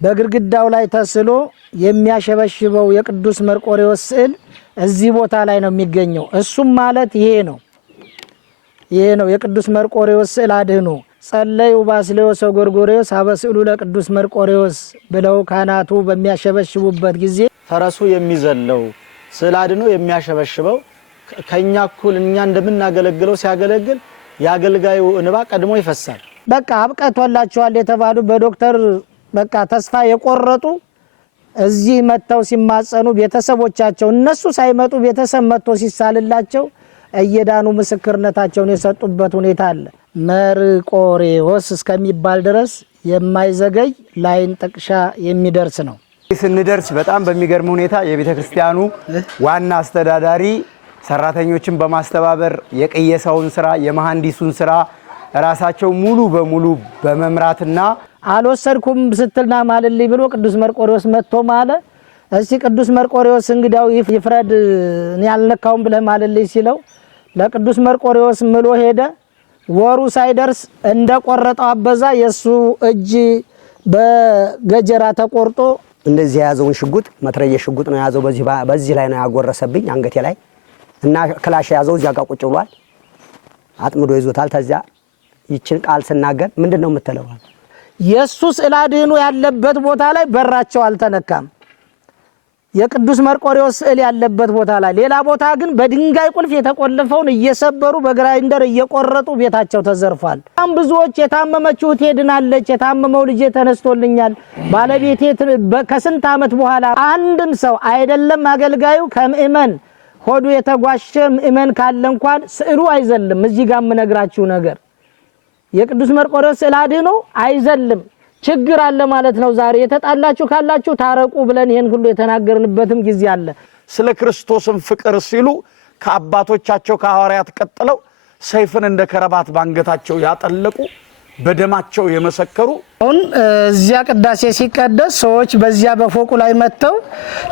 በግርግዳው ላይ ተስሎ የሚያሸበሽበው የቅዱስ መርቆሬዎስ ስዕል እዚህ ቦታ ላይ ነው የሚገኘው። እሱም ማለት ይሄ ነው የቅዱስ መርቆሬዎስ ስዕል አድህኖ ጸለዩ ባስልዮስ ወጎርጎርዮስ አበስዕሉ ለቅዱስ መርቆሬዎስ ብለው ካህናቱ በሚያሸበሽቡበት ጊዜ ፈረሱ የሚዘለው ስዕል አድህኖ የሚያሸበሽበው ከኛ እኩል እኛ እንደምናገለግለው ሲያገለግል ያገልጋዩ እንባ ቀድሞ ይፈሳል። በቃ አብቀቶላቸዋል የተባሉ በዶክተር በቃ ተስፋ የቆረጡ እዚህ መተው ሲማጸኑ ቤተሰቦቻቸው እነሱ ሳይመጡ ቤተሰብ መጥቶ ሲሳልላቸው እየዳኑ ምስክርነታቸውን የሰጡበት ሁኔታ አለ። መርቆሬዎስ እስከሚባል ድረስ የማይዘገይ ላይን ጥቅሻ የሚደርስ ነው። ስንደርስ በጣም በሚገርም ሁኔታ የቤተ ክርስቲያኑ ዋና አስተዳዳሪ ሰራተኞችን በማስተባበር የቅየሳውን ስራ የመሐንዲሱን ስራ ራሳቸው ሙሉ በሙሉ በመምራትና አልወሰድኩም ስትልና ማልልኝ ብሎ ቅዱስ መርቆሬዎስ መጥቶ ማለ። እስቲ ቅዱስ መርቆሬዎስ እንግዲያው ይፍረድ እኔ አልነካውም ብለህ ማልልኝ ሲለው ለቅዱስ መርቆሬዎስ ምሎ ሄደ። ወሩ ሳይደርስ እንደቆረጠው አበዛ የሱ እጅ በገጀራ ተቆርጦ እንደዚህ ያዘውን ሽጉጥ መትረየ ሽጉጥ ነው ያዘው። በዚህ ላይ ነው ያጎረሰብኝ አንገቴ ላይ እና ክላሽ ያዘው እዚያ ጋር ቁጭ ብሏል። አጥምዶ ይዞታል። ተዚያ ይችን ቃል ስናገር ምንድነው የምትለው? የሱስ ስዕል አድህኖ ያለበት ቦታ ላይ በራቸው አልተነካም። የቅዱስ መርቆሬዎስ ስዕል ያለበት ቦታ ላይ ሌላ ቦታ ግን በድንጋይ ቁልፍ የተቆለፈውን እየሰበሩ በግራይንደር እየቆረጡ ቤታቸው ተዘርፏል። በጣም ብዙዎች የታመመችው ትድናለች፣ የታመመው ልጅ ተነስቶልኛል፣ ባለቤቴ ከስንት ዓመት በኋላ አንድም ሰው አይደለም አገልጋዩ ከምእመን ሆዱ የተጓሸ ምእመን ካለ እንኳን ስዕሉ አይዘልም። እዚህ ጋር ምነግራችሁ ነገር የቅዱስ መርቆሬዎስ ስዕል አድህኖ አይዘልም። ችግር አለ ማለት ነው። ዛሬ የተጣላችሁ ካላችሁ ታረቁ ብለን ይሄን ሁሉ የተናገርንበትም ጊዜ አለ። ስለ ክርስቶስም ፍቅር ሲሉ ከአባቶቻቸው ከሐዋርያት ቀጥለው ሰይፍን እንደ ከረባት ባንገታቸው ያጠለቁ በደማቸው የመሰከሩ አሁን እዚያ ቅዳሴ ሲቀደስ ሰዎች በዚያ በፎቁ ላይ መተው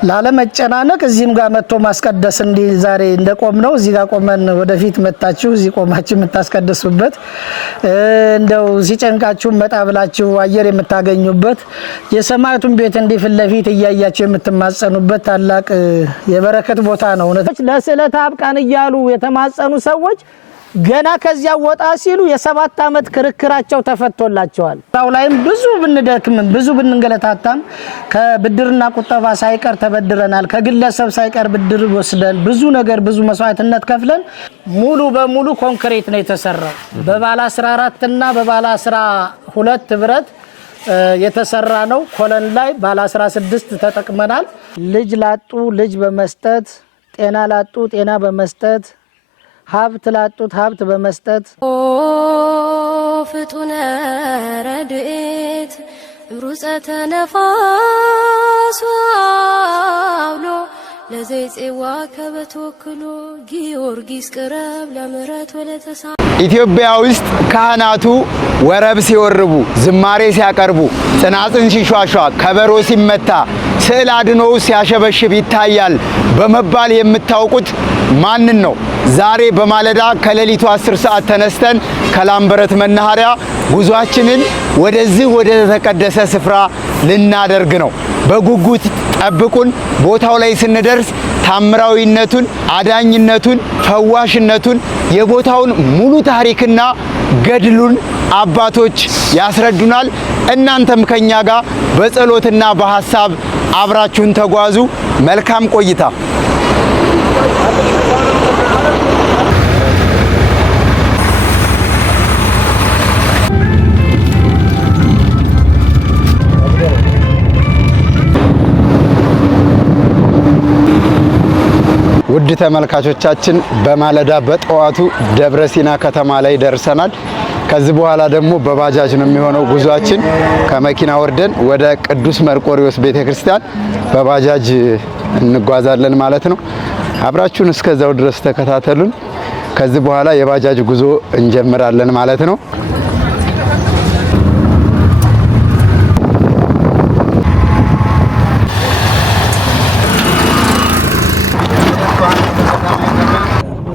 ላለመጨናነቅ እዚህም ጋር መጥቶ ማስቀደስ እንዲ ዛሬ እንደቆም ነው። እዚህ ጋር ቆመን ወደፊት መጣችሁ እዚህ ቆማችሁ የምታስቀድሱበት እንደው ሲጨንቃችሁ መጣ ብላችሁ አየር የምታገኙበት የሰማዕቱን ቤት እንዲ ፊት ለፊት እያያችሁ የምትማጸኑበት ታላቅ የበረከት ቦታ ነው። ለስዕለት አብቃን እያሉ የተማጸኑ ሰዎች ገና ከዚያ ወጣ ሲሉ የ7 ዓመት ክርክራቸው ተፈቶላቸዋል። ታው ላይም ብዙ ብንደክም ብዙ ብንንገለታታም ከብድርና ቁጠባ ሳይቀር ተበድረናል። ከግለሰብ ሳይቀር ብድር ወስደን ብዙ ነገር ብዙ መስዋዕትነት ከፍለን ሙሉ በሙሉ ኮንክሪት ነው የተሰራው። በባለ 14 እና በባለ 12 ብረት የተሰራ ነው። ኮለን ላይ ባለ 16 ተጠቅመናል። ልጅ ላጡ ልጅ በመስጠት ጤና ላጡ ጤና በመስጠት ሀብት ላጡት ሀብት በመስጠት ፍጡነ ረድኤት ሩፀተ ነፋስ አውሎ ለዘይጼዋ ከበተወክሎ ጊዮርጊስ ቅረብ ለምሕረት ወለተሳ ኢትዮጵያ ውስጥ ካህናቱ ወረብ ሲወርቡ ዝማሬ ሲያቀርቡ ጽናጽን ሲሿሿ ከበሮ ሲመታ ስዕል አድህኖ ሲያሸበሽብ ይታያል በመባል የምታውቁት ማንን ነው? ዛሬ በማለዳ ከሌሊቱ 10 ሰዓት ተነስተን ከላምበረት መናኸሪያ ጉዟችንን ወደዚህ ወደ ተቀደሰ ስፍራ ልናደርግ ነው። በጉጉት ጠብቁን። ቦታው ላይ ስንደርስ ታምራዊነቱን፣ አዳኝነቱን፣ ፈዋሽነቱን የቦታውን ሙሉ ታሪክና ገድሉን አባቶች ያስረዱናል። እናንተም ከኛ ጋር በጸሎትና በሐሳብ አብራችሁን ተጓዙ። መልካም ቆይታ። ውድ ተመልካቾቻችን በማለዳ በጠዋቱ ደብረ ሲና ከተማ ላይ ደርሰናል። ከዚህ በኋላ ደግሞ በባጃጅ ነው የሚሆነው ጉዟችን። ከመኪና ወርደን ወደ ቅዱስ መርቆሬዎስ ቤተክርስቲያን በባጃጅ እንጓዛለን ማለት ነው። አብራችሁን እስከዛው ድረስ ተከታተሉን። ከዚህ በኋላ የባጃጅ ጉዞ እንጀምራለን ማለት ነው።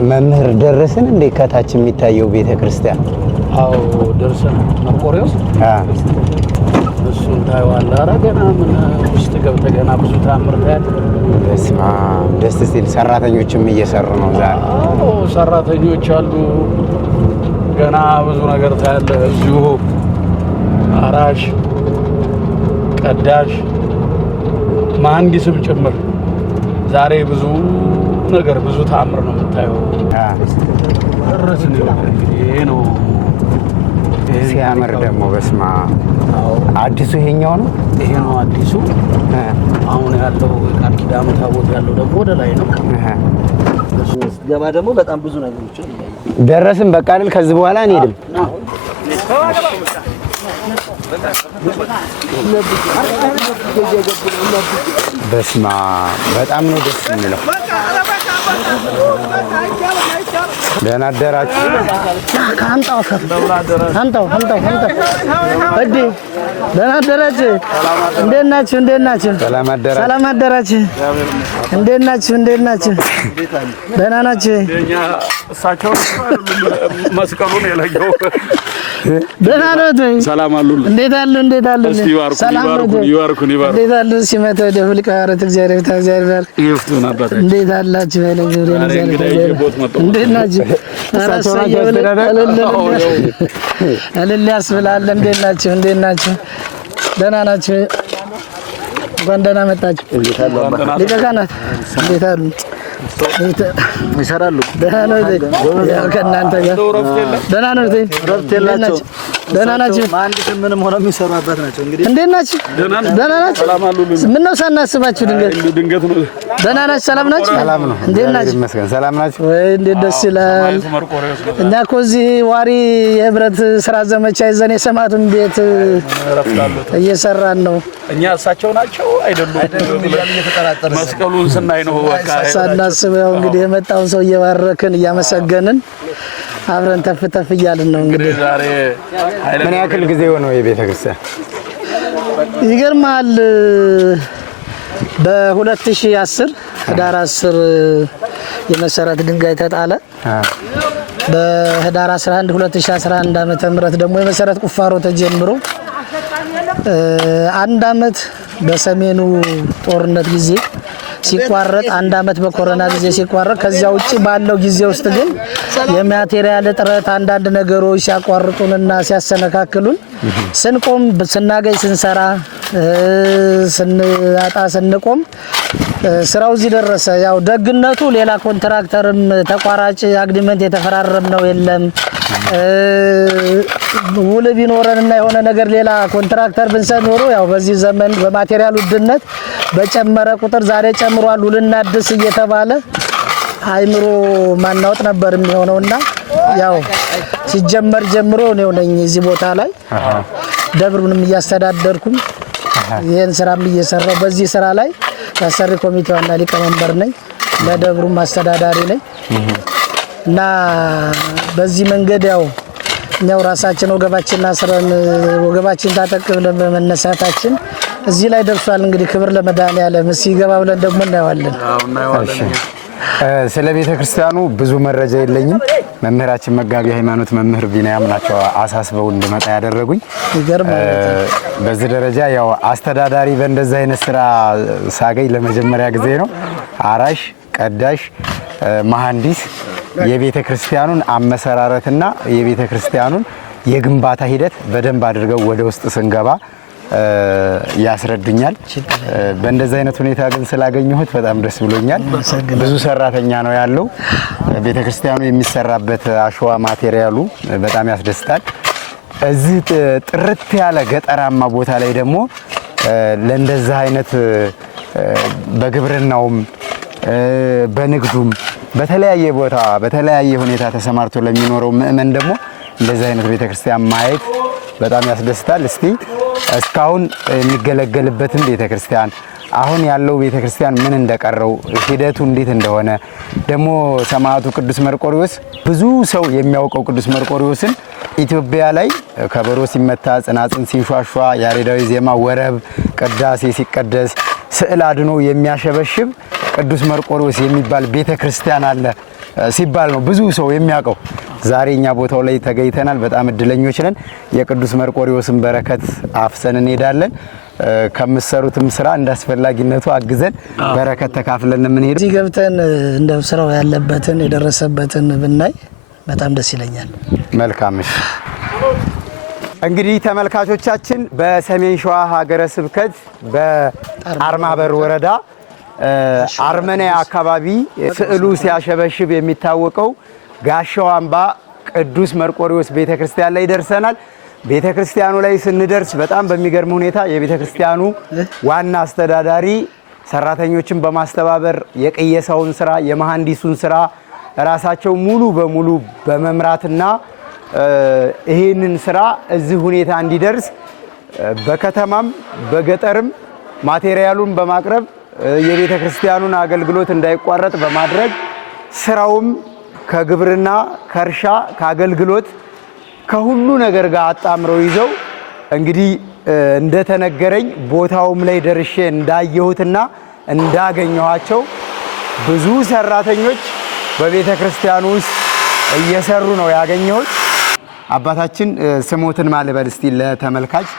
መምህር ደረስን እንደ ከታች የሚታየው ቤተክርስቲያን? አዎ ደርሰን መርቆሬዎስ እሱ እሱን ታየዋለህ። ኧረ ገና ምን ውስጥ ገብተህ ገና ብዙ ታምር ታያለህ። በስመ አብ ደስ ሲል ሰራተኞችም እየሰሩ ነው ዛሬ። አዎ ሰራተኞች አሉ። ገና ብዙ ነገር ታያለህ። እዚሁ አራሽ፣ ቀዳሽ፣ መሀንዲስም ጭምር ዛሬ ብዙ ነገር ብዙ ታምር ነው የምታየው። ይሄ ነው ሲያምር ደግሞ በስመ አብ አዲሱ ይሄኛው ነው። ይሄ ነው አዲሱ። አሁን ያለው ቃል ኪዳኑ ታቦት ያለው ደግሞ ወደ ላይ ነው። ገባ ደግሞ በጣም ብዙ ነገሮች ደረስን በቃ አይደል? ከዚህ በኋላ እንሄድም። በስመ አብ በጣም ነው ደስ የሚለው። ደህና አደራችሁ። አንተው እዲ ደህና አደራችሁ። እንዴት ናችሁ? ሰላም አደራችሁ። ሰላም አደራችሁ። እንዴት ናችሁ? ደህና ናችሁ? እኛ እሳቸው መስቀሉን የለየው ደህና ነው ወይ? ሰላም አሉልኝ። እንዴት አሉ? እስቲ ይባርኩን። እንዴት አሉ? ሲመጣ ወደ ፍልቃ አረት እግዚአብሔር ታግዚአብሔር ይፍቱን አባታችን። እንዴት አላችሁ? እንዴት ናችሁ? እልል ያስብላል። እንዴት ናችሁ? ደህና ናችሁ? እንኳን ደህና መጣችሁ። ሊቀ ካህናት እንዴት አሉ? ይሰራሉ። ደህና ነው። ያው ከእናንተ ጋር ደህና ነው። ደህና ናችሁ? መሀንዲስም ምንም ሆነው የሚሰሩበት ናቸው። እንግዲህ እንዴት ናችሁ? ደህና ናችሁ? ምነው ሳናስባችሁ ድንገት ነው። ደህና ናችሁ? ሰላም ናችሁ? ሰላም ነው። እንዴት ናችሁ? ይመስገን። ሰላም ናችሁ ወይ? እንዴት ደስ ይላል። እኛ እኮ እዚህ ዋሪ የህብረት ስራ ዘመቻ ይዘን የሰማዕቱን ቤት እየሰራን ነው። እኛ እሳቸው ናቸው አይደሉም መስቀሉን ስናይ ነው በቃ ሳናስበው ያው እንግዲህ የመጣውን ሰው እየባረክን እያመሰገንን አብረን ተፍ እያልን ነው። እንግዲህ ዛሬ ምን ያክል ጊዜ ሆነው የቤተ ክርስቲያን? ይገርማል። በ2010 ህዳር 10 የመሰረት ድንጋይ ተጣለ። በህዳር 11 2011 ዓመተ ምህረት ደግሞ የመሰረት ቁፋሮ ተጀምሮ አንድ አመት በሰሜኑ ጦርነት ጊዜ ሲቋረጥ፣ አንድ አመት በኮሮና ጊዜ ሲቋረጥ፣ ከዚያ ውጪ ባለው ጊዜ ውስጥ ግን የማቴሪያል እጥረት አንዳንድ ነገሮች ሲያቋርጡንና ሲያሰነካክሉን ስንቆም ስናገኝ ስንሰራ ስናጣ ስንቆም ስራው እዚህ ደረሰ። ያው ደግነቱ ሌላ ኮንትራክተርም ተቋራጭ አግሪመንት የተፈራረም ነው የለም። ውል ቢኖረንና የሆነ ነገር ሌላ ኮንትራክተር ብንሰጥ ኖሮ ያው በዚህ ዘመን በማቴሪያል ውድነት በጨመረ ቁጥር ዛሬ ጨምሯል ውልና አዲስ እየተባለ አይምሮ ማናወጥ ነበር የሚሆነውና ያው ሲጀመር ጀምሮ ነው ነኝ እዚህ ቦታ ላይ ደብሩንም እያስተዳደርኩም ይሄን ስራም እየሰራው በዚህ ስራ ላይ ያሰሪ ኮሚቴው እና ሊቀመንበር ነኝ፣ ለደብሩም አስተዳዳሪ ነኝ እና በዚህ መንገድ ያው እኛው ራሳችን ወገባችንና ስራን ወገባችን ታጠቅብለን በመነሳታችን እዚህ ላይ ደርሷል። እንግዲህ ክብር ለመድኃኔዓለም። ሲገባ ብለን ደግሞ እናየዋለን። ስለ ቤተ ክርስቲያኑ ብዙ መረጃ የለኝም። መምህራችን መጋቢ ሃይማኖት መምህር ቢናያም ናቸው አሳስበው እንድመጣ ያደረጉኝ። በዚህ ደረጃ ያው አስተዳዳሪ በእንደዚህ አይነት ስራ ሳገኝ ለመጀመሪያ ጊዜ ነው። አራሽ፣ ቀዳሽ፣ መሐንዲስ የቤተ ክርስቲያኑን አመሰራረትና የቤተ ክርስቲያኑን የግንባታ ሂደት በደንብ አድርገው ወደ ውስጥ ስንገባ ያስረዱኛል። በእንደዚህ አይነት ሁኔታ ግን ስላገኘሁት በጣም ደስ ብሎኛል። ብዙ ሰራተኛ ነው ያለው። ቤተክርስቲያኑ የሚሰራበት አሸዋ ማቴሪያሉ በጣም ያስደስታል። እዚህ ጥርት ያለ ገጠራማ ቦታ ላይ ደግሞ ለእንደዚህ አይነት በግብርናውም በንግዱም በተለያየ ቦታ በተለያየ ሁኔታ ተሰማርቶ ለሚኖረው ምእመን ደግሞ እንደዚህ አይነት ቤተክርስቲያን ማየት በጣም ያስደስታል። እስቲ እስካሁን የሚገለገልበትን ቤተክርስቲያን አሁን ያለው ቤተክርስቲያን ምን እንደቀረው ሂደቱ እንዴት እንደሆነ ደግሞ ሰማዕቱ ቅዱስ መርቆሪዎስ ብዙ ሰው የሚያውቀው ቅዱስ መርቆሪዎስን ኢትዮጵያ ላይ ከበሮ ሲመታ ጽናጽን ሲንሿሿ ያሬዳዊ ዜማ ወረብ ቅዳሴ ሲቀደስ ስዕል አድኖ የሚያሸበሽብ ቅዱስ መርቆሬዎስ የሚባል ቤተክርስቲያን አለ ሲባል ነው ብዙ ሰው የሚያውቀው። ዛሬ እኛ ቦታው ላይ ተገኝተናል። በጣም እድለኞች ነን። የቅዱስ መርቆሬዎስን በረከት አፍሰን እንሄዳለን። ከምትሰሩትም ስራ እንዳስፈላጊነቱ አግዘን በረከት ተካፍለን የምንሄድ። እዚህ ገብተን እንደው ስራው ያለበትን የደረሰበትን ብናይ በጣም ደስ ይለኛል። መልካም። እሺ እንግዲህ ተመልካቾቻችን በሰሜን ሸዋ ሀገረ ስብከት በጣርማበር ወረዳ አርመኔ አካባቢ ስዕሉ ሲያሸበሽብ የሚታወቀው ጋሻው አምባ ቅዱስ መርቆሬዎስ ቤተክርስቲያን ላይ ደርሰናል። ቤተክርስቲያኑ ላይ ስንደርስ በጣም በሚገርም ሁኔታ የቤተክርስቲያኑ ዋና አስተዳዳሪ ሰራተኞችን በማስተባበር የቅየሳውን ስራ የመሐንዲሱን ስራ ራሳቸው ሙሉ በሙሉ በመምራትና ይሄንን ስራ እዚህ ሁኔታ እንዲደርስ በከተማም በገጠርም ማቴሪያሉን በማቅረብ የቤተክርስቲያኑን አገልግሎት እንዳይቋረጥ በማድረግ ስራውም ከግብርና ከእርሻ ከአገልግሎት ከሁሉ ነገር ጋር አጣምረው ይዘው እንግዲህ እንደተነገረኝ ቦታውም ላይ ደርሼ እንዳየሁትና እንዳገኘኋቸው ብዙ ሰራተኞች በቤተክርስቲያኑ ውስጥ እየሰሩ ነው ያገኘሁት። አባታችን ስሞትን ማልበል እስቲ ለተመልካች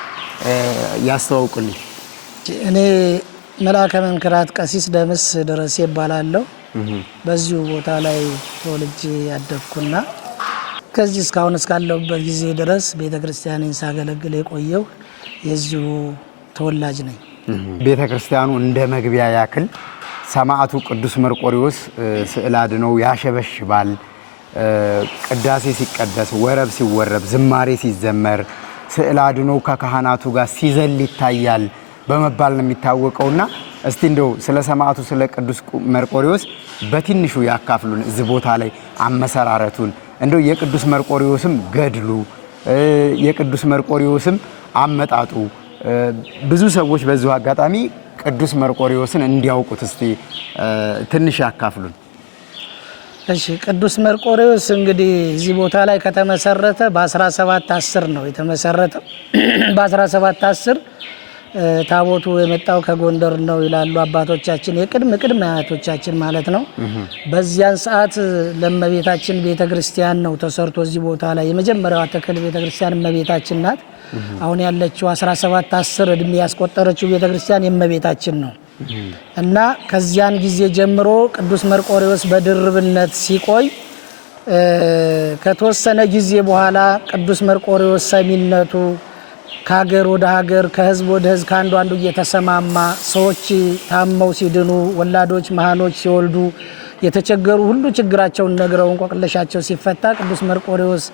ያስተዋውቁልኝ። እኔ መልአከ መንክራት ቀሲስ ደምስ ደረሴ ይባላለሁ። በዚሁ ቦታ ላይ ተወልጄ ያደግኩና ከዚህ እስካሁን እስካለሁበት ጊዜ ድረስ ቤተክርስቲያንን ሳገለግል የቆየው የዚሁ ተወላጅ ነኝ። ቤተክርስቲያኑ እንደ መግቢያ ያክል ሰማዕቱ ቅዱስ መርቆሬዎስ ስዕል አድነው ያሸበሽባል። ቅዳሴ ሲቀደስ፣ ወረብ ሲወረብ፣ ዝማሬ ሲዘመር ስዕል አድነው ከካህናቱ ጋር ሲዘል ይታያል በመባል ነው የሚታወቀውና እስቲ እንደው ስለ ሰማዕቱ ስለ ቅዱስ መርቆሬዎስ በትንሹ ያካፍሉን። እዚህ ቦታ ላይ አመሰራረቱን እንደው የቅዱስ መርቆሬዎስም ገድሉ የቅዱስ መርቆሬዎስም አመጣጡ ብዙ ሰዎች በዚሁ አጋጣሚ ቅዱስ መርቆሬዎስን እንዲያውቁት እስቲ ትንሽ ያካፍሉን። እሺ፣ ቅዱስ መርቆሬዎስ እንግዲህ እዚህ ቦታ ላይ ከተመሰረተ በ1710 ነው የተመሰረተው። በ1710 ታቦቱ የመጣው ከጎንደር ነው ይላሉ አባቶቻችን፣ የቅድም አያቶቻችን ማለት ነው። በዚያን ሰዓት ለእመቤታችን ቤተክርስቲያን ነው ተሰርቶ እዚህ ቦታ ላይ የመጀመሪያዋ ተክል ቤተክርስቲያን እመቤታችን ናት። አሁን ያለችው 1710 እድሜ ያስቆጠረችው ቤተክርስቲያን የእመቤታችን ነው እና ከዚያን ጊዜ ጀምሮ ቅዱስ መርቆሬዎስ በድርብነት ሲቆይ ከተወሰነ ጊዜ በኋላ ቅዱስ መርቆሬዎስ ሰሚነቱ ከሀገር ወደ ሀገር ከህዝብ ወደ ህዝብ ከአንዱ አንዱ እየተሰማማ ሰዎች ታመው ሲድኑ፣ ወላዶች መሃኖች ሲወልዱ፣ የተቸገሩ ሁሉ ችግራቸውን ነግረው እንቆቅልሻቸው ሲፈታ ቅዱስ መርቆሬዎስ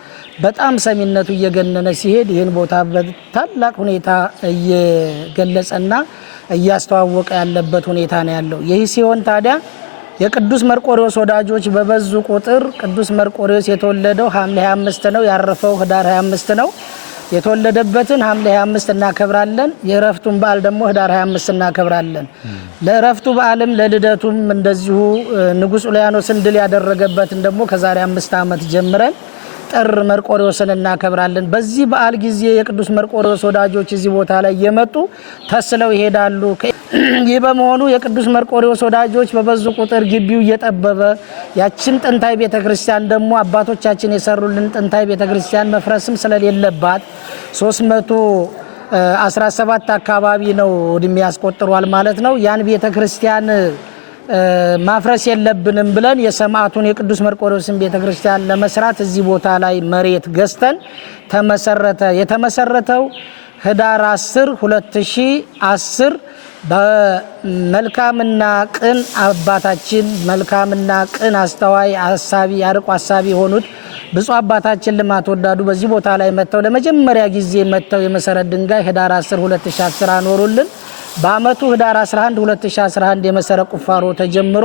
በጣም ሰሚነቱ እየገነነ ሲሄድ ይህን ቦታ በታላቅ ሁኔታ እየገለጸና እያስተዋወቀ ያለበት ሁኔታ ነው ያለው። ይህ ሲሆን ታዲያ የቅዱስ መርቆሬዎስ ወዳጆች በበዙ ቁጥር ቅዱስ መርቆሬዎስ የተወለደው ሐምሌ 25 ነው፣ ያረፈው ህዳር 25 ነው። የተወለደበትን ሐምሌ 25 እናከብራለን። የእረፍቱን በዓል ደግሞ ህዳር 25 እናከብራለን። ለእረፍቱ በዓልም ለልደቱም እንደዚሁ ንጉሥ ኡልያኖስን ድል ያደረገበትን ደግሞ ከዛሬ 5 ዓመት ጀምረን ጥር መርቆሬዎስን እናከብራለን። በዚህ በዓል ጊዜ የቅዱስ መርቆሬዎስ ወዳጆች እዚህ ቦታ ላይ እየመጡ ተስለው ይሄዳሉ። ይህ በመሆኑ የቅዱስ መርቆሬዎስ ወዳጆች በበዙ ቁጥር ግቢው እየጠበበ ያችን ጥንታዊ ቤተክርስቲያን ደግሞ አባቶቻችን የሰሩልን ጥንታዊ ቤተክርስቲያን መፍረስም ስለሌለባት 317 አካባቢ ነው እድሜ ያስቆጥሯል ማለት ነው። ያን ቤተክርስቲያን ማፍረስ የለብንም ብለን የሰማዕቱን የቅዱስ መርቆሬዎስን ቤተክርስቲያን ለመስራት እዚህ ቦታ ላይ መሬት ገዝተን ተመሰረተ። የተመሰረተው ህዳር 10 2010 በመልካምና ቅን አባታችን መልካምና ቅን አስተዋይ አሳቢ አርቆ አሳቢ የሆኑት ብፁዕ አባታችን ልማት ወዳዱ በዚህ ቦታ ላይ መጥተው ለመጀመሪያ ጊዜ መጥተው የመሰረት ድንጋይ ህዳር 10 2010 አኖሩልን። በአመቱ ህዳር 11 2011 የመሰረት ቁፋሮ ተጀምሮ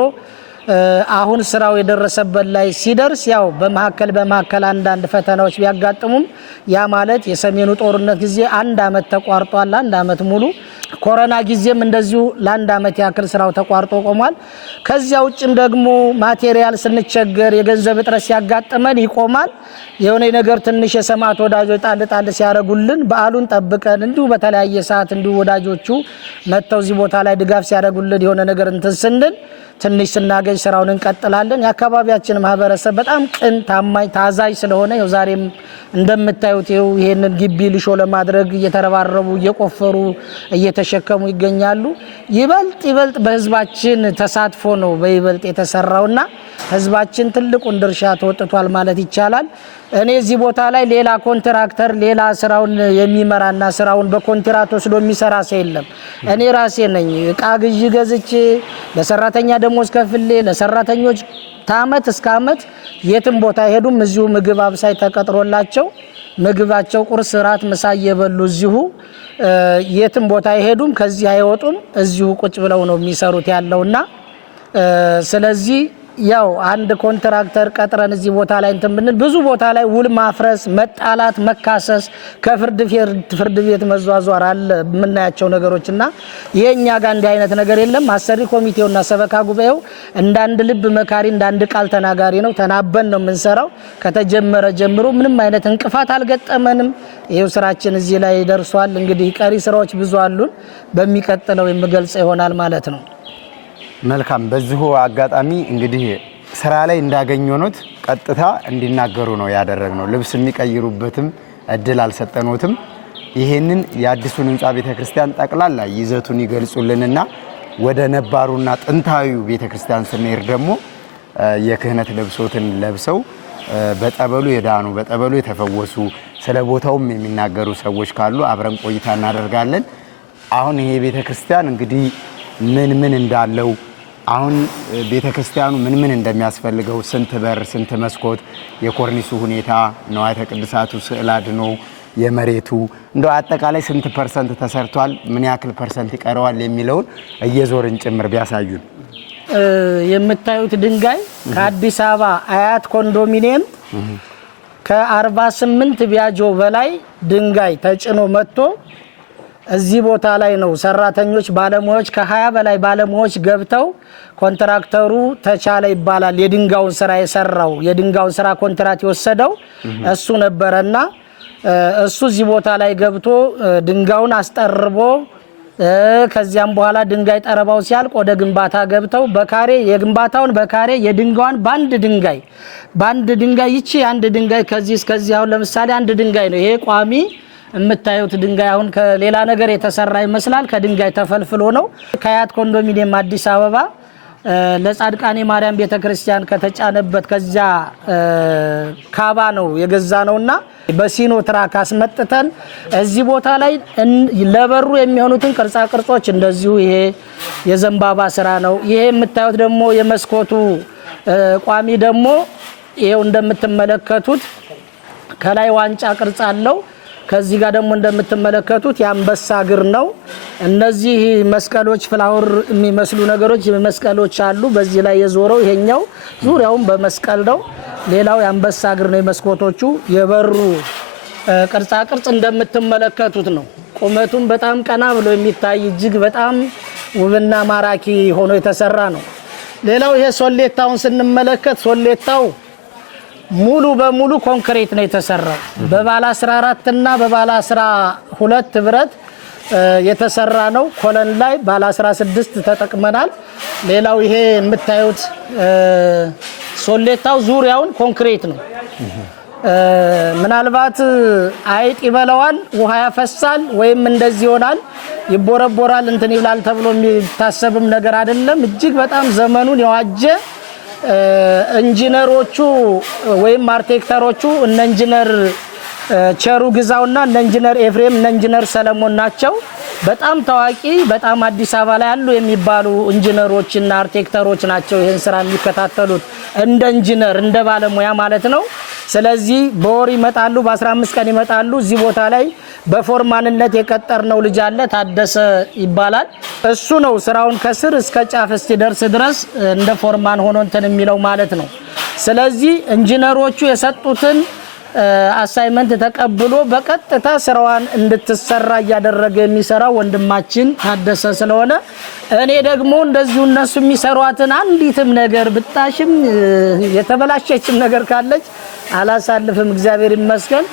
አሁን ስራው የደረሰበት ላይ ሲደርስ ያው በመሐከል አንዳንድ ፈተናዎች ቢያጋጥሙም ያ ማለት የሰሜኑ ጦርነት ጊዜ 1 አመት ተቋርጧል። 1 አመት ሙሉ ኮሮና ጊዜም እንደዚሁ ለአንድ አመት ያክል ስራው ተቋርጦ ቆሟል። ከዚያ ውጭም ደግሞ ማቴሪያል ስንቸገር የገንዘብ እጥረት ሲያጋጥመን ይቆማል። የሆነ ነገር ትንሽ የሰማዕት ወዳጆች ጣል ሲያረጉልን በዓሉን ጠብቀን እንዲሁ በተለያየ ሰዓት እንዲሁ ወዳጆቹ መተው እዚህ ቦታ ላይ ድጋፍ ሲያረጉልን የሆነ ነገር እንትን ስንል ትንሽ ስናገኝ ስራውን እንቀጥላለን። የአካባቢያችን ማህበረሰብ በጣም ቅን፣ ታማኝ፣ ታዛዥ ስለሆነ ያው ዛሬም እንደምታዩት ይሄንን ግቢ ልሾ ለማድረግ እየተረባረቡ እየቆፈሩ እየተሸከሙ ይገኛሉ። ይበልጥ በህዝባችን ተሳትፎ ነው በይበልጥ የተሰራውና ህዝባችን ትልቁን ድርሻ ተወጥቷል ማለት ይቻላል። እኔ እዚህ ቦታ ላይ ሌላ ኮንትራክተር ሌላ ስራውን የሚመራና ስራውን በኮንትራት ወስዶ የሚሰራ ሰው የለም። እኔ ራሴ ነኝ እቃ ግዢ ገዝቼ ለሰራተኛ ደሞዝ ከፍሌ ለሰራተኞች ታመት እስከ አመት የትም ቦታ ሄዱም እዚሁ ምግብ አብሳይ ተቀጥሮላቸው ምግባቸው ቁርስ፣ ራት፣ ምሳ እየበሉ እዚሁ የትም ቦታ አይሄዱም፣ ከዚህ አይወጡም፣ እዚሁ ቁጭ ብለው ነው የሚሰሩት ያለውና ስለዚህ ያው አንድ ኮንትራክተር ቀጥረን እዚህ ቦታ ላይ እንትን ብንል ብዙ ቦታ ላይ ውል ማፍረስ፣ መጣላት፣ መካሰስ ከፍርድ ቤት መዟዟር አለ የምናያቸው ነገሮችና የኛ ጋር እንዲህ አይነት ነገር የለም። አሰሪ ኮሚቴውና ሰበካ ጉባኤው እንዳንድ ልብ መካሪ እንዳንድ ቃል ተናጋሪ ነው። ተናበን ነው የምንሰራው። ከተጀመረ ጀምሮ ምንም አይነት እንቅፋት አልገጠመንም። ይሄው ስራችን እዚህ ላይ ደርሷል። እንግዲህ ቀሪ ስራዎች ብዙ አሉን። በሚቀጥለው የምገልጽ ይሆናል ማለት ነው። መልካም። በዚሁ አጋጣሚ እንግዲህ ስራ ላይ እንዳገኘኑት ቀጥታ እንዲናገሩ ነው ያደረግነው። ልብስ የሚቀይሩበትም እድል አልሰጠኖትም። ይሄንን የአዲሱን ህንጻ ቤተክርስቲያን ጠቅላላ ይዘቱን ይገልጹልንና ወደ ነባሩና ጥንታዊው ቤተክርስቲያን ስንሄድ ደግሞ የክህነት ልብሶትን ለብሰው በጠበሉ የዳኑ በጠበሉ የተፈወሱ ስለ ቦታውም የሚናገሩ ሰዎች ካሉ አብረን ቆይታ እናደርጋለን። አሁን ይሄ ቤተክርስቲያን እንግዲህ ምን እንዳለው አሁን ቤተክርስቲያኑ ምን እንደሚያስፈልገው ስንት በር ስንት መስኮት የኮርኒሱ ሁኔታ ንዋያተ ቅድሳቱ ስዕል አድኖ የመሬቱ እንደው አጠቃላይ ስንት ፐርሰንት ተሰርቷል ምን ያክል ፐርሰንት ይቀረዋል የሚለውን እየዞርን ጭምር ቢያሳዩን። የምታዩት ድንጋይ ከአዲስ አበባ አያት ኮንዶሚኒየም ከ48 ቢያጆ በላይ ድንጋይ ተጭኖ መጥቶ እዚህ ቦታ ላይ ነው ሰራተኞች ባለሙያዎች ከ20 በላይ ባለሙያዎች ገብተው ኮንትራክተሩ ተቻለ ይባላል የድንጋውን ስራ የሰራው የድንጋውን ስራ ኮንትራት የወሰደው እሱ ነበርና እሱ እዚህ ቦታ ላይ ገብቶ ድንጋውን አስጠርቦ ከዚያም በኋላ ድንጋይ ጠረባው ሲያልቅ ወደ ግንባታ ገብተው በካሬ የግንባታውን በካሬ የድንጋውን ባንድ ድንጋይ ይቺ አንድ ድንጋይ ከዚህ እስከዚህ አሁን ለምሳሌ አንድ ድንጋይ ነው ይሄ ቋሚ የምታዩት ድንጋይ አሁን ከሌላ ነገር የተሰራ ይመስላል። ከድንጋይ ተፈልፍሎ ነው። ከአያት ኮንዶሚኒየም አዲስ አበባ ለጻድቃኔ ማርያም ቤተክርስቲያን ከተጫነበት ከዚያ ካባ ነው የገዛ ነውና በሲኖ ትራክ አስመጥተን እዚህ ቦታ ላይ ለበሩ የሚሆኑትን ቅርጻ ቅርጾች እንደዚሁ ይሄ የዘንባባ ስራ ነው። ይሄ የምታዩት ደግሞ የመስኮቱ ቋሚ ደግሞ ይሄው እንደምትመለከቱት ከላይ ዋንጫ ቅርጽ አለው። ከዚህ ጋር ደግሞ እንደምትመለከቱት የአንበሳ እግር ነው። እነዚህ መስቀሎች ፍላወር የሚመስሉ ነገሮች መስቀሎች አሉ። በዚህ ላይ የዞረው ይሄኛው ዙሪያውን በመስቀል ነው። ሌላው የአንበሳ እግር ነው። የመስኮቶቹ የበሩ ቅርጻ ቅርጽ እንደምትመለከቱት ነው። ቁመቱም በጣም ቀና ብሎ የሚታይ እጅግ በጣም ውብና ማራኪ ሆኖ የተሰራ ነው። ሌላው ይሄ ሶሌታውን ስንመለከት ሶሌታው ሙሉ በሙሉ ኮንክሪት ነው የተሰራው። በባለ 14 እና በባለ 12 ብረት የተሰራ ነው። ኮለን ላይ ባለ 16 ተጠቅመናል። ሌላው ይሄ የምታዩት ሶሌታው ዙሪያውን ኮንክሪት ነው። ምናልባት አይጥ ይበላዋል፣ ውሃ ያፈሳል ወይም እንደዚህ ይሆናል ይቦረቦራል እንትን ይብላል ተብሎ የሚታሰብም ነገር አይደለም። እጅግ በጣም ዘመኑን የዋጀ ኢንጂነሮቹ ወይም አርኪቴክተሮቹ እነ ኢንጂነር ቸሩ ግዛውና እነ ኢንጂነር ኤፍሬም እነ ኢንጂነር ሰለሞን ናቸው። በጣም ታዋቂ በጣም አዲስ አበባ ላይ ያሉ የሚባሉ ኢንጂነሮችና አርኪቴክተሮች ናቸው ይሄን ስራ የሚከታተሉት እንደ ኢንጂነር እንደ ባለሙያ ማለት ነው። ስለዚህ በወር ይመጣሉ፣ በ15 ቀን ይመጣሉ። እዚህ ቦታ ላይ በፎርማንነት የቀጠርነው ልጅ አለ ታደሰ ይባላል። እሱ ነው ስራውን ከስር እስከ ጫፍ እስኪደርስ ድረስ እንደ ፎርማን ሆኖ እንትን የሚለው ማለት ነው። ስለዚህ ኢንጂነሮቹ የሰጡትን አሳይመንት ተቀብሎ በቀጥታ ስራዋን እንድትሰራ እያደረገ የሚሰራ ወንድማችን ታደሰ ስለሆነ እኔ ደግሞ እንደዚሁ እነሱ የሚሰሯትን አንዲትም ነገር ብጣሽም የተበላሸችም ነገር ካለች አላሳልፍም። እግዚአብሔር ይመስገን።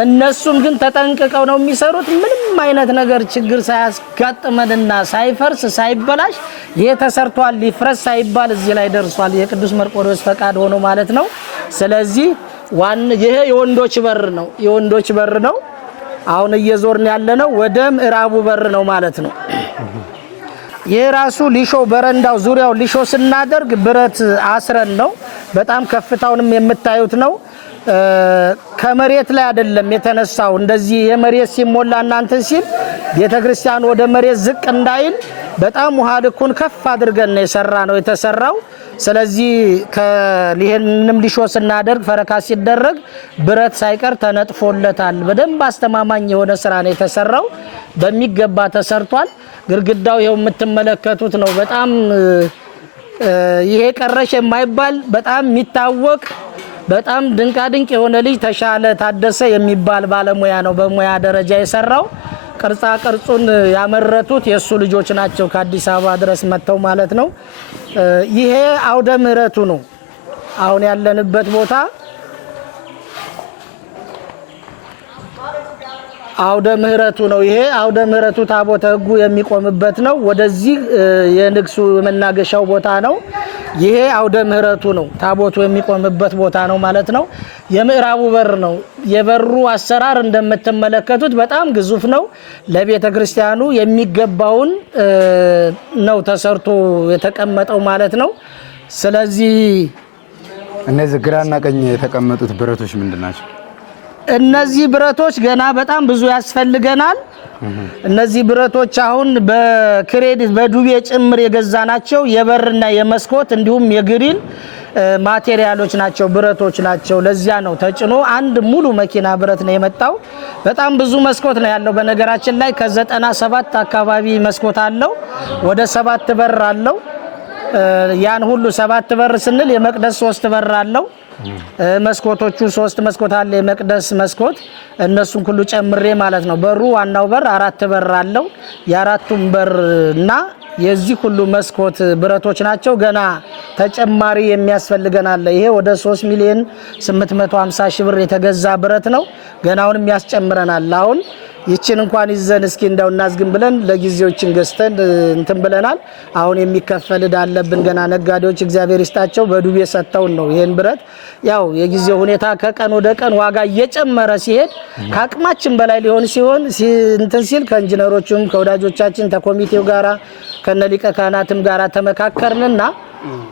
እነሱም ግን ተጠንቅቀው ነው የሚሰሩት። ምንም አይነት ነገር ችግር ሳያስጋጥመንና ሳይፈርስ ሳይበላሽ ይሄ ተሰርቷል ሊፍረስ ሳይባል እዚህ ላይ ደርሷል። የቅዱስ መርቆሬዎስ ፈቃድ ሆኖ ማለት ነው። ስለዚህ ይሄ የወንዶች በር ነው። የወንዶች በር ነው። አሁን እየዞርን ያለነው ወደ ምዕራቡ በር ነው ማለት ነው። ይሄ ራሱ ሊሾ በረንዳው ዙሪያው ሊሾ ስናደርግ ብረት አስረን ነው። በጣም ከፍታውንም የምታዩት ነው። ከመሬት ላይ አይደለም የተነሳው። እንደዚህ የመሬት ሲሞላ እናንተ ሲል ቤተክርስቲያን ወደ መሬት ዝቅ እንዳይል በጣም ውሃ ልኩን ከፍ አድርገን ነው የተሰራው። ስለዚህ ከሊሄንም ሊሾ ስናደርግ ፈረካ ሲደረግ ብረት ሳይቀር ተነጥፎለታል። በደንብ አስተማማኝ የሆነ ስራ ነው የተሰራው። በሚገባ ተሰርቷል። ግድግዳው ይሄው የምትመለከቱት ነው። በጣም ይሄ ቀረሽ የማይባል በጣም የሚታወቅ በጣም ድንቃድንቅ የሆነ ልጅ ተሻለ ታደሰ የሚባል ባለሙያ ነው በሙያ ደረጃ የሰራው። ቅርጻ ቅርጹን ያመረቱት የሱ ልጆች ናቸው ከአዲስ አበባ ድረስ መጥተው ማለት ነው። ይሄ አውደ ምህረቱ ነው። አሁን ያለንበት ቦታ አውደ ምህረቱ ነው። ይሄ አውደ ምህረቱ ታቦተ ሕጉ የሚቆምበት ነው። ወደዚህ የንግሱ መናገሻው ቦታ ነው። ይሄ አውደ ምህረቱ ነው። ታቦቱ የሚቆምበት ቦታ ነው ማለት ነው። የምዕራቡ በር ነው። የበሩ አሰራር እንደምትመለከቱት በጣም ግዙፍ ነው። ለቤተ ክርስቲያኑ የሚገባውን ነው ተሰርቶ የተቀመጠው ማለት ነው። ስለዚህ እነዚህ ግራና ቀኝ የተቀመጡት ብረቶች ምንድናቸው? እነዚህ ብረቶች ገና በጣም ብዙ ያስፈልገናል። እነዚህ ብረቶች አሁን በክሬዲት በዱቤ ጭምር የገዛናቸው የበርና የመስኮት እንዲሁም የግሪል ማቴሪያሎች ናቸው፣ ብረቶች ናቸው። ለዚያ ነው ተጭኖ አንድ ሙሉ መኪና ብረት ነው የመጣው። በጣም ብዙ መስኮት ነው ያለው። በነገራችን ላይ ከ97 አካባቢ መስኮት አለው። ወደ 7 በር አለው። ያን ሁሉ 7 በር ስንል የመቅደስ 3 በር አለው። መስኮቶቹ 3 መስኮት አለ። የመቅደስ መስኮት እነሱን ሁሉ ጨምሬ ማለት ነው። በሩ ዋናው በር 4 በር አለው። የአራቱም በር እና የዚህ ሁሉ መስኮት ብረቶች ናቸው። ገና ተጨማሪ የሚያስፈልገን አለ። ይሄ ወደ 3,850,000 ብር የተገዛ ብረት ነው። ገናውንም ያስጨምረናል። አሁን ይችን እንኳን ይዘን እስኪ እንደው እናዝግም ብለን ለጊዜዎችን ገዝተን እንትን ብለናል። አሁን የሚከፈል ዕዳ አለብን ገና። ነጋዴዎች እግዚአብሔር ይስጣቸው በዱቤ ሰጥተውን ነው ይሄን ብረት። ያው የጊዜው ሁኔታ ከቀን ወደ ቀን ዋጋ እየጨመረ ሲሄድ ከአቅማችን በላይ ሊሆን ሲሆን እንትን ሲል ከኢንጂነሮቹም ከወዳጆቻችን ከኮሚቴው ጋራ ከነሊቀ ካህናትም ጋራ ተመካከርንና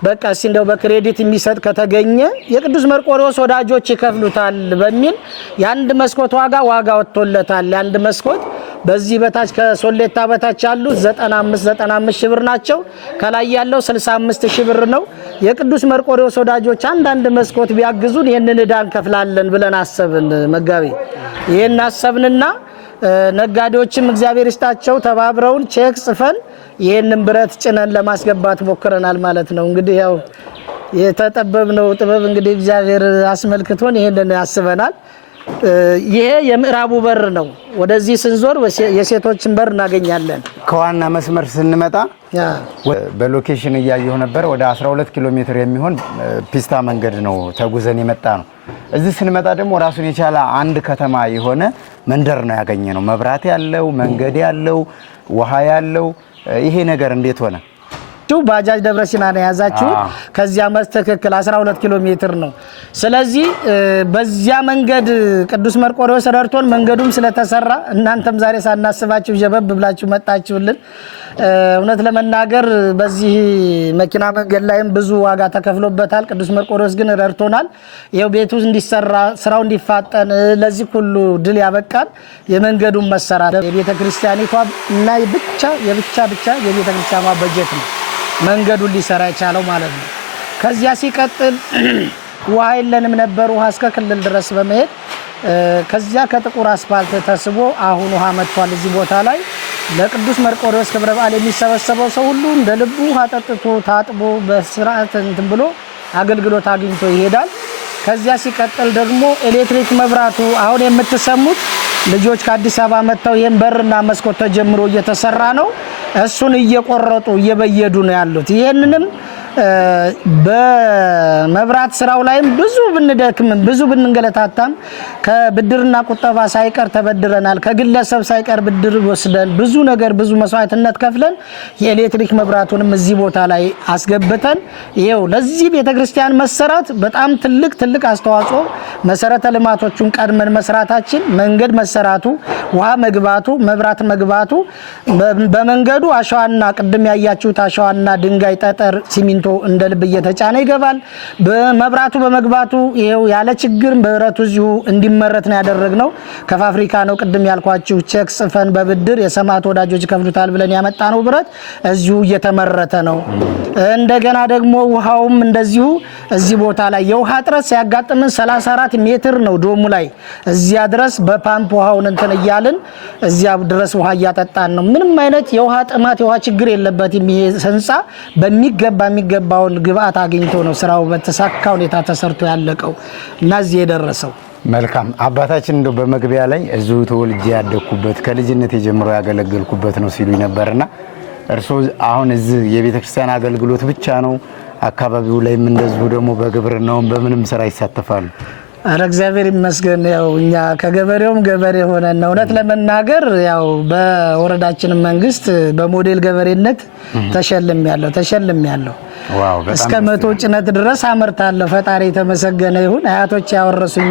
በቃ እንደው በክሬዲት የሚሰጥ ከተገኘ የቅዱስ መርቆሬዎስ ወዳጆች ይከፍሉታል በሚል የአንድ መስኮት ዋጋ ወጥቶለታል። የአንድ መስኮት በዚህ በታች ከሶሌታ በታች ያሉት 95 ሺህ ብር ናቸው። ከላይ ያለው 65 ሺህ ብር ነው። የቅዱስ መርቆሬዎስ ወዳጆች አንዳንድ መስኮት ቢያግዙን ይሄንን ዕዳ እንከፍላለን ብለን አሰብን። መጋቢ ይሄን አሰብንና ነጋዴዎችም እግዚአብሔር ይስጣቸው ተባብረውን ቼክ ጽፈን ይሄንን ብረት ጭነን ለማስገባት ሞክረናል ማለት ነው። እንግዲህ ያው የተጠበብነው ጥበብ እንግዲህ እግዚአብሔር አስመልክቶን ይሄንን ያስበናል። ይሄ የምዕራቡ በር ነው። ወደዚህ ስንዞር የሴቶችን በር እናገኛለን። ከዋና መስመር ስንመጣ በሎኬሽን እያየሁ ነበር። ወደ 12 ኪሎ ሜትር የሚሆን ፒስታ መንገድ ነው ተጉዘን የመጣ ነው። እዚህ ስንመጣ ደግሞ ራሱን የቻለ አንድ ከተማ የሆነ መንደር ነው ያገኘነው። መብራት ያለው፣ መንገድ ያለው፣ ውሃ ያለው። ይሄ ነገር እንዴት ሆነ? ባጃጅ ደብረ ሲና ነው ያዛችሁ። ከዚያ መስተከክል 12 ኪሎ ሜትር ነው። ስለዚህ በዚያ መንገድ ቅዱስ መርቆሬዎስ ረድቶን መንገዱም ስለተሰራ እናንተም ዛሬ ሳናስባችሁ ጀበብ ብላችሁ መጣችሁልን። እውነት ለመናገር በዚህ መኪና መንገድ ላይም ብዙ ዋጋ ተከፍሎበታል። ቅዱስ መርቆሬዎስ ግን ረድቶናል። ይሄው ቤቱ እንዲሰራ ስራው እንዲፋጠን ለዚህ ሁሉ ድል ያበቃል የመንገዱን መሰራት። የቤተክርስቲያኒቷ እና ብቻ የቤተክርስቲያኗ በጀት ነው መንገዱን ሊሰራ የቻለው ማለት ነው። ከዚያ ሲቀጥል ውሃ የለንም ነበር። ውሃ እስከ ክልል ድረስ በመሄድ ከዚያ ከጥቁር አስፋልት ተስቦ አሁን ውሃ መጥቷል። እዚህ ቦታ ላይ ለቅዱስ መርቆሬዎስ ክብረ በዓል የሚሰበሰበው ሰው ሁሉ እንደ ልቡ ውሃ ጠጥቶ ታጥቦ በስርዓት እንትን ብሎ አገልግሎት አግኝቶ ይሄዳል። ከዚያ ሲቀጥል ደግሞ ኤሌክትሪክ መብራቱ አሁን የምትሰሙት ልጆች ከአዲስ አበባ መጥተው ይሄን በርና መስኮት ተጀምሮ እየተሰራ ነው። እሱን እየቆረጡ እየበየዱ ነው ያሉት። ይሄንንም በመብራት ስራው ላይም ብዙ ብንደክምም ብዙ ብንንገለታታም ከብድርና ቁጠባ ሳይቀር ተበድረናል። ከግለሰብ ሳይቀር ብድር ወስደን ብዙ ነገር ብዙ መስዋዕትነት ከፍለን የኤሌክትሪክ መብራቱንም እዚህ ቦታ ላይ አስገብተን ይሄው ለዚህ ቤተክርስቲያን መሰራት በጣም ትልቅ አስተዋጽኦ መሰረተ ልማቶቹን ቀድመን መስራታችን መንገድ መሰራቱ ውሃ መግባቱ መብራት መግባቱ በመንገዱ አሸዋና ቅድም ያያችሁት አሸዋና ድንጋይ ጠጠር ሲሚንቶ እንደ ልብ እየተጫነ ይገባል። በመብራቱ በመግባቱ ይሄው ያለ ችግር ብረቱ እዚሁ እንዲመረት ነው ያደረግነው። ከፋብሪካ ነው ቅድም ያልኳችሁ ቼክ ጽፈን በብድር የሰማዕት ወዳጆች ይከፍሉታል ብለን ያመጣነው ብረት እዚሁ እየተመረተ ነው። እንደገና ደግሞ ውሃውም እንደዚሁ እዚህ ቦታ ላይ የውሃ ጥረት ሲያጋጥምን 34 ሜትር ነው ዶሙ ላይ እዚያ ድረስ በፓምፕ ውሃውን እንትን እያልን እዚያ ድረስ ውሃ እያጠጣን ነው። ምንም አይነት የውሃ ጥማት የውሃ ችግር የለበትም። ይሄ ህንጻ በሚገባውን ግብአት አግኝቶ ነው ስራው በተሳካ ሁኔታ ተሰርቶ ያለቀው እና እዚህ የደረሰው። መልካም አባታችን እንደው በመግቢያ ላይ እዚሁ ተወልጄ ያደኩበት ከልጅነት ጀምሮ ያገለገልኩበት ነው ሲሉ ነበርና እርሶ አሁን እዚህ የቤተክርስቲያን አገልግሎት ብቻ ነው አካባቢው ላይም እንደዚሁ ደግሞ በግብርናውም በምንም ስራ ይሳተፋሉ? አረ እግዚአብሔር ይመስገን። ያው እኛ ከገበሬውም ገበሬ ሆነን ነው እውነት ለመናገር ያው በወረዳችን መንግስት በሞዴል ገበሬነት ተሸልሜያለሁ። ዋው በጣም እስከ 100 ጭነት ድረስ አመርታለሁ። ፈጣሪ የተመሰገነ ይሁን። አያቶች ያወረሱኝ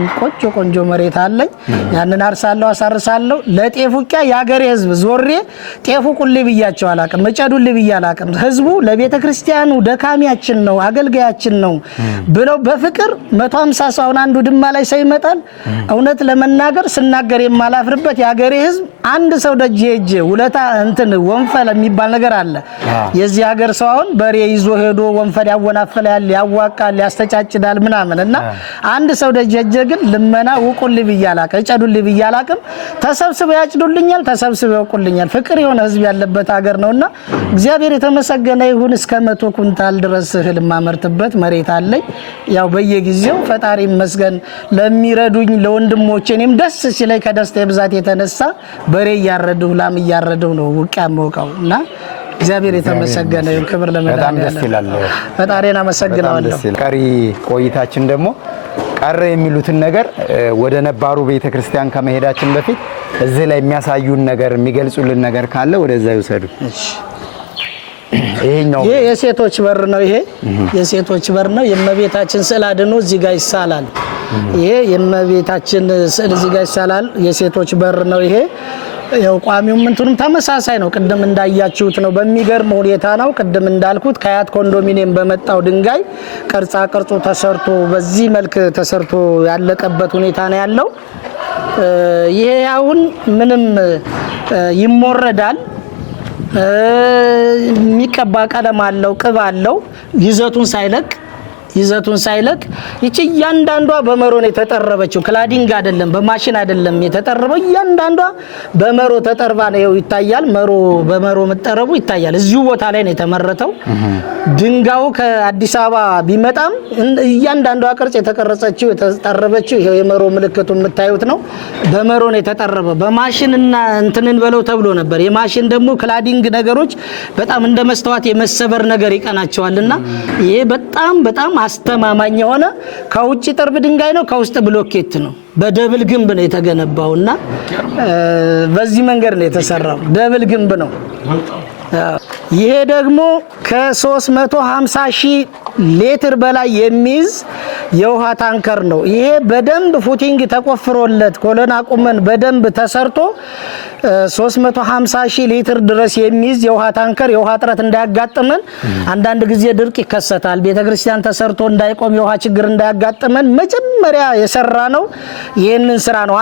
ቆንጆ መሬት አለኝ። ያንን አርሳለሁ አሳርሳለሁ። ለጤፉ ቂያ ያገሬ ህዝብ ዞሬ ጤፉ ቁል ብያቸው አላቅም እጨዱል ብያ አላቅም። ህዝቡ ለቤተ ክርስቲያኑ ደካሚያችን ነው አገልጋያችን ነው ብለው በፍቅር 150 ሰው አንዱ ድማ ላይ ሳይመጣል እውነት ለመናገር ስናገር የማላፍርበት ያገሬ ህዝብ አንድ ሰው ደጅ ሄጄ ውለታ እንትን ወንፈል የሚባል ነገር አለ። የዚህ ሀገር ሰው አሁን በሬ ይዞ ሄዶ ወንፈል ያወናፈላል ያዋቃል ያስተጫጭዳል ምናምንና አንድ ሰው ደጅ ሄጄ ግን ልመና ውቁል ብያላቀ እጨዱል ብያላቅም ተሰብስበው ያጭዱልኛል ተሰብስበው ያውቁልኛል። ፍቅር የሆነ ህዝብ ያለበት ሀገር ነውና እግዚአብሔር የተመሰገነ ይሁን። እስከ 100 ኩንታል ድረስ እህል ማመርትበት መሬት አለኝ። ያው በየጊዜው ፈጣሪ ይመስገን ለሚረዱኝ ለወንድሞቼ እኔም ደስ ሲለኝ ከደስታ ብዛት የተነሳ በሬ ያረዱ ላም ያረዱ ነው ውቂያ መውቃውና እግዚአብሔር የተመሰገነ ይሁን። ክብር ለመድኃኔዓለም። በጣም ደስ ይላል። ፈጣሪና መሰግናለሁ። ቀሪ ቆይታችን ደግሞ ቀረ የሚሉትን ነገር ወደ ነባሩ ቤተክርስቲያን ከመሄዳችን በፊት እዚህ ላይ የሚያሳዩን ነገር የሚገልጹልን ነገር ካለ ወደዛ ይወሰዱ። እሺ ይሄ የሴቶች በር ነው። ይሄ የሴቶች በር ነው። የእመቤታችን ስዕል አድኖ እዚህ ጋር ይሳላል። ይሄ የእመቤታችን ስዕል እዚህ ጋር ይሳላል። የሴቶች በር ነው። ይሄ ያው ቋሚው እንትኑም ተመሳሳይ ነው። ቅድም እንዳያችሁት ነው። በሚገርም ሁኔታ ነው። ቅድም እንዳልኩት ከአያት ኮንዶሚኒየም በመጣው ድንጋይ ቅርጻ ቅርጹ ተሰርቶ በዚህ መልክ ተሰርቶ ያለቀበት ሁኔታ ነው ያለው። ይሄ አሁን ምንም ይሞረዳል የሚቀባ ቀለም አለው ቅብ አለው ይዘቱን ሳይለቅ ይቺ ያንዳንዷ በመሮ ነው የተጠረበችው። ክላዲንግ አይደለም በማሽን አይደለም የተጠረበው። ያንዳንዷ በመሮ ተጠርባ ነው ይታያል። በመሮ መጠረቡ ይታያል። እዚሁ ቦታ ላይ ነው የተመረተው። ድንጋዩ ከአዲስ አበባ ቢመጣም ያንዳንዷ ቅርጽ የተቀረጸችው የተጠረበችው ይሄ የመሮ ምልክቱ የምታዩት ነው። በመሮ ነው የተጠረበው። በማሽንና እንትንን በለው ተብሎ ነበር። የማሽን ደግሞ ክላዲንግ ነገሮች በጣም እንደ መስተዋት የመሰበር ነገር ይቀናቸዋልና ይሄ በጣም አስተማማኝ የሆነ ከውጭ ጥርብ ድንጋይ ነው፣ ከውስጥ ብሎኬት ነው። በደብል ግንብ ነው የተገነባውና በዚህ መንገድ ነው የተሰራው። ደብል ግንብ ነው። ይሄ ደግሞ ከ350,000 ሊትር በላይ የሚይዝ የውሃ ታንከር ነው። ይሄ በደንብ ፉቲንግ ተቆፍሮለት ኮሎን አቁመን በደንብ ተሰርቶ 350,000 ሊትር ድረስ የሚይዝ የውሃ ታንከር የውሃ ጥረት እንዳያጋጥመን አንዳንድ ጊዜ ድርቅ ይከሰታል። ቤተክርስቲያን ተሰርቶ እንዳይቆም የውሃ ችግር እንዳያጋጥመን መጀመሪያ የሰራ ነው ይሄንን ስራ ነው።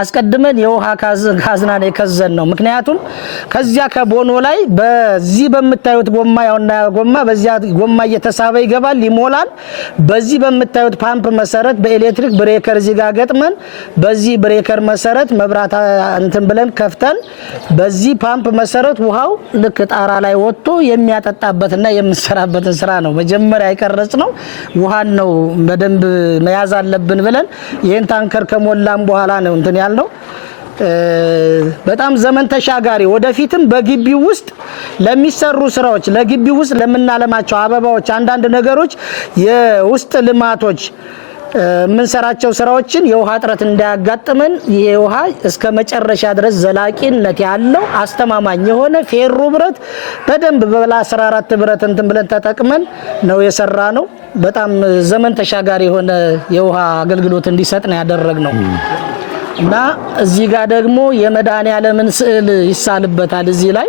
አስቀድመን የውሃ ካዝና ነው የከዘን ነው። ምክንያቱም ከዚያ ከቦኖ ላይ በዚህ በመታዩት ጎማ ያውና ጎማ በዚያ ጎማ እየተሳበ ይገባል ይሞላል። በዚህ በመታዩት ፓምፕ መሰረት በኤሌክትሪክ ብሬከር እዚህ ጋር ገጥመን በዚህ ብሬከር መሰረት መብራት እንትን ብለን ከፍተን በዚህ ፓምፕ መሰረት ውሃው ልክ ጣራ ላይ ወጥቶ የሚያጠጣበትና የምንሰራበትን ስራ ነው መጀመሪያ አይቀርጽ ነው። ውሃን ነው በደንብ መያዝ አለብን ብለን ይሄን ታንከር ከሞላም በኋላ ነው እንትን ያልነው። በጣም ዘመን ተሻጋሪ ወደፊትም በግቢው ውስጥ ለሚሰሩ ስራዎች ለግቢው ውስጥ ለምናለማቸው አበባዎች አንዳንድ ነገሮች የውስጥ ልማቶች ምንሰራቸው ስራዎችን የውሃ እጥረት እንዳያጋጥመን ይሄ ውሃ እስከ መጨረሻ ድረስ ዘላቂነት ያለው አስተማማኝ የሆነ ፌሮ ብረት በደንብ በላ 14 ብረት እንትን ብለን ተጠቅመን ነው የሰራ ነው። በጣም ዘመን ተሻጋሪ የሆነ የውሃ አገልግሎት እንዲሰጥ ነው ያደረግነው። እና እዚህ ጋር ደግሞ የመድኃኔዓለምን ስዕል ይሳልበታል እዚህ ላይ።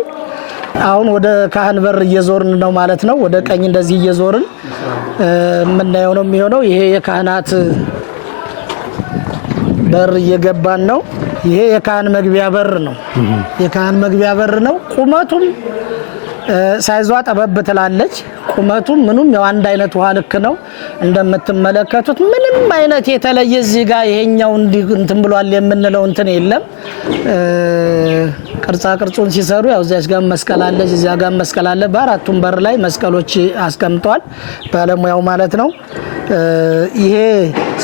አሁን ወደ ካህን በር እየዞርን ነው ማለት ነው። ወደ ቀኝ እንደዚህ እየዞርን የምናየው ነው የሚሆነው። ይሄ የካህናት በር እየገባን ነው። ይሄ የካህን መግቢያ በር ነው። የካህን መግቢያ በር ነው። ቁመቱም ሳይዟ ጠበብ ትላለች። ቁመቱም ምኑም ያው አንድ አይነት ውሃ ልክ ነው እንደምትመለከቱት። ምንም አይነት የተለየ እዚህ ጋር ይሄኛው እንትን ብሏል የምንለው እንትን የለም። ቅርጻ ቅርጹን ሲሰሩ ያው እዚያስ ጋር መስቀል አለ፣ እዚያ ጋር መስቀል አለ። በአራቱም በር ላይ መስቀሎች አስቀምጧል ባለሙያው ማለት ነው። ይሄ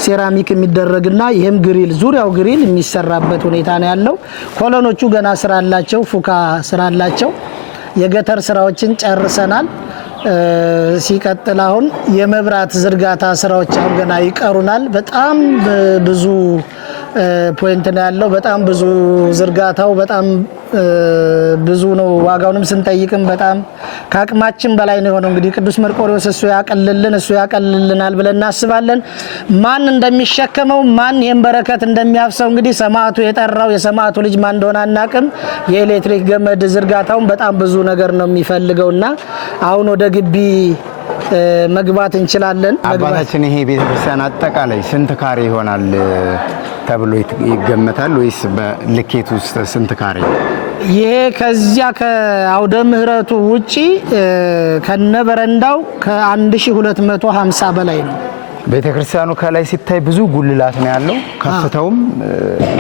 ሴራሚክ የሚደረግና ይሄም ግሪል ዙሪያው ግሪል የሚሰራበት ሁኔታ ነው ያለው። ኮሎኖቹ ገና ስራ አላቸው፣ ፉካ ስራ አላቸው። የገተር ስራዎችን ጨርሰናል። ሲቀጥል አሁን የመብራት ዝርጋታ ስራዎች አሁን ገና ይቀሩናል። በጣም ብዙ ፖይንት ነው ያለው። በጣም ብዙ ዝርጋታው በጣም ብዙ ነው። ዋጋውንም ስንጠይቅም በጣም ከአቅማችን በላይ ነው የሆነው። እንግዲህ ቅዱስ መርቆሬዎስ እሱ ያቀልልናል ብለን እናስባለን። ማን እንደሚሸከመው ማን ይሄን በረከት እንደሚያፍሰው እንግዲህ ሰማዕቱ የጠራው የሰማዕቱ ልጅ ማን እንደሆነ አናቅም። የኤሌክትሪክ ገመድ ዝርጋታውን በጣም ብዙ ነገር ነው የሚፈልገውና አሁን ወደ ግቢ መግባት እንችላለን። አባታችን ይሄ ቤተክርስቲያን አጠቃላይ ስንት ካሬ ይሆናል ተብሎ ይገመታል ወይስ በልኬት ውስጥ ስንት ካሬ? ይሄ ከዚያ ከአውደ ምህረቱ ውጪ ከነበረንዳው ከ1250 በላይ ነው። ቤተክርስቲያኑ ከላይ ሲታይ ብዙ ጉልላት ነው ያለው። ከፍተውም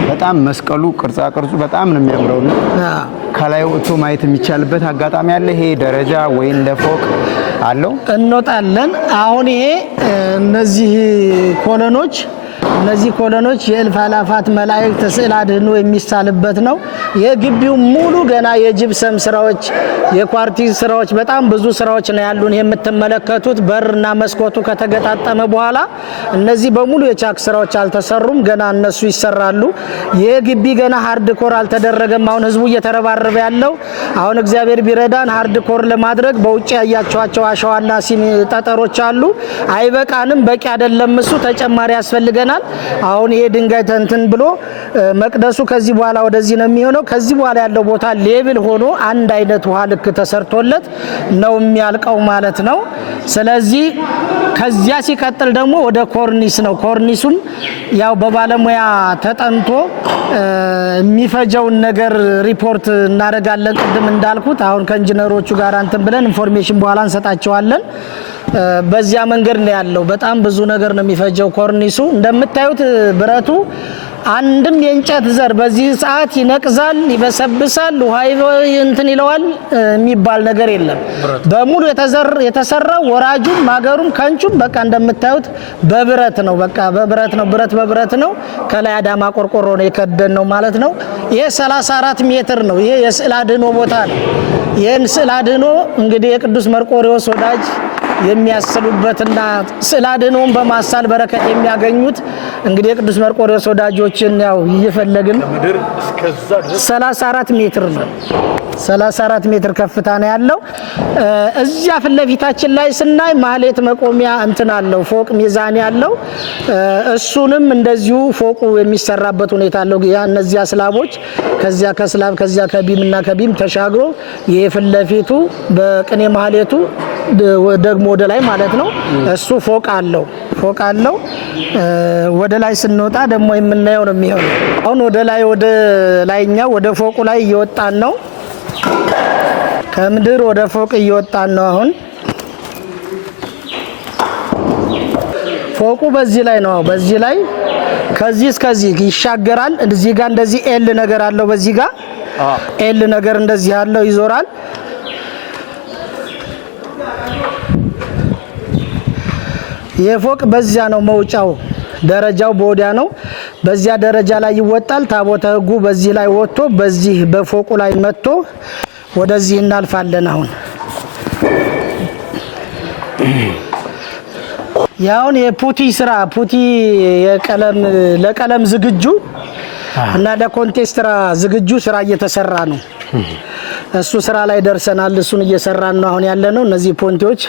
በጣም መስቀሉ ቅርጻ ቅርጹ በጣም ነው የሚያምረው። ከላይ ወጥቶ ማየት የሚቻልበት አጋጣሚ አለ። ይሄ ደረጃ ወይ እንደ ፎቅ አለው? እንወጣለን። አሁን ይሄ እነዚህ ኮሎኖች የእልፍ አላፋት መላእክት ስዕል አድህኖ የሚሳልበት ነው። የግቢው ሙሉ ገና የጅብሰም ስራዎች፣ የኳርቲዝ ስራዎች በጣም ብዙ ስራዎች ነው ያሉን። የምትመለከቱት በርና መስኮቱ ከተገጣጠመ በኋላ እነዚህ በሙሉ የቻክ ስራዎች አልተሰሩም፣ ገና እነሱ ይሰራሉ። የግቢ ገና ሃርድ ኮር አልተደረገም። አሁን ህዝቡ እየተረባረበ ያለው አሁን እግዚአብሔር ቢረዳን ሃርድ ኮር ለማድረግ በውጭ ያያቸዋቸው አሸዋና ጠጠሮች አሉ። አይበቃንም፣ በቂ አይደለም። እሱ ተጨማሪ ያስፈልገናል። አሁን ይሄ ድንጋይ ተንትን ብሎ መቅደሱ ከዚህ በኋላ ወደዚህ ነው የሚሆነው። ከዚህ በኋላ ያለው ቦታ ሌብል ሆኖ አንድ አይነት ውሃ ልክ ተሰርቶለት ነው የሚያልቀው ማለት ነው። ስለዚህ ከዚያ ሲቀጥል ደግሞ ወደ ኮርኒስ ነው። ኮርኒሱም ያው በባለሙያ ተጠንቶ የሚፈጀውን ነገር ሪፖርት እናደርጋለን። ቅድም እንዳልኩት አሁን ከኢንጂነሮቹ ጋር እንትን ብለን ኢንፎርሜሽን በኋላ እንሰጣቸዋለን። በዚያ መንገድ ነው ያለው። በጣም ብዙ ነገር ነው የሚፈጀው ኮርኒሱ። እንደምታዩት ብረቱ አንድም የእንጨት ዘር በዚህ ሰዓት ይነቅዛል፣ ይበሰብሳል፣ ውሃ እንትን ይለዋል የሚባል ነገር የለም። በሙሉ የተሰራው ወራጁም ማገሩም ከንቹም በቃ እንደምታዩት በብረት ነው። በቃ በብረት ነው፣ ብረት ነው። ከላይ አዳማ ቆርቆሮ ነው የከደን ነው ማለት ነው። ይሄ 34 ሜትር ነው። ይሄ የስዕል አድህኖ ቦታ ነው። ይሄን ስዕል አድህኖ እንግዲህ የቅዱስ መርቆሬዎስ ወዳጅ የሚያስሉበትና ስዕል አድህኖን በማሳል በረከት የሚያገኙት እንግዲህ የቅዱስ መርቆሬዎስ ወዳጆችን ያው እየፈለግን 34 ሜትር ነው። 34 ሜትር ከፍታ ነው ያለው። እዚያ ፊት ለፊታችን ላይ ስናይ ማህሌት መቆሚያ እንትን አለው፣ ፎቅ ሚዛን ያለው እሱንም እንደዚሁ ፎቁ የሚሰራበት ሁኔታ አለው። ያ እነዚያ ስላቦች ከዚያ ከስላብ ከዚያ ከቢምና ከቢም ተሻግሮ ይሄ ፊት ለፊቱ በቅኔ ማህሌቱ ደግሞ ወደ ላይ ማለት ነው። እሱ ፎቅ አለው። ወደ ላይ ስንወጣ ደግሞ የምናየው ነው የሚሆነው። አሁን ወደ ላይኛው ወደ ፎቁ ላይ እየወጣን ነው። ከምድር ወደ ፎቅ እየወጣን ነው። አሁን ፎቁ በዚህ ላይ ነው። በዚህ ላይ ከዚህ እስከዚህ ይሻገራል። እዚህ ጋር እንደዚህ ኤል ነገር አለው። በዚህ ጋር ኤል ነገር እንደዚህ ያለው ይዞራል። የፎቅ በዚያ ነው መውጫው፣ ደረጃው በወዲያ ነው። በዚያ ደረጃ ላይ ይወጣል። ታቦተ ሕጉ በዚህ ላይ ወጥቶ በዚህ በፎቁ ላይ መጥቶ ወደዚህ እናልፋለን። አሁን ያውን የፑቲ ስራ ፑቲ ለቀለም ዝግጁ እና ለኮንቴስት ዝግጁ ስራ እየተሰራ ነው። እሱ ስራ ላይ ደርሰናል። እሱን እየሰራን ነው አሁን ያለነው። እነዚህ ፖንቲዎች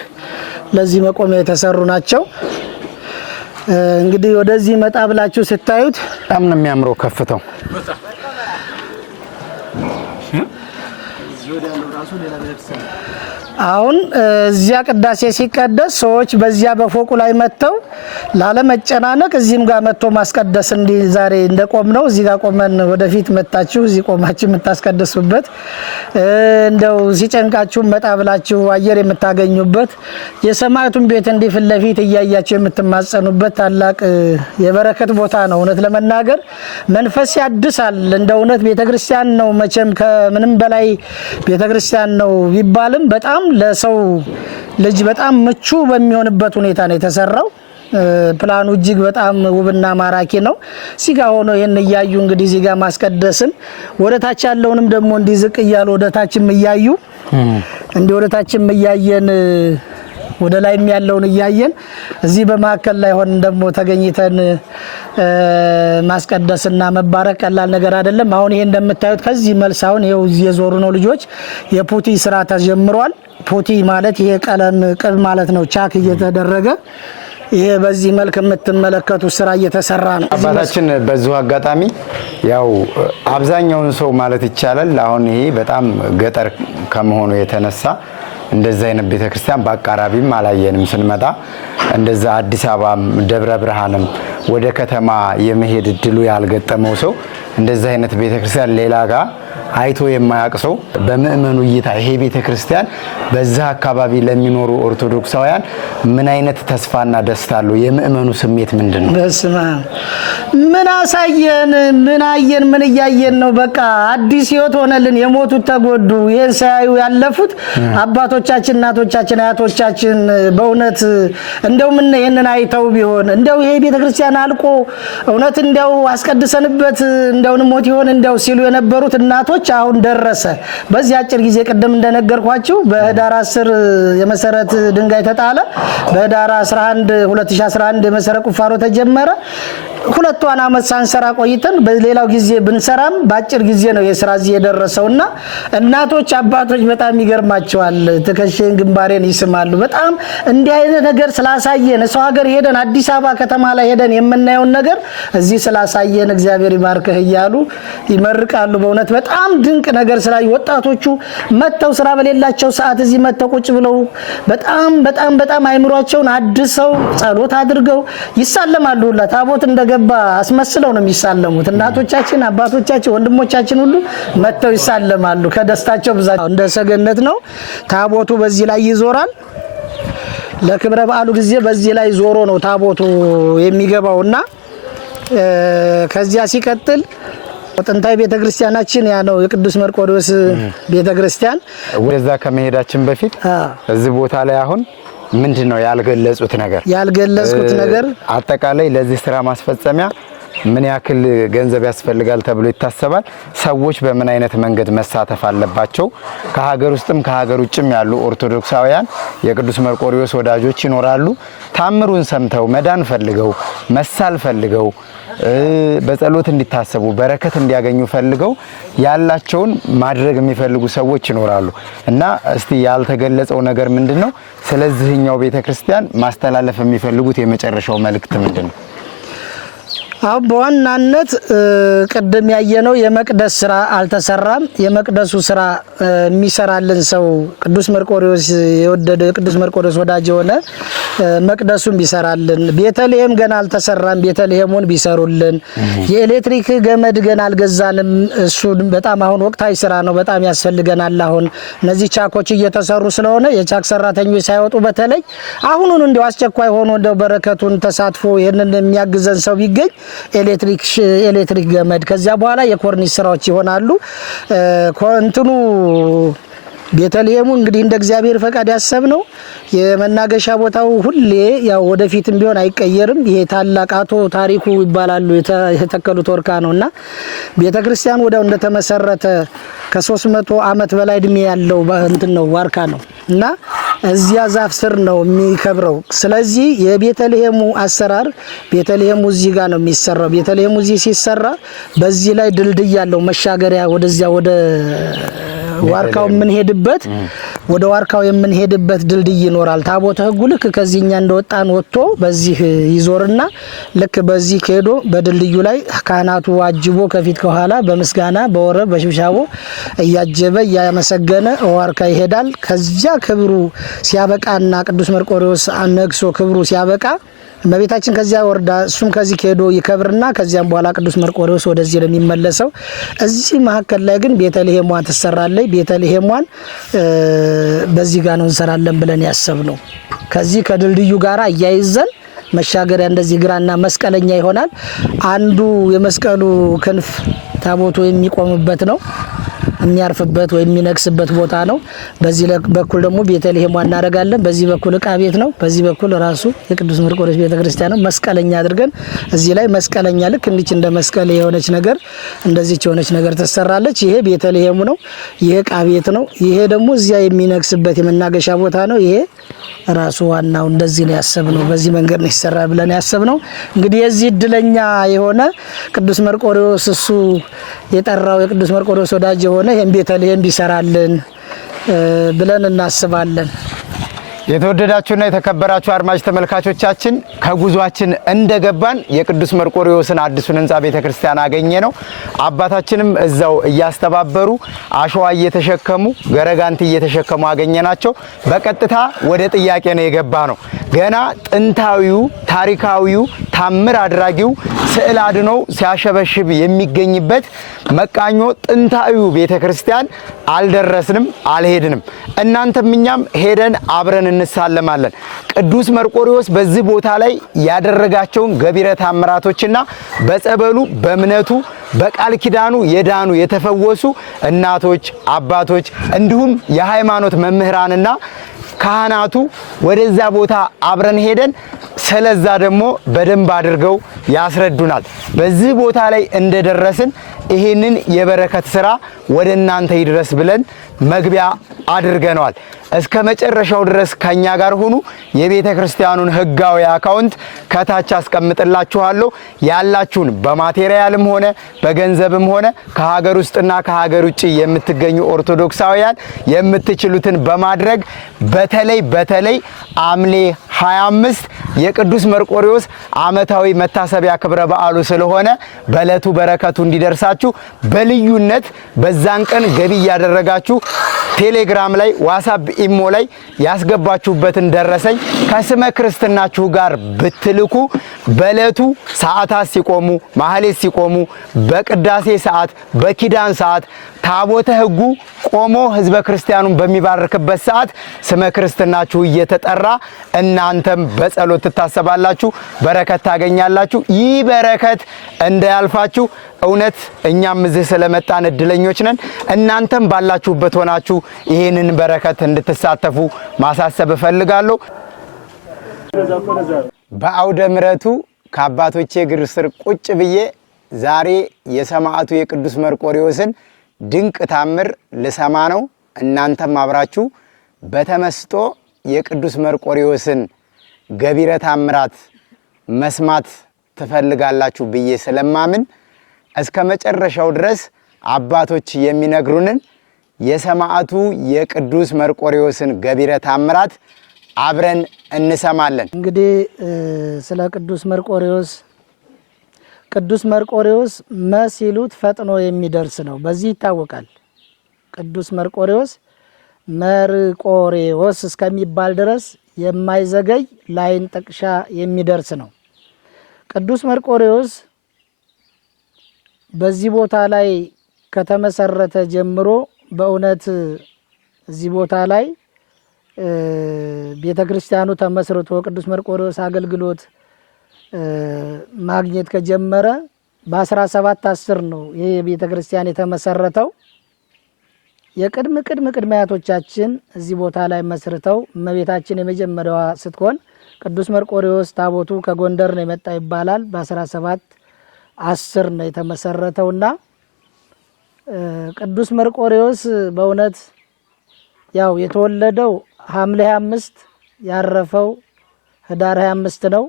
ለዚህ መቆሚያ የተሰሩ ናቸው። እንግዲህ ወደዚህ መጣ ብላችሁ ስታዩት በጣም ነው የሚያምረው ከፍተው። አሁን እዚያ ቅዳሴ ሲቀደስ ሰዎች በዚያ በፎቁ ላይ መጥተው ላለመጨናነቅ እዚህም ጋር መጥቶ ማስቀደስ እንዲ ዛሬ እንደቆም ነው። እዚህ ጋር ቆመን ወደፊት መጣችሁ እዚህ ቆማችሁ የምታስቀድሱበት እንደው ሲጨንቃችሁ መጣ ብላችሁ አየር የምታገኙበት የሰማዕቱን ቤት እንዲህ ፊት ለፊት እያያችሁ የምትማጸኑበት ታላቅ የበረከት ቦታ ነው። እውነት ለመናገር መንፈስ ያድሳል። እንደ እውነት ቤተክርስቲያን ነው መቼም ከምንም በላይ ቤተክርስቲያን ነው ቢባልም በጣም ለሰው ልጅ በጣም ምቹ በሚሆንበት ሁኔታ ነው የተሰራው። ፕላኑ እጅግ በጣም ውብና ማራኪ ነው። ሲጋ ሆኖ ይሄን እያዩ እንግዲህ እዚህ ጋር ማስቀደስም ወደታች ያለውንም ደግሞ እንዲዝቅ እያሉ ወደታችም እያዩ እንዲህ ወደታችም እያየን ወደ ላይም ያለውን እያየን እዚህ በመካከል ላይ ሆነን ደግሞ ተገኝተን ማስቀደስና መባረክ ቀላል ነገር አይደለም። አሁን ይሄ እንደምታዩት ከዚህ መልስ አሁን ይሄው እየዞሩ ነው ልጆች። የፑቲ ስራ ተጀምሯል። ፑቲ ማለት ይሄ ቀለም ቅብ ማለት ነው። ቻክ እየተደረገ ይሄ በዚህ መልክ የምትመለከቱት ስራ እየተሰራ ነው። አባታችን በዚሁ አጋጣሚ ያው አብዛኛውን ሰው ማለት ይቻላል አሁን ይሄ በጣም ገጠር ከመሆኑ የተነሳ እንደዛ አይነት ቤተክርስቲያን በአቃራቢም አላየንም። ስንመጣ እንደዛ አዲስ አበባም ደብረ ብርሃንም ወደ ከተማ የመሄድ እድሉ ያልገጠመው ሰው እንደዛ አይነት ቤተክርስቲያን ሌላ ጋር አይቶ የማያውቅ ሰው በምእመኑ እይታ ይሄ ቤተክርስቲያን በዛ አካባቢ ለሚኖሩ ኦርቶዶክሳውያን ምን አይነት ተስፋና ደስታ አለው? የምእመኑ ስሜት ምንድነው? በስማ ምን አሳየን፣ ምን አየን፣ ምን እያየን ነው? በቃ አዲስ ህይወት ሆነልን። የሞቱት ተጎዱ፣ ይሄን ሳያዩ ያለፉት አባቶቻችን፣ እናቶቻችን፣ አያቶቻችን በእውነት እንደው ምን ይሄንን አይተው ቢሆን እንደው ይሄ ቤተክርስቲያን አልቆ እውነት እንደው አስቀድሰንበት እንደው ሞት ይሆን እንደው ሲሉ የነበሩት እናቶች አሁን ደረሰ። በዚህ አጭር ጊዜ ቀደም እንደነገርኳችሁ በህዳር 10 የመሰረት ድንጋይ ተጣለ። በህዳር 11 2011 የመሰረት ቁፋሮ ተጀመረ። ሁለቷን አመት ሳንሰራ ቆይተን በሌላው ጊዜ ብንሰራም በአጭር ጊዜ ነው የስራ እዚህ የደረሰውና እናቶች አባቶች በጣም ይገርማቸዋል። ትከሻዬን ግንባሬን ይስማሉ። በጣም እንዲህ አይነት ነገር ስላሳየን ሰው ሀገር ሄደን አዲስ አበባ ከተማ ላይ ሄደን የምናየውን ነገር እዚህ ስላሳየን እግዚአብሔር ይባርክህ እያሉ ይመርቃሉ። በእውነት በጣም ድንቅ ነገር ስላዩ ወጣቶቹ መተው ስራ በሌላቸው ሰዓት እዚህ መተው ቁጭ ብለው በጣም አይምሯቸውን አድሰው ጸሎት አድርገው ይሳለማሉ። ሁላ ታቦት እንደገባ አስመስለው ነው የሚሳለሙት። እናቶቻችን፣ አባቶቻችን፣ ወንድሞቻችን ሁሉ መተው ይሳለማሉ ከደስታቸው ብዛት። እንደ ሰገነት ነው ታቦቱ በዚህ ላይ ይዞራል። ለክብረ በዓሉ ጊዜ በዚህ ላይ ዞሮ ነው ታቦቱ የሚገባውና ከዚያ ሲቀጥል ጥንታዊ ቤተክርስቲያናችን ያ ነው የቅዱስ መርቆሬዎስ ቤተክርስቲያን። ወደዛ ከመሄዳችን በፊት እዚህ ቦታ ላይ አሁን ምንድነው ያልገለጹት ነገር? ያልገለጹት ነገር አጠቃላይ ለዚህ ስራ ማስፈጸሚያ ምን ያክል ገንዘብ ያስፈልጋል ተብሎ ይታሰባል? ሰዎች በምን አይነት መንገድ መሳተፍ አለባቸው? ከሀገር ውስጥም ከሀገር ውጭም ያሉ ኦርቶዶክሳውያን የቅዱስ መርቆሬዎስ ወዳጆች ይኖራሉ። ታምሩን ሰምተው መዳን ፈልገው መሳል ፈልገው በጸሎት እንዲታሰቡ በረከት እንዲያገኙ ፈልገው ያላቸውን ማድረግ የሚፈልጉ ሰዎች ይኖራሉ እና እስቲ ያልተገለጸው ነገር ምንድነው? ስለዚህኛው ቤተክርስቲያን ማስተላለፍ የሚፈልጉት የመጨረሻው መልእክት ምንድነው? አሁን በዋናነት ቀደም ያየነው የመቅደስ ስራ አልተሰራም። የመቅደሱ ስራ የሚሰራልን ሰው ቅዱስ መርቆሬዎስ የወደደ ቅዱስ መርቆሬዎስ ወዳጅ የሆነ መቅደሱን ቢሰራልን፣ ቤተልሔም ገና አልተሰራም፣ ቤተልሔሙን ቢሰሩልን፣ የኤሌክትሪክ ገመድ ገና አልገዛንም። እሱ በጣም አሁን ወቅታዊ ስራ ነው፣ በጣም ያስፈልገናል። አሁን እነዚህ ቻኮች እየተሰሩ ስለሆነ የቻክ ሰራተኞች ሳይወጡ በተለይ አሁኑን እንደው አስቸኳይ ሆኖ እንደው በረከቱን ተሳትፎ ይሄንን የሚያግዘን ሰው ቢገኝ ኤሌክትሪክ ገመድ ከዚያ በኋላ የኮርኒስ ስራዎች ይሆናሉ። እንትኑ ቤተልሔሙ እንግዲህ እንደ እግዚአብሔር ፈቃድ ያሰብነው የመናገሻ ቦታው ሁሌ ያው ወደፊትም ቢሆን አይቀየርም። ይሄ ታላቅ አቶ ታሪኩ ይባላሉ የተከሉት ወርካ ነውና ቤተክርስቲያን ወዲያው እንደተመሰረተ ከ300 ዓመት በላይ እድሜ ያለው እንትን ነው ዋርካ ነው እና እዚያ ዛፍ ስር ነው የሚከብረው። ስለዚህ የቤተልሔሙ አሰራር ቤተልሔሙ እዚህ ጋር ነው የሚሰራው። ቤተልሔሙ እዚህ ሲሰራ በዚህ ላይ ድልድይ ያለው መሻገሪያ ወደዚያ ወደ ዋርካው የምንሄድበት ወደ ዋርካው የምንሄድበት ድልድይ ይኖራል። ታቦተ ሕጉ ልክ ከዚህኛ እንደወጣን ወጥቶ በዚህ ይዞርና ልክ በዚህ ከሄዶ በድልድዩ ላይ ካህናቱ አጅቦ ከፊት ከኋላ በምስጋና በወረብ በሽብሻቦ እያጀበ እያመሰገነ ዋርካ ይሄዳል። ከዚያ ክብሩ ሲያበቃና ቅዱስ መርቆሬዎስ ነግሶ ክብሩ ሲያበቃ እመቤታችን ከዚያ ወርዳ እሱም ከዚህ ከሄዶ ይከብርና ከዚያም በኋላ ቅዱስ መርቆሬዎስ ወደዚህ ለሚመለሰው እዚህ መሀከል ላይ ግን ቤተልሔሟን ትሰራለች። ቤተልሔሟን በዚህ ጋር ነው እንሰራለን ብለን ያሰብነው። ከዚህ ከድልድዩ ጋር አያይዘን መሻገሪያ እንደዚህ ግራና መስቀለኛ ይሆናል። አንዱ የመስቀሉ ክንፍ ታቦቱ የሚቆምበት ነው የሚያርፍበት ወይ የሚነግስበት ቦታ ነው። በዚህ በኩል ደግሞ ቤተልሔም እናደርጋለን። በዚህ በኩል ዕቃ ቤት ነው። በዚህ በኩል ራሱ የቅዱስ መርቆሬዎስ ቤተክርስቲያን ነው። መስቀለኛ አድርገን እዚህ ላይ መስቀለኛ ልክ እንዲች እንደ መስቀል የሆነች ነገር እንደዚህች የሆነች ነገር ተሰራለች። ይሄ ቤተልሔሙ ነው። ይሄ ዕቃ ቤት ነው። ይሄ ደግሞ እዚያ የሚነግስበት የመናገሻ ቦታ ነው። ይሄ ራሱ ዋናው እንደዚህ ነው ያሰብነው። በዚህ መንገድ ነው ይሰራ ብለን ያሰብነው። እንግዲህ የዚህ እድለኛ የሆነ ቅዱስ መርቆሬዎስ እሱ የጠራው የቅዱስ መርቆሬዎስ ወዳጅ የሆነ ይሄን ቤተልሔም ቢሰራልን ብለን እናስባለን። የተወደዳችሁና የተከበራችሁ አድማጭ ተመልካቾቻችን ከጉዟችን እንደገባን የቅዱስ መርቆሬዎስን አዲሱን ህንጻ ቤተክርስቲያን አገኘ ነው። አባታችንም እዛው እያስተባበሩ አሸዋ እየተሸከሙ ገረጋንቲ እየተሸከሙ አገኘናቸው። በቀጥታ ወደ ጥያቄ ነው የገባ ነው። ገና ጥንታዊው ታሪካዊው ታምር አድራጊው ስዕል አድኖ ሲያሸበሽብ የሚገኝበት መቃኞ ጥንታዊው ቤተክርስቲያን አልደረስንም፣ አልሄድንም። እናንተም እኛም ሄደን አብረን እንሳለማለን። ቅዱስ መርቆሬዎስ በዚህ ቦታ ላይ ያደረጋቸውን ገቢረ ተአምራቶችና በጸበሉ በእምነቱ በቃል ኪዳኑ የዳኑ የተፈወሱ እናቶች፣ አባቶች እንዲሁም የሃይማኖት መምህራንና ካህናቱ ወደዛ ቦታ አብረን ሄደን ስለዛ ደግሞ በደንብ አድርገው ያስረዱናል። በዚህ ቦታ ላይ እንደደረስን ይሄንን የበረከት ስራ ወደ እናንተ ይድረስ ብለን መግቢያ አድርገናል። እስከ መጨረሻው ድረስ ከኛ ጋር ሁኑ። የቤተ ክርስቲያኑን ህጋዊ አካውንት ከታች አስቀምጥላችኋለሁ። ያላችሁን በማቴሪያልም ሆነ በገንዘብም ሆነ ከሀገር ውስጥና ከሀገር ውጭ የምትገኙ ኦርቶዶክሳውያን የምትችሉትን በማድረግ በተለይ ሐምሌ 25 የቅዱስ መርቆሬዎስ ዓመታዊ መታሰቢያ ክብረ በዓሉ ስለሆነ በዕለቱ በረከቱ እንዲደርሳችሁ በልዩነት በዛን ቀን ገቢ ያደረጋችሁ ቴሌግራም ላይ ዋትስአፕ ኢሞ ላይ ያስገባችሁበትን ደረሰኝ ከስመ ክርስትናችሁ ጋር ብትልኩ በዕለቱ ሰዓታት ሲቆሙ ማህሌት ሲቆሙ በቅዳሴ ሰዓት በኪዳን ሰዓት ታቦተ ሕጉ ቆሞ ህዝበ ክርስቲያኑን በሚባርክበት ሰዓት ስመ ክርስትናችሁ እየተጠራ እናንተም በጸሎት ትታሰባላችሁ፣ በረከት ታገኛላችሁ። ይህ በረከት እንዳያልፋችሁ እውነት እኛም እዚህ ስለመጣን እድለኞች ነን። እናንተም ባላችሁበት ሆናችሁ ይሄንን በረከት እንድትሳተፉ ማሳሰብ እፈልጋለሁ። በአውደ ምሕረቱ ከአባቶቼ እግር ስር ቁጭ ብዬ ዛሬ የሰማዕቱ የቅዱስ መርቆሬዎስን ድንቅ ታምር ልሰማ ነው። እናንተም አብራችሁ በተመስጦ የቅዱስ መርቆሬዎስን ገቢረ ታምራት መስማት ትፈልጋላችሁ ብዬ ስለማምን እስከ መጨረሻው ድረስ አባቶች የሚነግሩንን የሰማዕቱ የቅዱስ መርቆሬዎስን ገቢረ ታምራት አብረን እንሰማለን። እንግዲህ ስለ ቅዱስ መርቆሬዎስ መሲሉት ፈጥኖ የሚደርስ ነው። በዚህ ይታወቃል። ቅዱስ መርቆሬዎስ እስከሚባል ድረስ የማይዘገይ ላይን ጥቅሻ የሚደርስ ነው። ቅዱስ መርቆሬዎስ በዚህ ቦታ ላይ ከተመሰረተ ጀምሮ በእውነት እዚህ ቦታ ላይ ቤተክርስቲያኑ ተመስርቶ ቅዱስ መርቆሬዎስ አገልግሎት ማግኘት ከጀመረ በ1710 ነው ይሄ ቤተክርስቲያን የተመሰረተው። የቅድም አያቶቻችን እዚህ ቦታ ላይ መስርተው እመቤታችን የመጀመሪያዋ ስትሆን ቅዱስ መርቆሬዎስ ታቦቱ ከጎንደር ነው የመጣ ይባላል። በ1710 ነው የተመሰረተውና ቅዱስ መርቆሬዎስ በእውነት ያው የተወለደው ሐምሌ 25 ያረፈው ህዳር 25 ነው።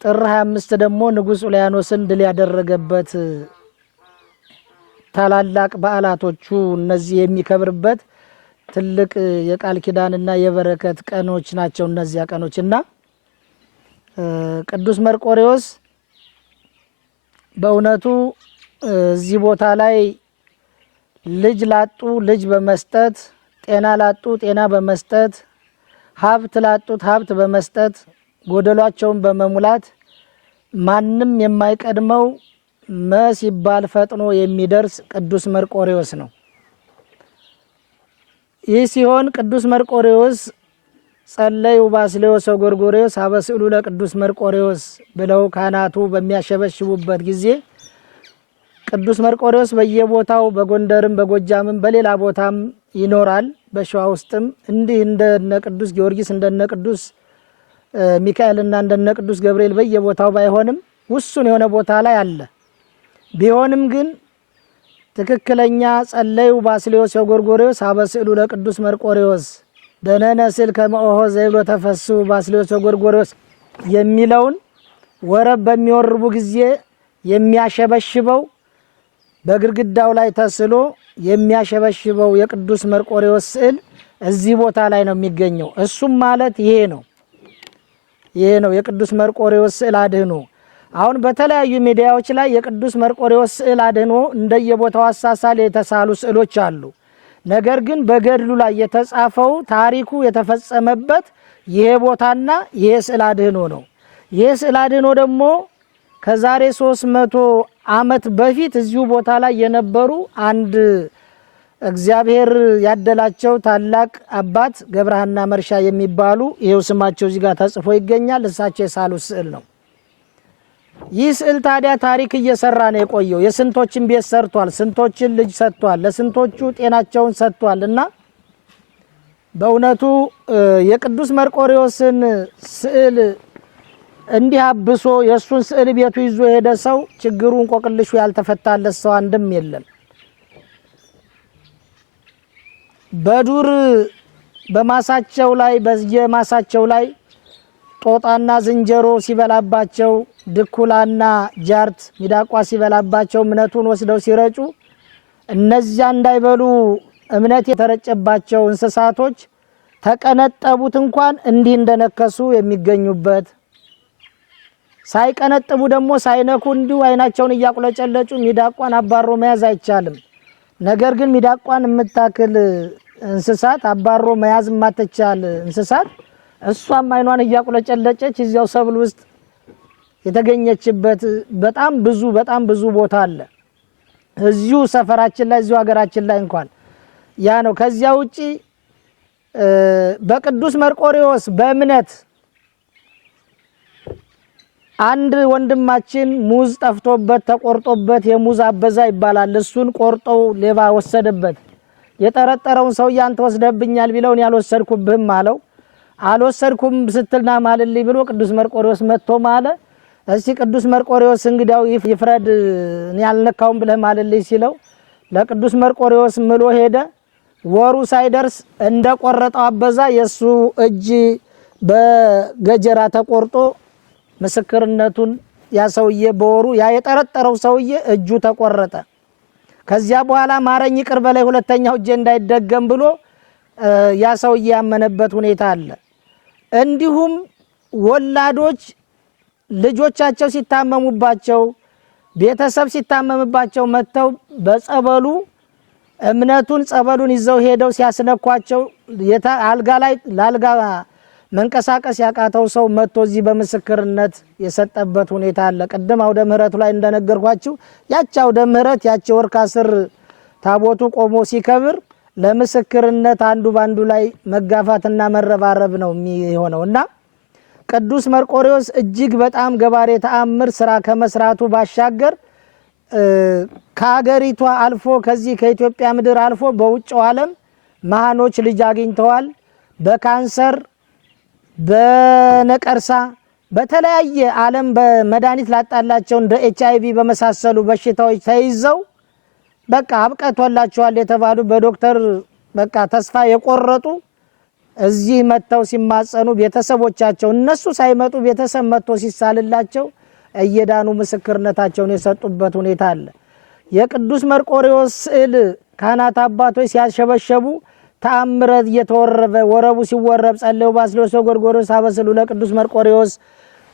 ጥር 25 ደግሞ ንጉሥ ኡልያኖስን ድል ያደረገበት ታላላቅ በዓላቶቹ እነዚህ የሚከብርበት ትልቅ የቃል ኪዳንና የበረከት ቀኖች ናቸው እነዚያ ቀኖችና ቅዱስ መርቆሬዎስ በእውነቱ እዚህ ቦታ ላይ ልጅ ላጡ ልጅ በመስጠት ጤና ላጡ ጤና በመስጠት ሀብት ላጡት ሀብት በመስጠት ጎደሏቸውን በመሙላት ማንም የማይቀድመው ሲባል ፈጥኖ የሚደርስ ቅዱስ መርቆሬዎስ ነው። ይህ ሲሆን ቅዱስ መርቆሬዎስ ጸለዩ ባስልዮስ ወጎርጎርዮስ አበስዕሉ ለቅዱስ መርቆሬዎስ ብለው ካህናቱ በሚያሸበሽቡበት ጊዜ ቅዱስ መርቆሬዎስ በየቦታው በጎንደርም በጎጃምም በሌላ ቦታም ይኖራል። በሸዋ ውስጥም እንዲህ እንደነ ቅዱስ ጊዮርጊስ እንደነ ቅዱስ ሚካኤልና እንደነ ቅዱስ ገብርኤል በየቦታው ባይሆንም ውሱን የሆነ ቦታ ላይ አለ። ቢሆንም ግን ትክክለኛ ጸለዩ ባስልዮስ ወጎርጎርዮስ አበስዕሉ ለቅዱስ መርቆሬዎስ ደነነስል ከመኦሆ ዘይብሎ ተፈሱ ባስልዮስ ወጎርጎርዮስ የሚለውን ወረብ በሚወርቡ ጊዜ የሚያሸበሽበው በግድግዳው ላይ ተስሎ የሚያሸበሽበው የቅዱስ መርቆሬዎስ ስዕል እዚህ ቦታ ላይ ነው የሚገኘው። እሱም ማለት ይሄ ነው የቅዱስ መርቆሬዎስ ስዕል አድህኖ። አሁን በተለያዩ ሚዲያዎች ላይ የቅዱስ መርቆሬዎስ ስዕል አድህኖ እንደየቦታው አሳሳል የተሳሉ ስዕሎች አሉ። ነገር ግን በገድሉ ላይ የተጻፈው ታሪኩ የተፈጸመበት ይሄ ቦታና ይሄ ስዕል አድህኖ ነው። ይሄ ስዕል አድህኖ ደግሞ ከዛሬ 300 ዓመት በፊት እዚሁ ቦታ ላይ የነበሩ አንድ እግዚአብሔር ያደላቸው ታላቅ አባት ገብረሃና መርሻ የሚባሉ ይሄው ስማቸው እዚህ ጋር ተጽፎ ይገኛል። እሳቸው የሳሉት ስዕል ነው። ይህ ስዕል ታዲያ ታሪክ እየሰራ ነው የቆየው። የስንቶችን ቤት ሰርቷል፣ ስንቶችን ልጅ ሰጥቷል፣ ለስንቶቹ ጤናቸውን ሰጥቷል። እና በእውነቱ የቅዱስ መርቆሬዎስን ስዕል እንዲህ አብሶ የእሱን ስዕል ቤቱ ይዞ የሄደ ሰው ችግሩ እንቆቅልሹ ያልተፈታለት ሰው አንድም የለም። በዱር በማሳቸው ላይ በየማሳቸው ላይ ጦጣና ዝንጀሮ ሲበላባቸው ድኩላና ጃርት ሚዳቋ ሲበላባቸው እምነቱን ወስደው ሲረጩ እነዚያ እንዳይበሉ እምነት የተረጨባቸው እንስሳቶች ተቀነጠቡት እንኳን እንዲህ እንደነከሱ የሚገኙበት ሳይቀነጥቡ ደግሞ ሳይነኩ እንዲሁ አይናቸውን እያቁለጨለጩ ሚዳቋን አባሮ መያዝ አይቻልም። ነገር ግን ሚዳቋን የምታክል እንስሳት አባሮ መያዝ የማትቻል እንስሳት እሷም አይኗን እያቁለጨለጨች እዚያው ሰብል ውስጥ የተገኘችበት በጣም ብዙ ቦታ አለ። እዚሁ ሰፈራችን ላይ እዚሁ ሀገራችን ላይ እንኳን ያ ነው። ከዚያ ውጪ በቅዱስ መርቆሬዎስ በእምነት አንድ ወንድማችን ሙዝ ጠፍቶበት ተቆርጦበት የሙዝ አበዛ ይባላል። እሱን ቆርጠው ሌባ ወሰደበት። የጠረጠረውን ሰውዬ አንተ ወስደብኛል ቢለውን ያልወሰድኩብህም አለው። አልወሰድኩም ስትልና ማልልኝ ብሎ ቅዱስ መርቆሬዎስ መጥቶ ማለ። እስቲ ቅዱስ መርቆሬዎስ እንግዲያው ይፍረድ እኔ ያልነካውም ብለህ ማልልኝ ሲለው ለቅዱስ መርቆሬዎስ ምሎ ሄደ። ወሩ ሳይደርስ እንደቆረጠው አበዛ የሱ እጅ በገጀራ ተቆርጦ ምስክርነቱን ያ ሰውዬ በወሩ ያ የጠረጠረው ሰውዬ እጁ ተቆረጠ። ከዚያ በኋላ ማረኝ ይቅር በላይ ሁለተኛው እጄ እንዳይደገም ብሎ ያ ሰውዬ ያመነበት ሁኔታ አለ። እንዲሁም ወላዶች ልጆቻቸው ሲታመሙባቸው ቤተሰብ ሲታመምባቸው መተው በጸበሉ እምነቱን ጸበሉን ይዘው ሄደው ሲያስነኳቸው አልጋ ላይ ላልጋ መንቀሳቀስ ያቃተው ሰው መጥቶ እዚህ በምስክርነት የሰጠበት ሁኔታ አለ። ቀደም አውደ ምህረቱ ላይ እንደነገርኳችሁ ያቺ አውደ ምህረት ያቺ ወርካ ስር ታቦቱ ቆሞ ሲከብር ለምስክርነት አንዱ ባንዱ ላይ መጋፋትና መረባረብ ነው የሚሆነውና ቅዱስ መርቆሬዎስ እጅግ በጣም ገባሬ ተአምር ስራ ከመስራቱ ባሻገር ከሀገሪቷ አልፎ ከዚህ ከኢትዮጵያ ምድር አልፎ በውጭው ዓለም መሃኖች ልጅ አግኝተዋል። በካንሰር በነቀርሳ በተለያየ ዓለም በመድኃኒት ላጣላቸው እንደ HIV በመሳሰሉ በሽታዎች ተይዘው በቃ አብቀቶላቸዋል የተባሉ በዶክተር በቃ ተስፋ የቆረጡ እዚህ መተው ሲማጸኑ ቤተሰቦቻቸው እነሱ ሳይመጡ ቤተሰብ መጥቶ ሲሳልላቸው እየዳኑ ምስክርነታቸውን የሰጡበት ሁኔታ አለ። የቅዱስ መርቆሬዎስ ስዕል ካህናት አባቶች ሲያሸበሸቡ ተአምረ እየተወረበ ወረቡ ሲወረብ ጸለዩ ባስልዮስ ጎርጎርዮስ አበስሉ ለቅዱስ መርቆሬዎስ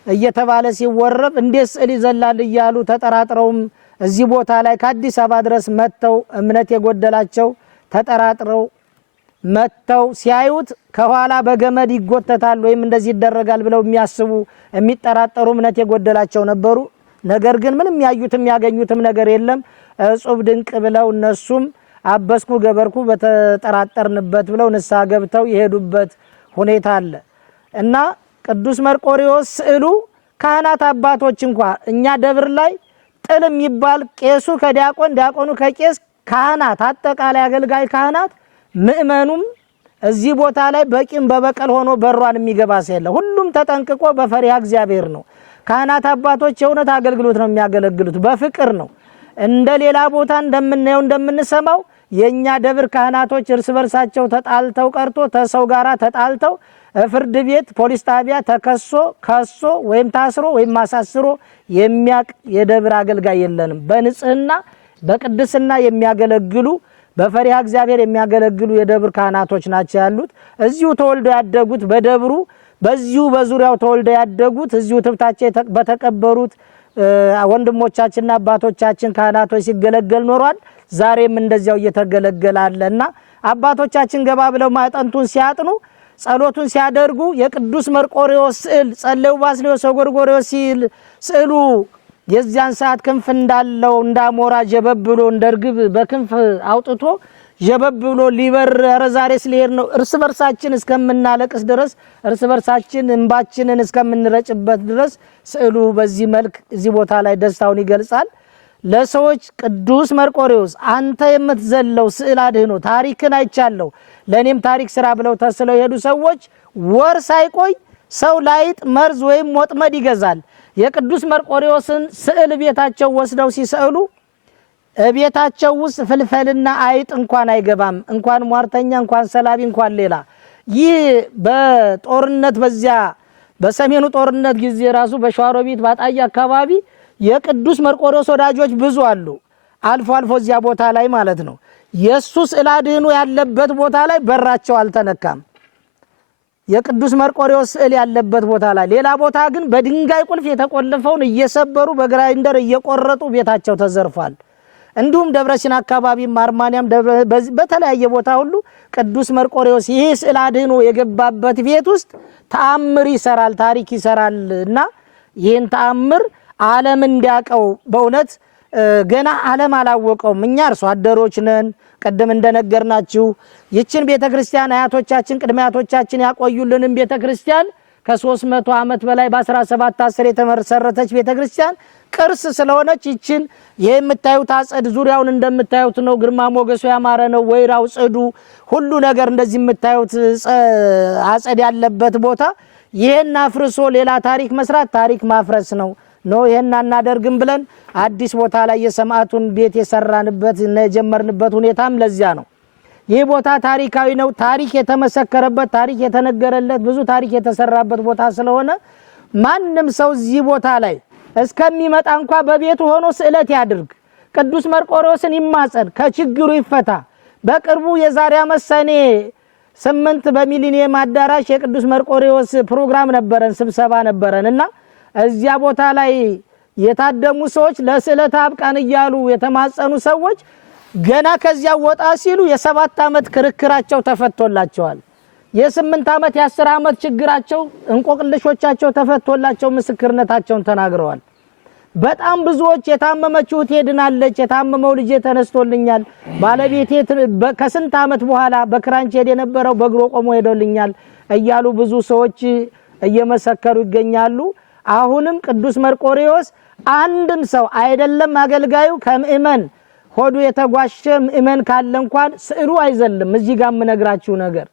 እየተባለ ሲወረብ እንዴት ስዕል ይዘላል እያሉ ተጠራጥረውም እዚህ ቦታ ላይ ከአዲስ አበባ ድረስ መተው እምነት የጎደላቸው ተጠራጥረው መተው ሲያዩት ከኋላ በገመድ ይጎተታል ወይም እንደዚህ ይደረጋል ብለው የሚያስቡ የሚጠራጠሩ እምነት የጎደላቸው ነበሩ። ነገር ግን ምንም ያዩትም ያገኙትም ነገር የለም። እጹብ ድንቅ ብለው እነሱም አበስኩ ገበርኩ በተጠራጠርንበት ብለው ንስሐ ገብተው የሄዱበት ሁኔታ አለ እና ቅዱስ መርቆሬዎስ ስዕሉ ካህናት አባቶች እንኳን እኛ ደብር ላይ ጥል የሚባል ቄሱ ከዲያቆን ዲያቆኑ ከቄስ ካህናት አጠቃላይ አገልጋይ ካህናት ምእመኑም እዚህ ቦታ ላይ በቂም በበቀል ሆኖ በሯን የሚገባ ሰለ ሁሉም ተጠንቅቆ በፈሪሃ እግዚአብሔር ነው። ካህናት አባቶች የእውነት አገልግሎት ነው የሚያገለግሉት፣ በፍቅር ነው። እንደ ሌላ ቦታ እንደምናየው እንደምንሰማው የኛ ደብር ካህናቶች እርስ በርሳቸው ተጣልተው ቀርቶ ተሰው ጋራ ተጣልተው ፍርድ ቤት ፖሊስ ጣቢያ ተከሶ ከሶ ወይም ታስሮ ወይም ማሳስሮ የሚያቅ የደብር አገልጋይ የለንም። በንጽህና በቅድስና የሚያገለግሉ በፈሪሃ እግዚአብሔር የሚያገለግሉ የደብር ካህናቶች ናቸው ያሉት። እዚሁ ተወልደው ያደጉት በደብሩ በዚሁ በዙሪያው ተወልደው ያደጉት እዚሁ ትብታቸው በተቀበሩት ወንድሞቻችንና አባቶቻችን ካህናቶች ሲገለገል ኖሯል። ዛሬም እንደዚያው እየተገለገላለና አባቶቻችን ገባ ብለው ማጠንቱን ሲያጥኑ ጸሎቱን ሲያደርጉ የቅዱስ መርቆሬዎስ ስዕል ጸለዩ ባስልዮስ ጎርጎርዮስ ስዕሉ የዚያን ሰዓት ክንፍ እንዳለው እንዳሞራ ጀበብ ብሎ እንደርግብ በክንፍ አውጥቶ ጀበብ ብሎ ሊበር ረዛሬስ ሊሄድ ነው እርስ በርሳችን እስከምናለቅስ ድረስ እርስ በርሳችን እንባችንን እስከምንረጭበት ድረስ ስዕሉ በዚህ መልክ እዚህ ቦታ ላይ ደስታውን ይገልጻል። ለሰዎች ቅዱስ መርቆሬዎስ አንተ የምትዘለው ስዕል አድህኖ ታሪክን አይቻለሁ ለኔም ታሪክ ስራ ብለው ተስለው የሄዱ ሰዎች ወር ሳይቆይ ሰው ላይጥ መርዝ ወይም ወጥመድ ይገዛል። የቅዱስ መርቆሬዎስን ስዕል ቤታቸው ወስደው ሲሰሉ ቤታቸው ውስጥ ፍልፈልና አይጥ እንኳን አይገባም። እንኳን ሟርተኛ እንኳን ሰላቢ እንኳን ሌላ። ይህ በጦርነት በዚያ በሰሜኑ ጦርነት ጊዜ ራሱ በሸዋሮቢት ባጣያ አካባቢ የቅዱስ መርቆሬዎስ ወዳጆች ብዙ አሉ። አልፎ አልፎ እዚያ ቦታ ላይ ማለት ነው የሱ ስዕል አድህኖ ያለበት ቦታ ላይ በራቸው አልተነካም። የቅዱስ መርቆሬዎስ ስዕል ያለበት ቦታ ላይ ሌላ ቦታ ግን በድንጋይ ቁልፍ የተቆለፈውን እየሰበሩ በግራይንደር እየቆረጡ ቤታቸው ተዘርፏል። እንዲሁም ደብረሲና አካባቢ አርማንያም በተለያየ ቦታ ሁሉ ቅዱስ መርቆሬዎስ ይህ ስዕል አድህኖ የገባበት ቤት ውስጥ ተአምር ይሰራል፣ ታሪክ ይሰራልና ይህን ተአምር ዓለም እንዲያቀው በእውነት ገና ዓለም አላወቀውም። እኛ አርሶ አደሮች ነን። ቀደም እንደነገርናችሁ ይችን ቤተክርስቲያን አያቶቻችን ቅድመ አያቶቻችን ያቆዩልንን ቤተክርስቲያን ከ300 ዓመት በላይ በ1710 የተመሰረተች ቤተክርስቲያን ቅርስ ስለሆነች ይችን የምታዩት አጸድ ዙሪያውን እንደምታዩት ነው። ግርማ ሞገሱ ያማረ ነው። ወይራው ጽዱ ሁሉ ነገር እንደዚህ የምታዩት አጸድ ያለበት ቦታ ይሄን አፍርሶ ሌላ ታሪክ መስራት ታሪክ ማፍረስ ነው። ይሄን አናደርግም ብለን አዲስ ቦታ ላይ የሰማዕቱን ቤት የሰራንበት እና የጀመርንበት ሁኔታም ለዚያ ነው። ይህ ቦታ ታሪካዊ ነው። ታሪክ የተመሰከረበት ታሪክ የተነገረለት ብዙ ታሪክ የተሰራበት ቦታ ስለሆነ ማንም ሰው እዚህ ቦታ ላይ እስከሚመጣ እንኳን በቤቱ ሆኖ ስዕለት ያድርግ፣ ቅዱስ መርቆሬዎስን ይማጸን፣ ከችግሩ ይፈታ። በቅርቡ የዛሬ ዓመት ሰኔ 8 በሚሊኒየም አዳራሽ የቅዱስ መርቆሬዎስ ፕሮግራም ነበረን፣ ስብሰባ ነበረንና እዚያ ቦታ ላይ የታደሙ ሰዎች ለስዕለት አብቃን እያሉ የተማጸኑ ሰዎች ገና ከዚያ ወጣ ሲሉ የ7 ዓመት ክርክራቸው ተፈቶላቸዋል። የ8 ዓመት የ10 ዓመት ችግራቸው እንቆቅልሾቻቸው ተፈቶላቸው ምስክርነታቸውን ተናግረዋል። በጣም ብዙዎች የታመመችው ትድናለች፣ የታመመው ልጅ ተነስቶልኛል፣ ባለቤቴ ከስንት ዓመት በኋላ በክራንች ሄደ የነበረው በእግሮ ቆሞ ሄዶልኛል እያሉ ብዙ ሰዎች እየመሰከሩ ይገኛሉ። አሁንም ቅዱስ መርቆሬዎስ አንድም ሰው አይደለም አገልጋዩ ከምእመን ሆዱ የተጓሸ ምእመን ካለ እንኳን ስዕሉ አይዘልም። እዚህ ጋር ምነግራችሁ ነገር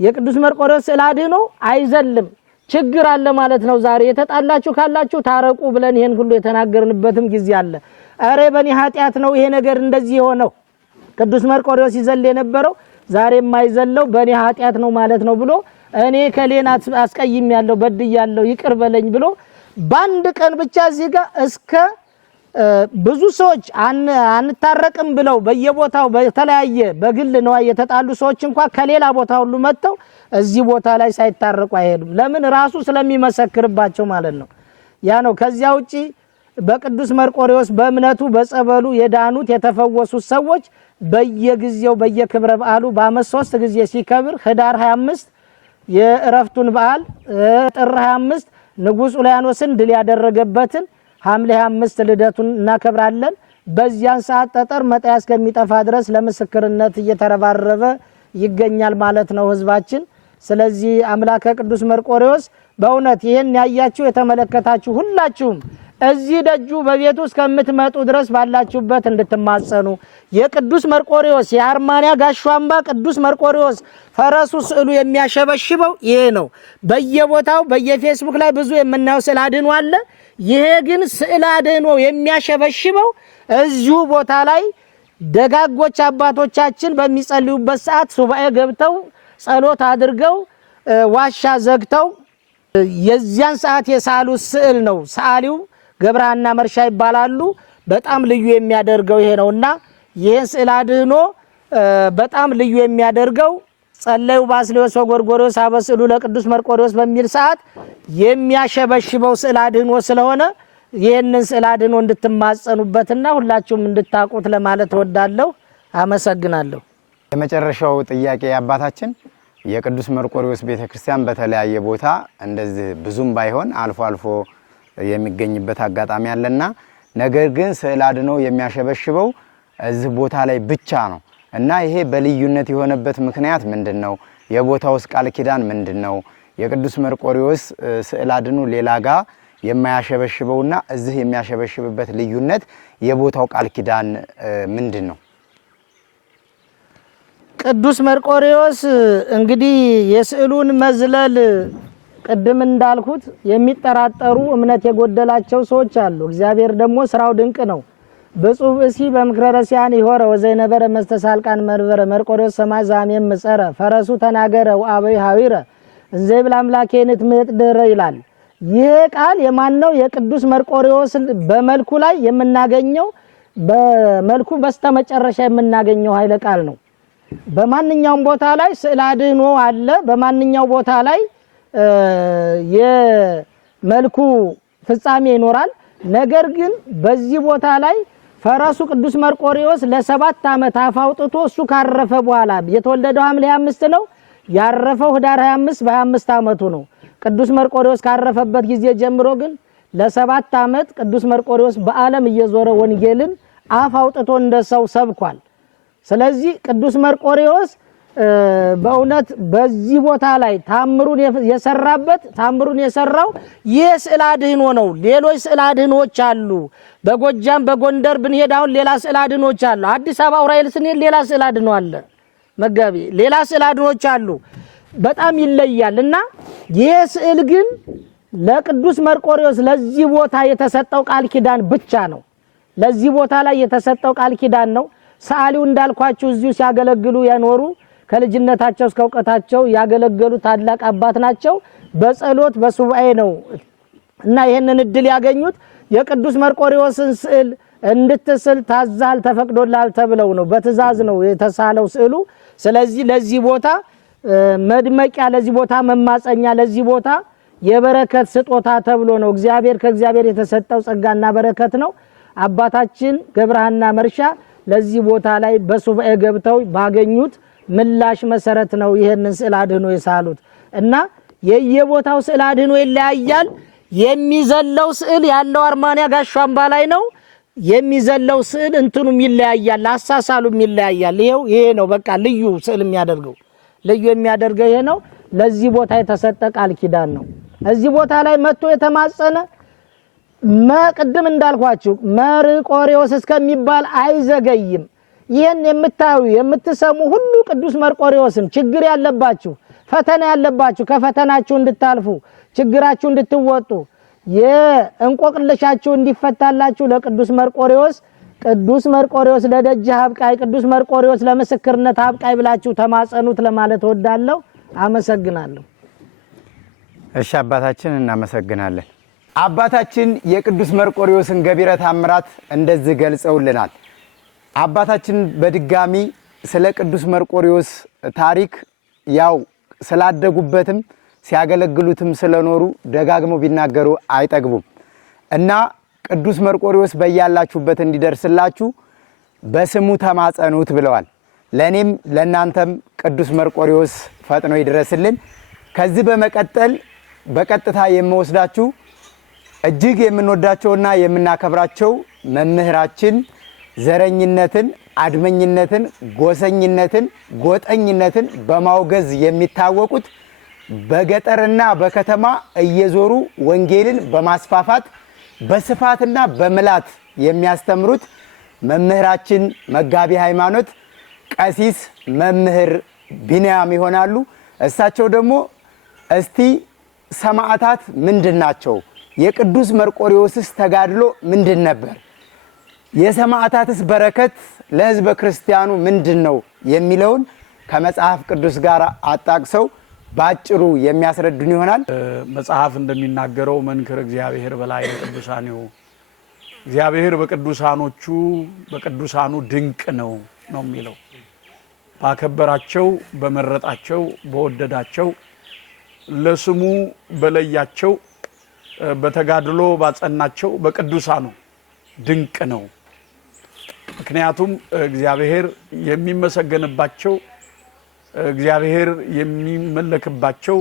የቅዱስ መርቆሬዎስ ስዕል አድኖ አይዘልም። ችግር አለ ማለት ነው። ዛሬ የተጣላችሁ ካላችሁ ታረቁ ብለን ይሄን ሁሉ የተናገርንበትም ጊዜ አለ። አሬ በኔ ኃጢያት ነው ይሄ ነገር እንደዚህ የሆነው ቅዱስ መርቆሬዎስ ይዘል የነበረው ዛሬ የማይዘለው በኔ ኃጢያት ነው ማለት ነው ብሎ እኔ ከሌና አስቀይም ያለው በድያለሁ ይቅር በለኝ ብሎ ባንድ ቀን ብቻ እዚህ ጋር እስከ ብዙ ሰዎች አንታረቅም ብለው በየቦታው በተለያየ በግል ነው የተጣሉ ሰዎች እንኳን ከሌላ ቦታ ሁሉ መጥተው እዚህ ቦታ ላይ ሳይታረቁ አይሄዱም። ለምን? ራሱ ስለሚመሰክርባቸው ማለት ነው። ያ ነው። ከዚያ ውጪ በቅዱስ መርቆሬዎስ በእምነቱ በጸበሉ የዳኑት የተፈወሱት ሰዎች በየጊዜው በየክብረ በዓሉ በአመት 3 ጊዜ ሲከብር ህዳር 25 የእረፍቱን በዓል፣ ጥር 25 ንጉሥ ኡልያኖስን ድል ያደረገበትን፣ ሐምሌ 25 ልደቱን እናከብራለን። በዚያን ሰዓት ጠጠር መጣያ እስከሚጠፋ ድረስ ለምስክርነት እየተረባረበ ይገኛል ማለት ነው ህዝባችን። ስለዚህ አምላከ ቅዱስ መርቆሬዎስ በእውነት ይሄን ያያችሁ የተመለከታችሁ ሁላችሁም እዚህ ደጁ በቤቱ እስከምትመጡ ድረስ ባላችሁበት እንድትማጸኑ የቅዱስ መርቆሬዎስ የአርማንያ ጋሻ አምባ ቅዱስ መርቆሬዎስ ፈረሱ ስዕሉ የሚያሸበሽበው ይሄ ነው። በየቦታው በየፌስቡክ ላይ ብዙ የምናየው ስዕል አድኖ አለ። ይሄ ግን ስዕል አድኖ የሚያሸበሽበው እዚሁ ቦታ ላይ ደጋጎች አባቶቻችን በሚጸልዩበት ሰዓት ሱባኤ ገብተው ጸሎት አድርገው ዋሻ ዘግተው የዚያን ሰዓት የሳሉት ስዕል ነው። ሰዓሊው ገብረሃና መርሻ ይባላሉ። በጣም ልዩ የሚያደርገው ይሄ ነውና ይሄን ስዕል አድኖ በጣም ልዩ የሚያደርገው ጸለዩ ባስልዮስ ወጎርጎርዮስ አበስሉ ለቅዱስ መርቆሬዎስ በሚል ሰዓት የሚያሸበሽበው ስዕል አድኖ ስለሆነ ይሄንን ስዕል አድኖ እንድትማጸኑበትና ሁላችሁም እንድታቁት ለማለት እወዳለሁ። አመሰግናለሁ። የመጨረሻው ጥያቄ አባታችን የቅዱስ መርቆሬዎስ ቤተክርስቲያን በተለያየ ቦታ እንደዚህ ብዙም ባይሆን አልፎ አልፎ የሚገኝበት አጋጣሚ አለና ነገር ግን ስዕል አድኖ የሚያሸበሽበው እዚህ ቦታ ላይ ብቻ ነው እና ይሄ በልዩነት የሆነበት ምክንያት ምንድነው? የቦታውስ ቃል ኪዳን ምንድነው? የቅዱስ መርቆሬዎስ ስዕል አድኖ ሌላ ጋር የማያሸበሽበውና እዚህ የሚያሸበሽብበት ልዩነት የቦታው ቃል ኪዳን ምንድነው? ቅዱስ መርቆሬዎስ እንግዲህ የስዕሉን መዝለል ቅድም እንዳልኩት የሚጠራጠሩ እምነት የጎደላቸው ሰዎች አሉ። እግዚአብሔር ደግሞ ስራው ድንቅ ነው። በጽሁፍ እሲ በምክረ ረሲያን ይሆረ ወዘይነበረ መስተሳልቃን መርበረ መርቆሬዎስ ሰማይ ዛሜም መጸረ ፈረሱ ተናገረ ወአበይ ሐዊረ እንዘይብል አምላኬነት ምጥድረ ይላል። ይሄ ቃል የማን ነው? የቅዱስ መርቆሬዎስ በመልኩ ላይ የምናገኘው በመልኩ በስተመጨረሻ የምናገኘው ኃይለ ቃል ነው። በማንኛውም ቦታ ላይ ስዕል አድኖ አለ። በማንኛውም ቦታ ላይ የመልኩ ፍጻሜ ይኖራል። ነገር ግን በዚህ ቦታ ላይ ፈረሱ ቅዱስ መርቆሬዎስ ለ7 ዓመት አፋውጥቶ እሱ ካረፈ በኋላ የተወለደው ሐምሌ 25 ነው። ያረፈው ህዳር 25 በ25 ዓመቱ ነው። ቅዱስ መርቆሬዎስ ካረፈበት ጊዜ ጀምሮ ግን ለ7 ዓመት ቅዱስ መርቆሬዎስ በዓለም እየዞረ ወንጌልን አፋውጥቶ እንደሰው ሰብኳል። ስለዚህ ቅዱስ መርቆሬዎስ በእውነት በዚህ ቦታ ላይ ታምሩን የሰራው ይህ ስዕል አድኖ ነው። ሌሎች ስዕል አድኖዎች አሉ። በጎጃም በጎንደር ብንሄድ አሁን ሌላ ስዕል አድኖዎች አሉ። አዲስ አበባ ዑራኤል ስንሄድ ሌላ ስዕል አድኖ አለ። መጋቢ ሌላ ስዕል አድኖዎች አሉ። በጣም ይለያል እና ይህ ስዕል ግን ለቅዱስ መርቆሬዎስ ለዚህ ቦታ የተሰጠው ቃል ኪዳን ብቻ ነው። ለዚህ ቦታ ላይ የተሰጠው ቃል ኪዳን ነው። ሰዓሊው እንዳልኳችሁ እዚሁ ሲያገለግሉ የኖሩ ከልጅነታቸው እስከ ዕውቀታቸው ያገለገሉ ታላቅ አባት ናቸው። በጸሎት በሱባኤ ነው እና ይሄንን እድል ያገኙት የቅዱስ መርቆሬዎስን ስዕል እንድትስል ታዛል ተፈቅዶላል ተብለው ነው። በትእዛዝ ነው የተሳለው ስዕሉ። ስለዚህ ለዚህ ቦታ መድመቂያ፣ ለዚህ ቦታ መማጸኛ፣ ለዚህ ቦታ የበረከት ስጦታ ተብሎ ነው። ከእግዚአብሔር የተሰጠው ጸጋና በረከት ነው። አባታችን ገብረሃና መርሻ ለዚህ ቦታ ላይ በሱባኤ ገብተው ባገኙት ምላሽ መሰረት ነው ይሄንን ስዕል አድኖ የሳሉት እና የየቦታው ስዕል አድኖ ይለያያል። የሚዘለው ስዕል ያለው አርማንያ ጋሻ አምባ ላይ ነው። የሚዘለው ስዕል እንትኑም ይለያያል፣ አሳሳሉም ይለያያል። ይሄ ነው በቃ ልዩ ስዕል የሚያደርገው ይሄ ነው። ለዚህ ቦታ የተሰጠ ቃል ኪዳን ነው። እዚህ ቦታ ላይ መጥቶ የተማጸነ ቅድም እንዳልኳችሁ መርቆሬዎስ እስከሚባል አይዘገይም። ይህን የምታዩ የምትሰሙ ሁሉ ቅዱስ መርቆሬዎስን ችግር ያለባችሁ ፈተና ያለባችሁ ከፈተናችሁ እንድታልፉ ችግራችሁ እንድትወጡ የእንቆቅልሻችሁ እንዲፈታላችሁ ለቅዱስ መርቆሬዎስ ለደጅ አብቃይ ቅዱስ መርቆሬዎስ ለምስክርነት አብቃይ ብላችሁ ተማጸኑት ለማለት ወዳለሁ። አመሰግናለሁ። እሺ አባታችን እናመሰግናለን። አባታችን የቅዱስ መርቆሬዎስን ገቢረ ተአምራት እንደዚህ ገልጸውልናል። አባታችን በድጋሚ ስለ ቅዱስ መርቆሬዎስ ታሪክ ያው ስላደጉበትም ሲያገለግሉትም ስለኖሩ ደጋግመው ቢናገሩ አይጠግቡም እና ቅዱስ መርቆሬዎስ በያላችሁበት እንዲደርስላችሁ በስሙ ተማጸኑት ብለዋል። ለኔም ለናንተም ቅዱስ መርቆሬዎስ ፈጥኖ ይድረስልን። ከዚህ በመቀጠል በቀጥታ የምወስዳችሁ እጅግ የምንወዳቸውና የምናከብራቸው መምህራችን ዘረኝነትን፣ አድመኝነትን፣ ጎሰኝነትን፣ ጎጠኝነትን በማውገዝ የሚታወቁት በገጠርና በከተማ እየዞሩ ወንጌልን በማስፋፋት በስፋትና በምላት የሚያስተምሩት መምህራችን መጋቢ ሃይማኖት ቀሲስ መምህር ቢንያም ይሆናሉ። እሳቸው ደግሞ እስቲ ሰማዕታት ምንድናቸው? የቅዱስ መርቆሬዎስስ ተጋድሎ ምንድን ነበር? የሰማዕታትስ በረከት ለሕዝበ ክርስቲያኑ ምንድነው? የሚለውን ከመጽሐፍ ቅዱስ ጋር አጣቅሰው ባጭሩ የሚያስረዱን ይሆናል። መጽሐፍ እንደሚናገረው መንክር እግዚአብሔር በላይ ቅዱሳኒው እግዚአብሔር በቅዱሳኖቹ በቅዱሳኑ ድንቅ ነው የሚለው። ባከበራቸው፣ በመረጣቸው፣ በወደዳቸው፣ ለስሙ በለያቸው፣ በተጋድሎ ባጸናቸው በቅዱሳኑ ድንቅ ነው። ምክንያቱም እግዚአብሔር የሚመሰገንባቸው እግዚአብሔር የሚመለክባቸው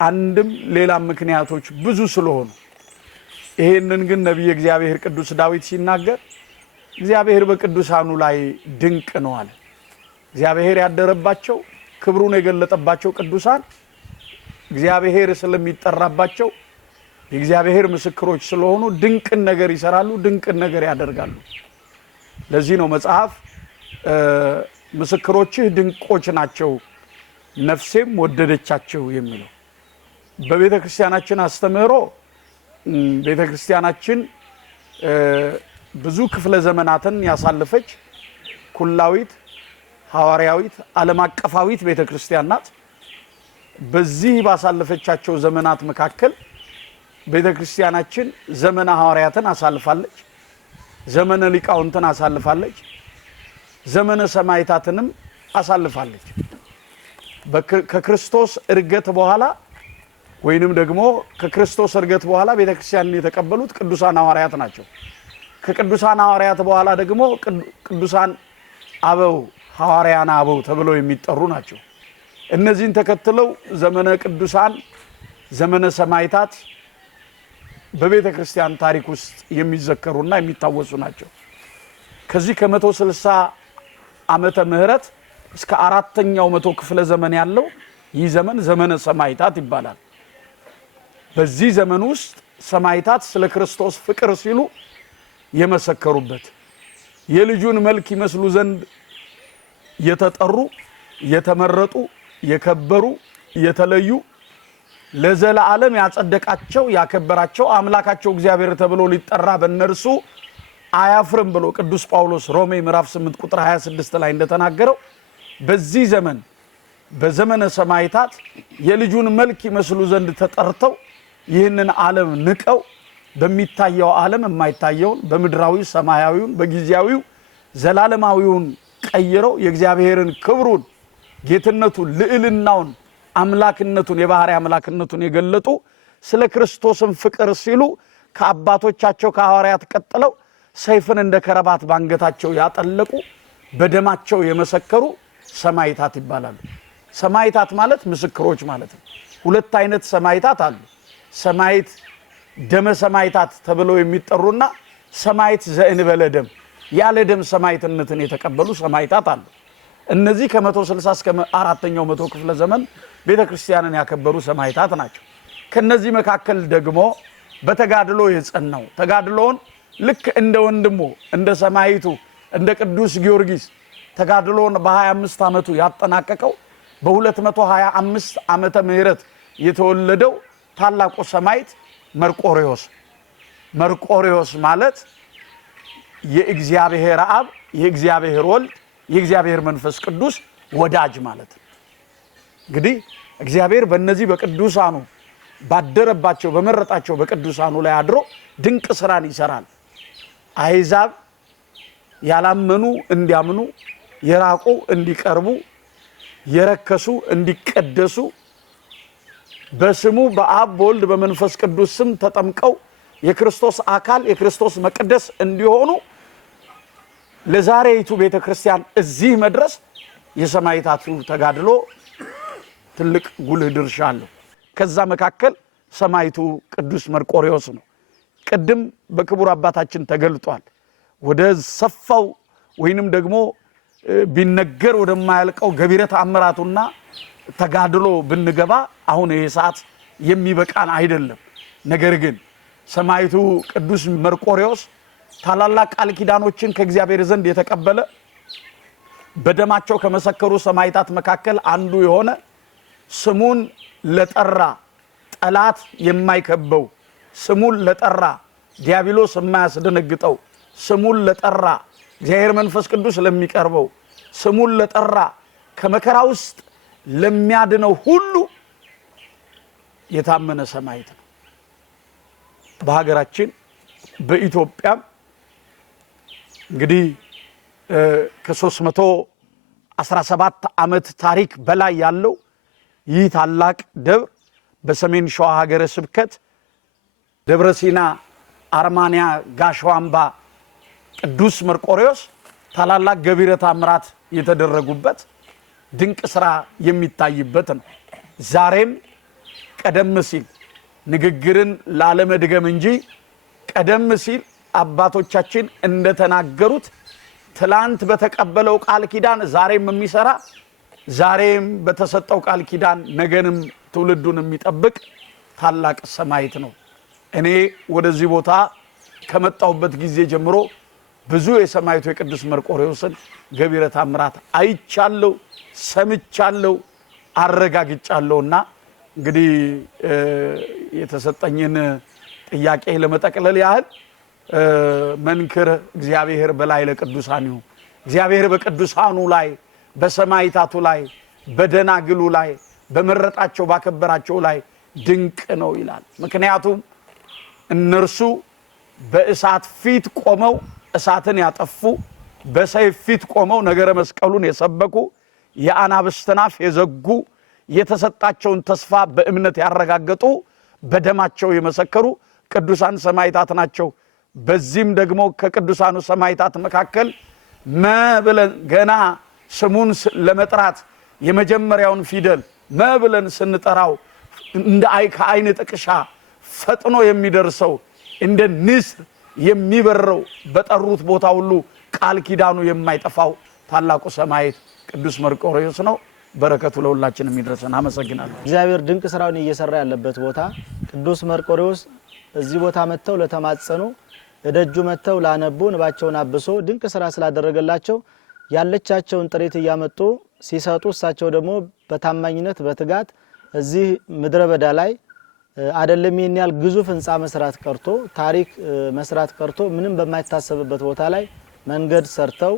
አንድም ሌላ ምክንያቶች ብዙ ስለሆኑ ይሄንን ግን ነብይ እግዚአብሔር ቅዱስ ዳዊት ሲናገር እግዚአብሔር በቅዱሳኑ ላይ ድንቅ ነው አለ። እግዚአብሔር ያደረባቸው ክብሩን የገለጠባቸው ቅዱሳን እግዚአብሔር ስለሚጠራባቸው የእግዚአብሔር ምስክሮች ስለሆኑ ድንቅን ነገር ይሰራሉ፣ ድንቅን ነገር ያደርጋሉ። ለዚህ ነው መጽሐፍ ምስክሮችህ ድንቆች ናቸው ነፍሴም ወደደቻቸው የሚለው። በቤተ ክርስቲያናችን አስተምህሮ ቤተ ክርስቲያናችን ብዙ ክፍለ ዘመናትን ያሳለፈች ኩላዊት ሐዋርያዊት ዓለም አቀፋዊት ቤተ ክርስቲያን ናት። በዚህ ባሳለፈቻቸው ዘመናት መካከል ቤተ ክርስቲያናችን ዘመነ ሐዋርያትን አሳልፋለች፣ ዘመነ ሊቃውንትን አሳልፋለች፣ ዘመነ ሰማዕታትንም አሳልፋለች። ከክርስቶስ እርገት በኋላ ወይንም ደግሞ ከክርስቶስ እርገት በኋላ ቤተ ክርስቲያንን የተቀበሉት ቅዱሳን ሐዋርያት ናቸው። ከቅዱሳን ሐዋርያት በኋላ ደግሞ ቅዱሳን አበው ሐዋርያን አበው ተብለው የሚጠሩ ናቸው። እነዚህን ተከትለው ዘመነ ቅዱሳን ዘመነ ሰማዕታት በቤተ ክርስቲያን ታሪክ ውስጥ የሚዘከሩና የሚታወሱ ናቸው። ከዚህ ከ160 ዓመተ ምህረት እስከ 4ኛው መቶ ክፍለ ዘመን ያለው ይህ ዘመን ዘመነ ሰማዕታት ይባላል። በዚህ ዘመን ውስጥ ሰማዕታት ስለ ክርስቶስ ፍቅር ሲሉ የመሰከሩበት የልጁን መልክ ይመስሉ ዘንድ የተጠሩ የተመረጡ የከበሩ የተለዩ ለዘላለም ያጸደቃቸው ያከበራቸው አምላካቸው እግዚአብሔር ተብሎ ሊጠራ በእነርሱ አያፍርም ብሎ ቅዱስ ጳውሎስ ሮሜ ምዕራፍ 8 ቁጥር 26 ላይ እንደተናገረው በዚህ ዘመን በዘመነ ሰማዕታት የልጁን መልክ ይመስሉ ዘንድ ተጠርተው ይህንን ዓለም ንቀው በሚታየው ዓለም የማይታየውን በምድራዊ ሰማያዊውን በጊዜያዊው ዘላለማዊውን ቀይረው የእግዚአብሔርን ክብሩን ጌትነቱን ልዕልናውን አምላክነቱን የባህሪ አምላክነቱን የገለጡ ስለ ክርስቶስን ፍቅር ሲሉ ከአባቶቻቸው ከሐዋርያት ቀጥለው ሰይፍን እንደ ከረባት ባንገታቸው ያጠለቁ በደማቸው የመሰከሩ ሰማዕታት ይባላሉ። ሰማዕታት ማለት ምስክሮች ማለት ነው። ሁለት አይነት ሰማዕታት አሉ። ሰማዕት ደመ ሰማዕታት ተብለው የሚጠሩና ሰማዕት ዘእንበለ ደም ያለ ደም ሰማዕትነትን የተቀበሉ ሰማዕታት አሉ። እነዚህ ከ160 እስከ 4ኛው መቶ ክፍለ ዘመን ቤተክርስቲያንን ያከበሩ ሰማዕታት ናቸው። ከነዚህ መካከል ደግሞ በተጋድሎ የጸናው ተጋድሎውን ልክ እንደ ወንድሙ እንደ ሰማዕቱ እንደ ቅዱስ ጊዮርጊስ ተጋድሎውን በ25 ዓመቱ ያጠናቀቀው በ225 ዓመተ ምህረት የተወለደው ታላቁ ሰማዕት መርቆሬዎስ ማለት የእግዚአብሔር አብ የእግዚአብሔር ወልድ የእግዚአብሔር መንፈስ ቅዱስ ወዳጅ ማለት ነው። እንግዲህ እግዚአብሔር በእነዚህ በቅዱሳኑ ባደረባቸው በመረጣቸው በቅዱሳኑ ላይ አድሮ ድንቅ ስራን ይሰራል። አሕዛብ ያላመኑ እንዲያምኑ፣ የራቁ እንዲቀርቡ፣ የረከሱ እንዲቀደሱ በስሙ በአብ በወልድ በመንፈስ ቅዱስ ስም ተጠምቀው የክርስቶስ አካል የክርስቶስ መቅደስ እንዲሆኑ ለዛሬይቱ ቤተክርስቲያን እዚህ መድረስ የሰማዕታቱ ተጋድሎ ትልቅ ጉልህ ድርሻ አለው። ከዛ መካከል ሰማዕቱ ቅዱስ መርቆሬዎስ ነው። ቅድም በክቡር አባታችን ተገልጧል። ወደ ሰፋው ወይንም ደግሞ ቢነገር ወደማያልቀው ገቢረ ተአምራቱና ተጋድሎ ብንገባ አሁን ይሄ ሰዓት የሚበቃን አይደለም። ነገር ግን ሰማዕቱ ቅዱስ መርቆሬዎስ ታላላቅ ቃል ኪዳኖችን ከእግዚአብሔር ዘንድ የተቀበለ በደማቸው ከመሰከሩ ሰማዕታት መካከል አንዱ የሆነ ስሙን ለጠራ ጠላት የማይከበው ስሙን ለጠራ ዲያብሎስ የማያስደነግጠው ስሙን ለጠራ እግዚአብሔር መንፈስ ቅዱስ ለሚቀርበው ስሙን ለጠራ ከመከራ ውስጥ ለሚያድነው ሁሉ የታመነ ሰማዕት ነው። በሀገራችን በኢትዮጵያ እንግዲህ ከ317 ዓመት ታሪክ በላይ ያለው ይህ ታላቅ ደብር በሰሜን ሸዋ ሀገረ ስብከት ደብረ ሲና አርማንያ ጋሻዋምባ ቅዱስ መርቆሬዎስ ታላላቅ ገቢረ ተአምራት የተደረጉበት ድንቅ ስራ የሚታይበት ነው። ዛሬም ቀደም ሲል ንግግርን ላለመድገም እንጂ ቀደም ሲል አባቶቻችን እንደተናገሩት ትላንት በተቀበለው ቃል ኪዳን ዛሬም የሚሰራ ዛሬም በተሰጠው ቃል ኪዳን ነገንም ትውልዱን የሚጠብቅ ታላቅ ሰማዕት ነው። እኔ ወደዚህ ቦታ ከመጣሁበት ጊዜ ጀምሮ ብዙ የሰማዕቱ የቅዱስ መርቆሬዎስን ገቢረ ተአምራት አይቻለሁ፣ ሰምቻለሁ፣ አረጋግጫለሁና እንግዲህ የተሰጠኝን ጥያቄ ለመጠቅለል ያህል መንክር እግዚአብሔር በላይ ለቅዱሳኑ እግዚአብሔር በቅዱሳኑ ላይ በሰማዕታቱ ላይ በደናግሉ ላይ በመረጣቸው ባከበራቸው ላይ ድንቅ ነው ይላል። ምክንያቱም እነርሱ በእሳት ፊት ቆመው እሳትን ያጠፉ፣ በሰይፍ ፊት ቆመው ነገረ መስቀሉን የሰበኩ፣ የአናብስትን አፍ የዘጉ፣ የተሰጣቸውን ተስፋ በእምነት ያረጋገጡ፣ በደማቸው የመሰከሩ ቅዱሳን ሰማዕታት ናቸው። በዚህም ደግሞ ከቅዱሳኑ ሰማዕታት መካከል ብለን ገና ስሙን ለመጥራት የመጀመሪያውን ፊደል ብለን ስንጠራው እንደ ከአይን ጥቅሻ ፈጥኖ የሚደርሰው እንደ ንስር የሚበረው በጠሩት ቦታ ሁሉ ቃል ኪዳኑ የማይጠፋው ታላቁ ሰማዕት ቅዱስ መርቆሬዎስ ነው። በረከቱ ለሁላችንም ይድረሰን። አመሰግናለሁ። እግዚአብሔር ድንቅ ስራውን እየሰራ ያለበት ቦታ ቅዱስ መርቆሬዎስ እዚህ ቦታ መተው ለተማጸኑ እደጁ መተው ላነቡ እንባቸውን አብሶ ድንቅ ስራ ስላደረገላቸው ያለቻቸውን ጥሪት እያመጡ ሲሰጡ እሳቸው ደግሞ በታማኝነት በትጋት እዚህ ምድረ በዳ ላይ አይደለም ይሄን ግዙፍ ህንጻ መስራት ቀርቶ ታሪክ መስራት ቀርቶ ምንም በማይታሰብበት ቦታ ላይ መንገድ ሰርተው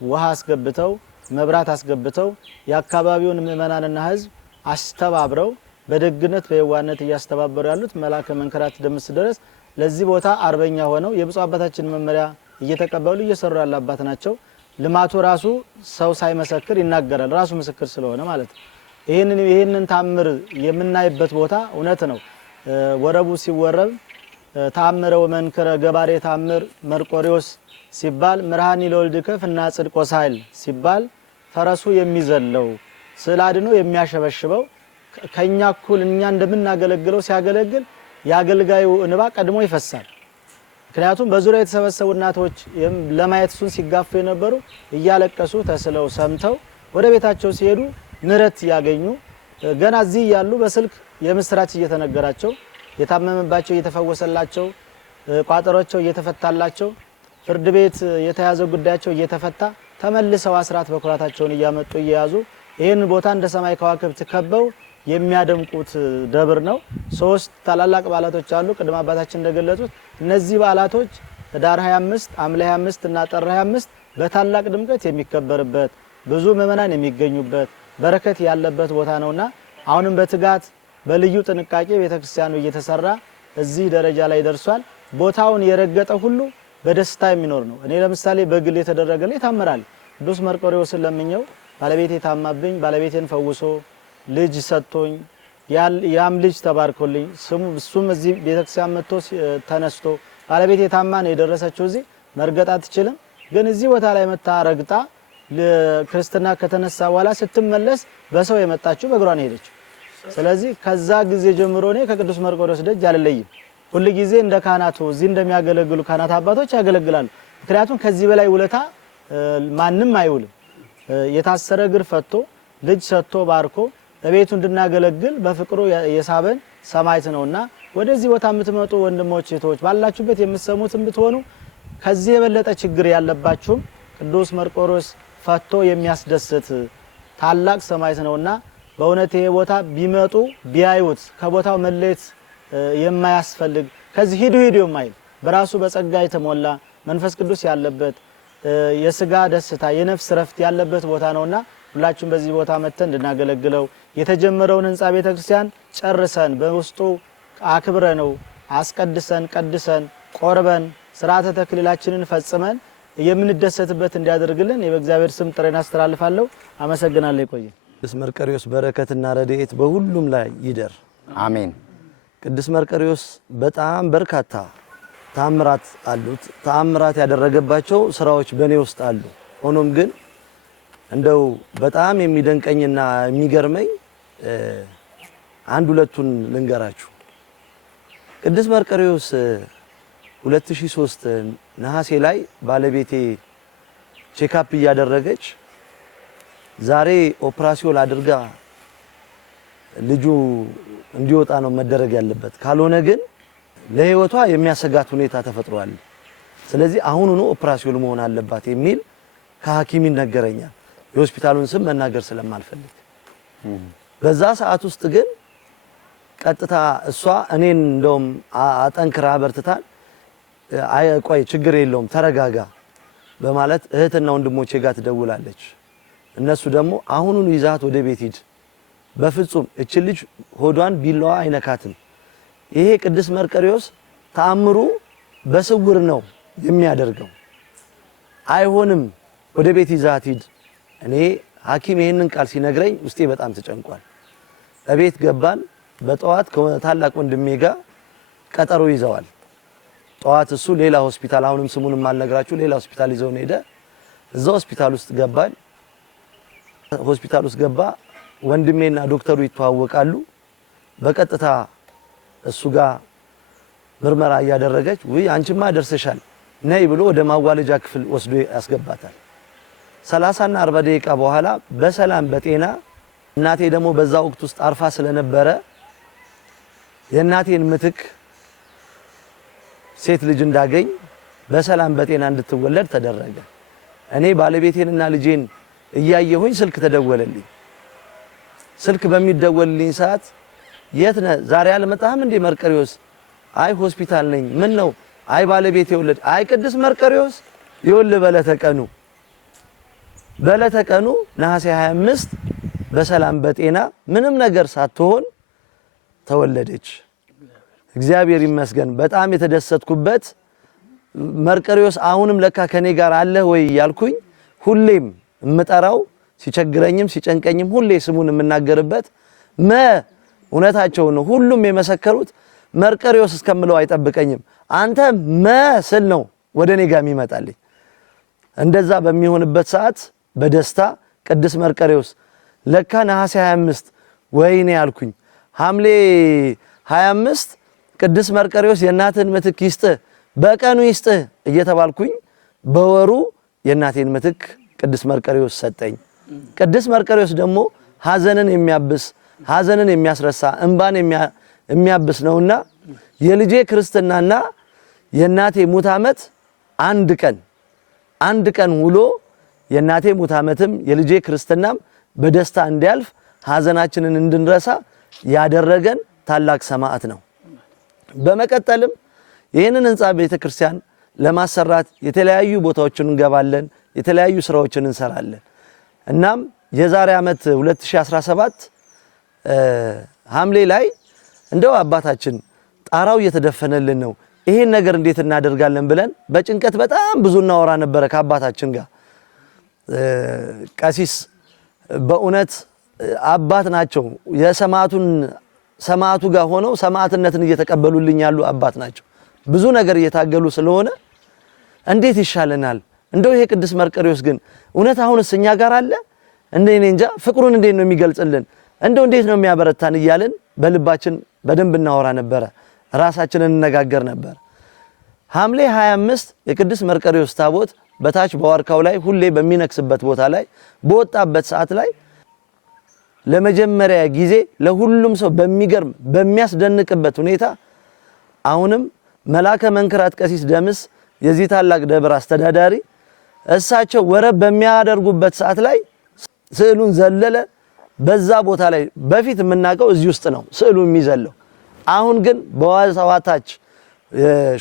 ውሃ አስገብተው መብራት አስገብተው የአካባቢውን ምእመናንና ህዝብ አስተባብረው በደግነት በየዋነት እያስተባበሩ ያሉት መላከ መንከራት ደምስ ድረስ ለዚህ ቦታ አርበኛ ሆነው የብፁዕ አባታችን መመሪያ እየተቀበሉ እየሰሩ ያሉ አባት ናቸው። ልማቱ ራሱ ሰው ሳይመሰክር ይናገራል፣ ራሱ ምስክር ስለሆነ ማለት ነው። ይሄንን ታምር የምናይበት ቦታ እውነት ነው። ወረቡ ሲወረብ ታምረ ወመንከረ ገባሬ ታምር መርቆሬዎስ ሲባል ምርሃኒ ለወልድከ ፍና ጽድቆ ሳይል ሲባል ፈረሱ የሚዘለው ስላድኖ የሚያሸበሽበው ከኛ እኩል እኛ እንደምናገለግለው ሲያገለግል ያገልጋዩ እንባ ቀድሞ ይፈሳል። ምክንያቱም በዙሪያ የተሰበሰቡ እናቶች ለማየት እሱን ሲጋፉ የነበሩ እያለቀሱ ተስለው ሰምተው ወደ ቤታቸው ሲሄዱ ምሕረት ያገኙ ገና እዚህ ያሉ በስልክ የምስራች እየተነገራቸው የታመመባቸው እየተፈወሰላቸው ቋጠሮቸው እየተፈታላቸው ፍርድ ቤት የተያዘ ጉዳያቸው እየተፈታ ተመልሰው አስራት በኩራታቸውን እያመጡ እየያዙ ይህን ቦታ እንደ ሰማይ ከዋክብት ከበው የሚያደምቁት ደብር ነው። 3 ታላላቅ በዓላቶች አሉ ቅድመ አባታችን እንደገለጹት። እነዚህ በዓላቶች ህዳር 25 ሐምሌ 25 እና ጥር 25 በታላቅ ድምቀት የሚከበርበት ብዙ ምእመናን የሚገኙበት በረከት ያለበት ቦታ ነውና አሁንም በትጋት በልዩ ጥንቃቄ ቤተክርስቲያኑ እየተሰራ እዚህ ደረጃ ላይ ደርሷል። ቦታውን የረገጠ ሁሉ በደስታ የሚኖር ነው። እኔ ለምሳሌ በግል የተደረገልኝ ታምራል ቅዱስ መርቆሬዎስን ለምኘው ባለቤቴ ታማብኝ ባለቤቴን ፈውሶ ልጅ ሰጥቶኝ ያም ልጅ ተባርኮልኝ እሱም እዚህ ቤተክርስቲያን መጥቶ ተነስቶ ባለቤቴ ታማ ነው የደረሰችው። እዚህ መርገጥ አትችልም፣ ግን እዚህ ቦታ ላይ መታ ረግጣ ክርስትና ከተነሳ በኋላ ስትመለስ በሰው የመጣችው በእግሯን ሄደችው። ስለዚህ ከዛ ጊዜ ጀምሮ እኔ ከቅዱስ መርቆሬዎስ ደጅ አልለይም። ሁሉ ጊዜ እንደ ካህናቱ እዚህ እንደሚያገለግሉ ካህናት አባቶች ያገለግላሉ። ምክንያቱም ከዚህ በላይ ውለታ ማንም አይውልም። የታሰረ እግር ፈቶ ልጅ ሰጥቶ ባርኮ በቤቱ እንድናገለግል በፍቅሩ የሳበን ሰማዕት ነውና ወደዚህ ቦታ የምትመጡ ወንድሞች እህቶች ባላችሁበት የምትሰሙትን ብትሆኑ ከዚህ የበለጠ ችግር ያለባችሁም ቅዱስ መርቆሬዎስ ፈቶ የሚያስደስት ታላቅ ሰማዕት ነውና በእውነት ይሄ ቦታ ቢመጡ ቢያዩት ከቦታው መለየት የማያስፈልግ ከዚህ ሂዱ የማይል በራሱ በጸጋ የተሞላ መንፈስ ቅዱስ ያለበት የስጋ ደስታ የነፍስ ረፍት ያለበት ቦታ ነውና ሁላችሁም በዚህ ቦታ መተን እንድናገለግለው የተጀመረውን ህንጻ ቤተክርስቲያን ጨርሰን በውስጡ አክብረነው አስቀድሰን ቀድሰን ቆርበን ስርዓተ ተክሊላችንን ፈጽመን የምንደሰትበት እንዲያደርግልን የእግዚአብሔር ስም ጥሬን አስተላልፋለሁ። አመሰግናለሁ። ይቆይ። ቅዱስ መርቆሬዎስ በረከትና ረድኤት በሁሉም ላይ ይደር፣ አሜን። ቅዱስ መርቆሬዎስ በጣም በርካታ ተአምራት አሉት። ተአምራት ያደረገባቸው ስራዎች በኔ ውስጥ አሉ። ሆኖም ግን እንደው በጣም የሚደንቀኝና የሚገርመኝ አንድ ሁለቱን ልንገራችሁ። ቅዱስ መርቆሬዎስ 2003 ነሐሴ ላይ ባለቤቴ ቼክአፕ እያደረገች ዛሬ ኦፕራሲዮን አድርጋ ልጁ እንዲወጣ ነው መደረግ ያለበት፣ ካልሆነ ግን ለህይወቷ የሚያሰጋት ሁኔታ ተፈጥሯል። ስለዚህ አሁኑኑ ኦፕራሲዮን መሆን አለባት የሚል ከሐኪም ይነገረኛል። የሆስፒታሉን ስም መናገር ስለማልፈልግ በዛ ሰዓት ውስጥ ግን ቀጥታ እሷ እኔን እንደውም አጠንክራ በርትታል። አይ ቆይ ችግር የለውም ተረጋጋ በማለት እህትና ወንድሞቼ ጋር ትደውላለች። እነሱ ደግሞ አሁኑኑ ይዛት ወደ ቤት ሂድ፣ በፍጹም እቺ ልጅ ሆዷን ቢላዋ አይነካትም፣ ይሄ ቅዱስ መርቆሬዎስ ተአምሩ በስውር ነው የሚያደርገው፣ አይሆንም፣ ወደ ቤት ይዛት ሂድ። እኔ ሐኪም ይሄንን ቃል ሲነግረኝ ውስጤ በጣም ተጨንቋል። እቤት ገባን። በጠዋት ከታላቅ ወንድሜ ጋር ቀጠሮ ይዘዋል። ጠዋት እሱ ሌላ ሆስፒታል አሁንም ስሙንም አልነግራችሁ ሌላ ሆስፒታል ይዘው ሄደ። እዛ ሆስፒታል ውስጥ ገባን። ሆስፒታል ውስጥ ገባ። ወንድሜና ዶክተሩ ይተዋወቃሉ። በቀጥታ እሱ ጋር ምርመራ እያደረገች ውይ አንቺማ ደርሰሻል ነይ ብሎ ወደ ማዋለጃ ክፍል ወስዶ ያስገባታል። 30 እና 40 ደቂቃ በኋላ በሰላም በጤና እናቴ ደግሞ በዛ ወቅት ውስጥ አርፋ ስለነበረ የእናቴን ምትክ ሴት ልጅ እንዳገኝ በሰላም በጤና እንድትወለድ ተደረገ። እኔ ባለቤቴንና ልጄን እያየሁኝ ስልክ ተደወለልኝ። ስልክ በሚደወልልኝ ሰዓት የት ነህ ዛሬ አልመጣህም እንዴ መርቆሬዎስ? አይ ሆስፒታል ነኝ። ምን ነው? አይ ባለቤቴ ወለድ። አይ ቅዱስ መርቆሬዎስ ይወልድ በዕለተ ቀኑ ነሐሴ 25 በሰላም በጤና ምንም ነገር ሳትሆን ተወለደች። እግዚአብሔር ይመስገን። በጣም የተደሰትኩበት መርቆሬዎስ አሁንም ለካ ከኔ ጋር አለ ወይ ያልኩኝ ሁሌም እምጠራው ሲቸግረኝም ሲጨንቀኝም ሁሌ ስሙን የምናገርበት እውነታቸው ነው። ሁሉም የመሰከሩት መርቆሬዎስ እስከምለው አይጠብቀኝም። አንተ ስል ነው ወደ እኔ ጋር የሚመጣልኝ። እንደዛ በሚሆንበት ሰዓት በደስታ ቅዱስ መርቆሬዎስ ለካ ነሐሴ 25 ወይኔ ያልኩኝ ሐምሌ 25 ቅዱስ መርቆሬዎስ የእናትን ምትክ ይስጥህ በቀኑ ይስጥህ እየተባልኩኝ በወሩ የእናቴን ምትክ ቅዱስ መርቆሬዎስ ሰጠኝ። ቅዱስ መርቆሬዎስ ደግሞ ሐዘንን የሚያብስ ሐዘንን የሚያስረሳ እንባን የሚያብስ ነውና የልጄ ክርስትናና የእናቴ ሙት ዓመት አንድ ቀን ውሎ የእናቴ ሙት ዓመትም የልጄ ክርስትናም በደስታ እንዲያልፍ ሐዘናችንን እንድንረሳ ያደረገን ታላቅ ሰማዕት ነው። በመቀጠልም ይህንን ህንጻ ቤተክርስቲያን ለማሰራት የተለያዩ ቦታዎችን እንገባለን፣ የተለያዩ ስራዎችን እንሰራለን። እናም የዛሬ ዓመት 2017 ሐምሌ ላይ እንደው አባታችን ጣራው እየተደፈነልን ነው፣ ይሄን ነገር እንዴት እናደርጋለን ብለን በጭንቀት በጣም ብዙ እናወራ ነበረ ከአባታችን ጋር። ቀሲስ በእውነት አባት ናቸው። ሰማዕቱ ጋር ሆነው ሰማዕትነትን እየተቀበሉልኝ ያሉ አባት ናቸው። ብዙ ነገር እየታገሉ ስለሆነ እንዴት ይሻለናል? እንደው ይሄ ቅዱስ መርቆሬዎስ ግን እውነት አሁንስ እኛ ጋር አለ? እኔ እንጃ ፍቅሩን እንዴት ነው የሚገልጽልን? እንደው እንዴት ነው የሚያበረታን እያልን በልባችን በደንብ እናወራ ነበረ። ራሳችንን እንነጋገር ነበር። ሐምሌ 25 የቅዱስ መርቆሬዎስ ታቦት በታች በዋርካው ላይ ሁሌ በሚነክስበት ቦታ ላይ በወጣበት ሰዓት ላይ ለመጀመሪያ ጊዜ ለሁሉም ሰው በሚገርም በሚያስደንቅበት ሁኔታ አሁንም መላከ መንክራት ቀሲስ ደምስ የዚህ ታላቅ ደብር አስተዳዳሪ እሳቸው ወረብ በሚያደርጉበት ሰዓት ላይ ስዕሉን ዘለለ። በዛ ቦታ ላይ በፊት የምናውቀው እዚህ ውስጥ ነው ስዕሉ የሚዘለው። አሁን ግን በዋታች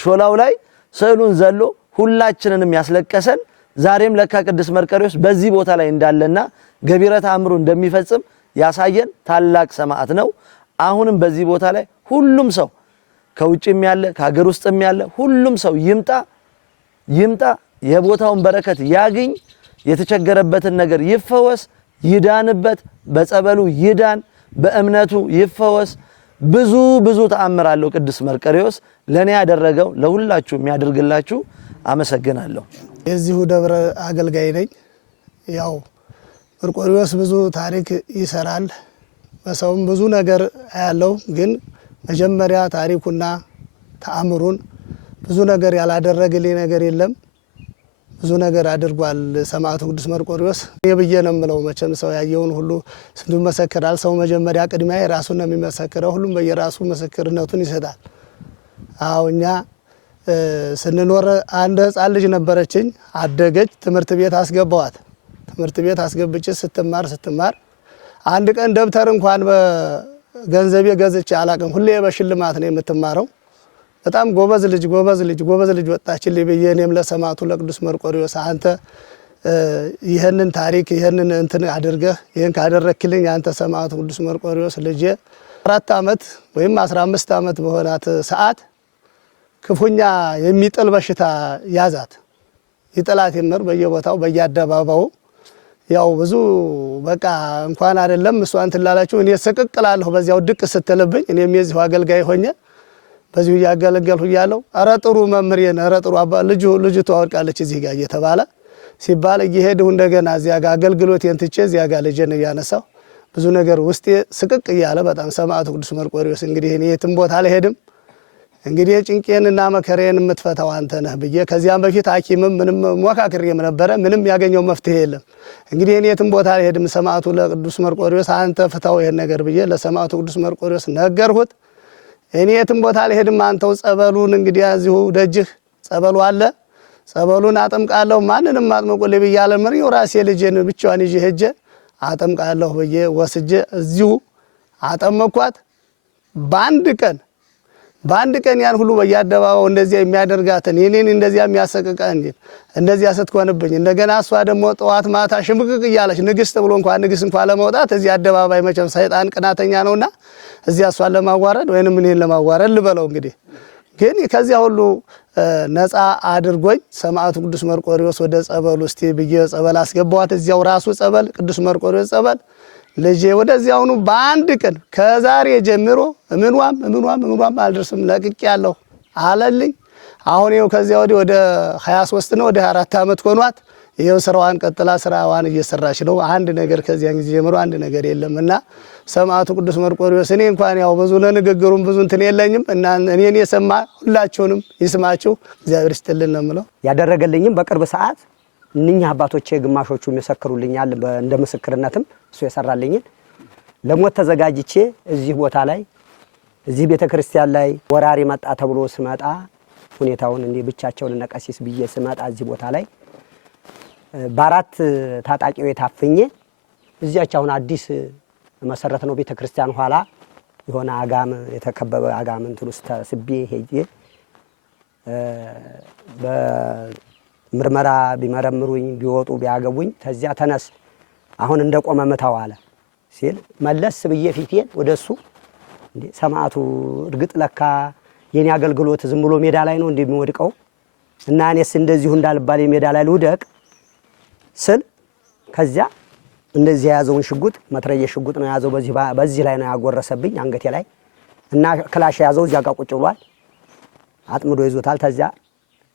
ሾላው ላይ ስዕሉን ዘሎ ሁላችንንም ያስለቀሰን ዛሬም ለካ ቅዱስ መርቆሬዎስ በዚህ ቦታ ላይ እንዳለና ገቢረ ተአምሩ እንደሚፈጽም ያሳየን ታላቅ ሰማዕት ነው። አሁንም በዚህ ቦታ ላይ ሁሉም ሰው ከውጭም ያለ ከሀገር ውስጥም ያለ ሁሉም ሰው ይምጣ፣ የቦታውን በረከት ያግኝ፣ የተቸገረበትን ነገር ይፈወስ፣ ይዳንበት፣ በጸበሉ ይዳን፣ በእምነቱ ይፈወስ። ብዙ ተአምር አለው ቅዱስ መርቆሬዎስ። ለኔ ያደረገው ለሁላችሁ የሚያደርግላችሁ አመሰግናለሁ። የዚሁ ደብረ አገልጋይ ነኝ። ያው መርቆሬዎስ ብዙ ታሪክ ይሰራል፣ በሰውም ብዙ ነገር ያለው ግን መጀመሪያ ታሪኩና ተአምሩን ብዙ ነገር ያላደረገልኝ ነገር የለም። ብዙ ነገር አድርጓል ሰማዕቱ ቅዱስ መርቆሬዎስ። የብዬ ነው የምለው መቼም ሰው ያየውን ሁሉ ስንቱ መሰክራል። ሰው መጀመሪያ ቅድሚያ የራሱን ነው የሚመሰክረው። ሁሉም በየራሱ ምስክርነቱን ይሰጣል። አዎ እኛ ስንኖር አንድ ህፃን ልጅ ነበረችኝ፣ አደገች። ትምህርት ቤት አስገባዋት። ትምህርት ቤት አስገብቼ ስትማር አንድ ቀን ደብተር እንኳን በገንዘቤ ገዝቼ አላቅም። ሁሌ በሽልማት ነው የምትማረው። በጣም ጎበዝ ልጅ ወጣችልኝ ብዬ እኔም ለሰማዕቱ ለቅዱስ መርቆሬዎስ አንተ ይህንን ታሪክ ይህንን እንትን አድርገህ ይህን ካደረክልኝ አንተ ሰማዕቱ ቅዱስ መርቆሬዎስ ልጄ 4 ዓመት ወይም 15 ዓመት በሆናት ሰዓት ክፉኛ የሚጥል በሽታ ያዛት። ይጥላት ይመር በየቦታው በየአደባባዩ ያው ብዙ በቃ እንኳን አይደለም እሷን ትላላችሁ እኔ ሰቅቅላለሁ በዚያው ድቅ ስትልብኝ እኔም የዚሁ አገልጋይ ሆኜ በዚሁ ያገለገልሁ ያለው አረ ጥሩ መምሪያን አረ ጥሩ አባ ልጅ ተዋርቃለች እዚህ ጋር እየተባለ ሲባል እየሄድሁ እንደገና እዚያ ጋር አገልግሎቴን ትቼ እዚያ ጋር ልጄን ያነሳው ብዙ ነገር ውስጤ ስቅቅ እያለ በጣም ሰማዕቱ ቅዱስ መርቆሬዎስ እንግዲህ እኔ የትም ቦታ አልሄድም፣ እንግዲህ ጭንቄንና መከሬን የምትፈታው አንተ ነህ ብዬ ከዚያም በፊት ሐኪምም ምንም ሞካክሬም ነበረ። ምንም ያገኘው መፍትሄ የለም። እንግዲህ እኔ የትም ቦታ አልሄድም፣ ሰማዕቱ ለቅዱስ መርቆሬዎስ አንተ ፍታው ይሄን ነገር ብዬ ለሰማዕቱ ቅዱስ መርቆሬዎስ ነገርሁት። እኔ የትም ቦታ አልሄድም፣ አንተው ጸበሉን እንግዲህ እዚሁ ደጅህ ጸበሉ አለ፣ ጸበሉን አጠምቃለሁ፣ ማንንም አጥምቁልኝ ብያለ ምሪው ራሴ ልጄን ብቻዋን ይዤ ሄጄ አጠምቃለሁ ብዬ ወስጄ እዚሁ አጠመኳት። በአንድ ቀን ያን ሁሉ በየአደባባው እንደዚያ የሚያደርጋትን የኔን እንደዚያ የሚያሰቅቀን እንደዚያ ስትሆንብኝ እንደገና እሷ ደግሞ ጠዋት ማታ ሽምቅቅ እያለች ንግስት ብሎ ንግስት እንኳን ለመውጣት እዚህ አደባባይ መቼም ሰይጣን ቅናተኛ ነውና እዚያ እሷን ለማዋረድ ወይንም እኔን ለማዋረድ ልበለው እንግዲህ ግን ከዚያ ሁሉ ነፃ አድርጎኝ ሰማዕቱ ቅዱስ መርቆሬዎስ ወደ ጸበል ውስጥ ብዬ ጸበል አስገባዋት። እዚያው ራሱ ጸበል ቅዱስ መርቆሬዎስ ጸበል ልጄ ወደዚያውኑ በአንድ ቀን ከዛሬ ጀምሮ ምንዋም አልደርስም ለቅቄያለሁ አለልኝ። አሁን ይኸው ከዚያ ወዲህ ወደ 23 ነው ወደ 24 ዓመት ሆኗት ይኸው ስራዋን ቀጥላ ስራዋን እየሰራች ነው። አንድ ነገር ከዚያ ጊዜ ጀምሮ አንድ ነገር የለምና ሰማዕቱ ቅዱስ መርቆሬዎስ እኔ እንኳን ያው ብዙ ለንግግሩም ብዙ እንትን የለኝም እና እኔን የሰማ ሁላችሁንም ይስማችሁ እግዚአብሔር ይስጥልን ነው የምለው። ያደረገልኝም በቅርብ ሰዓት እነኛ አባቶቼ ግማሾቹ ይመሰክሩልኛል እንደ ምስክርነትም እሱ የሰራልኝን ለሞት ተዘጋጅቼ እዚህ ቦታ ላይ እዚህ ቤተክርስቲያን ላይ ወራሪ መጣ ተብሎ ስመጣ ሁኔታውን እንዴ ብቻቸውን ነቀሲስ ብዬ ስመጣ እዚህ ቦታ ላይ በአራት ታጣቂው የታፈኘ እዚያች አሁን አዲስ መሰረት ነው ቤተክርስቲያን ኋላ የሆነ አጋም የተከበበ አጋም እንትን ውስጥ ተስቤ ሄጄ በምርመራ ቢመረምሩኝ ቢወጡ ቢያገቡኝ ተዚያ ተነስ አሁን እንደቆመ መታው አለ ሲል መለስ ብዬ ፊቴን ወደሱ እንዴ ሰማዕቱ እርግጥ ለካ የኔ አገልግሎት ዝም ብሎ ሜዳ ላይ ነው እንደሚወድቀው እና እኔስ እንደዚሁ እንዳልባል ሜዳ ላይ ልውደቅ ስል ከዚያ እንደዚህ ያዘውን ሽጉጥ መትረየስ ሽጉጥ ነው ያዘው በዚህ ላይ ነው ያጎረሰብኝ አንገቴ ላይ እና ክላሽ ያዘው እዚያ ጋር ቁጭ ብሏል አጥምዶ ይዞታል ተዚያ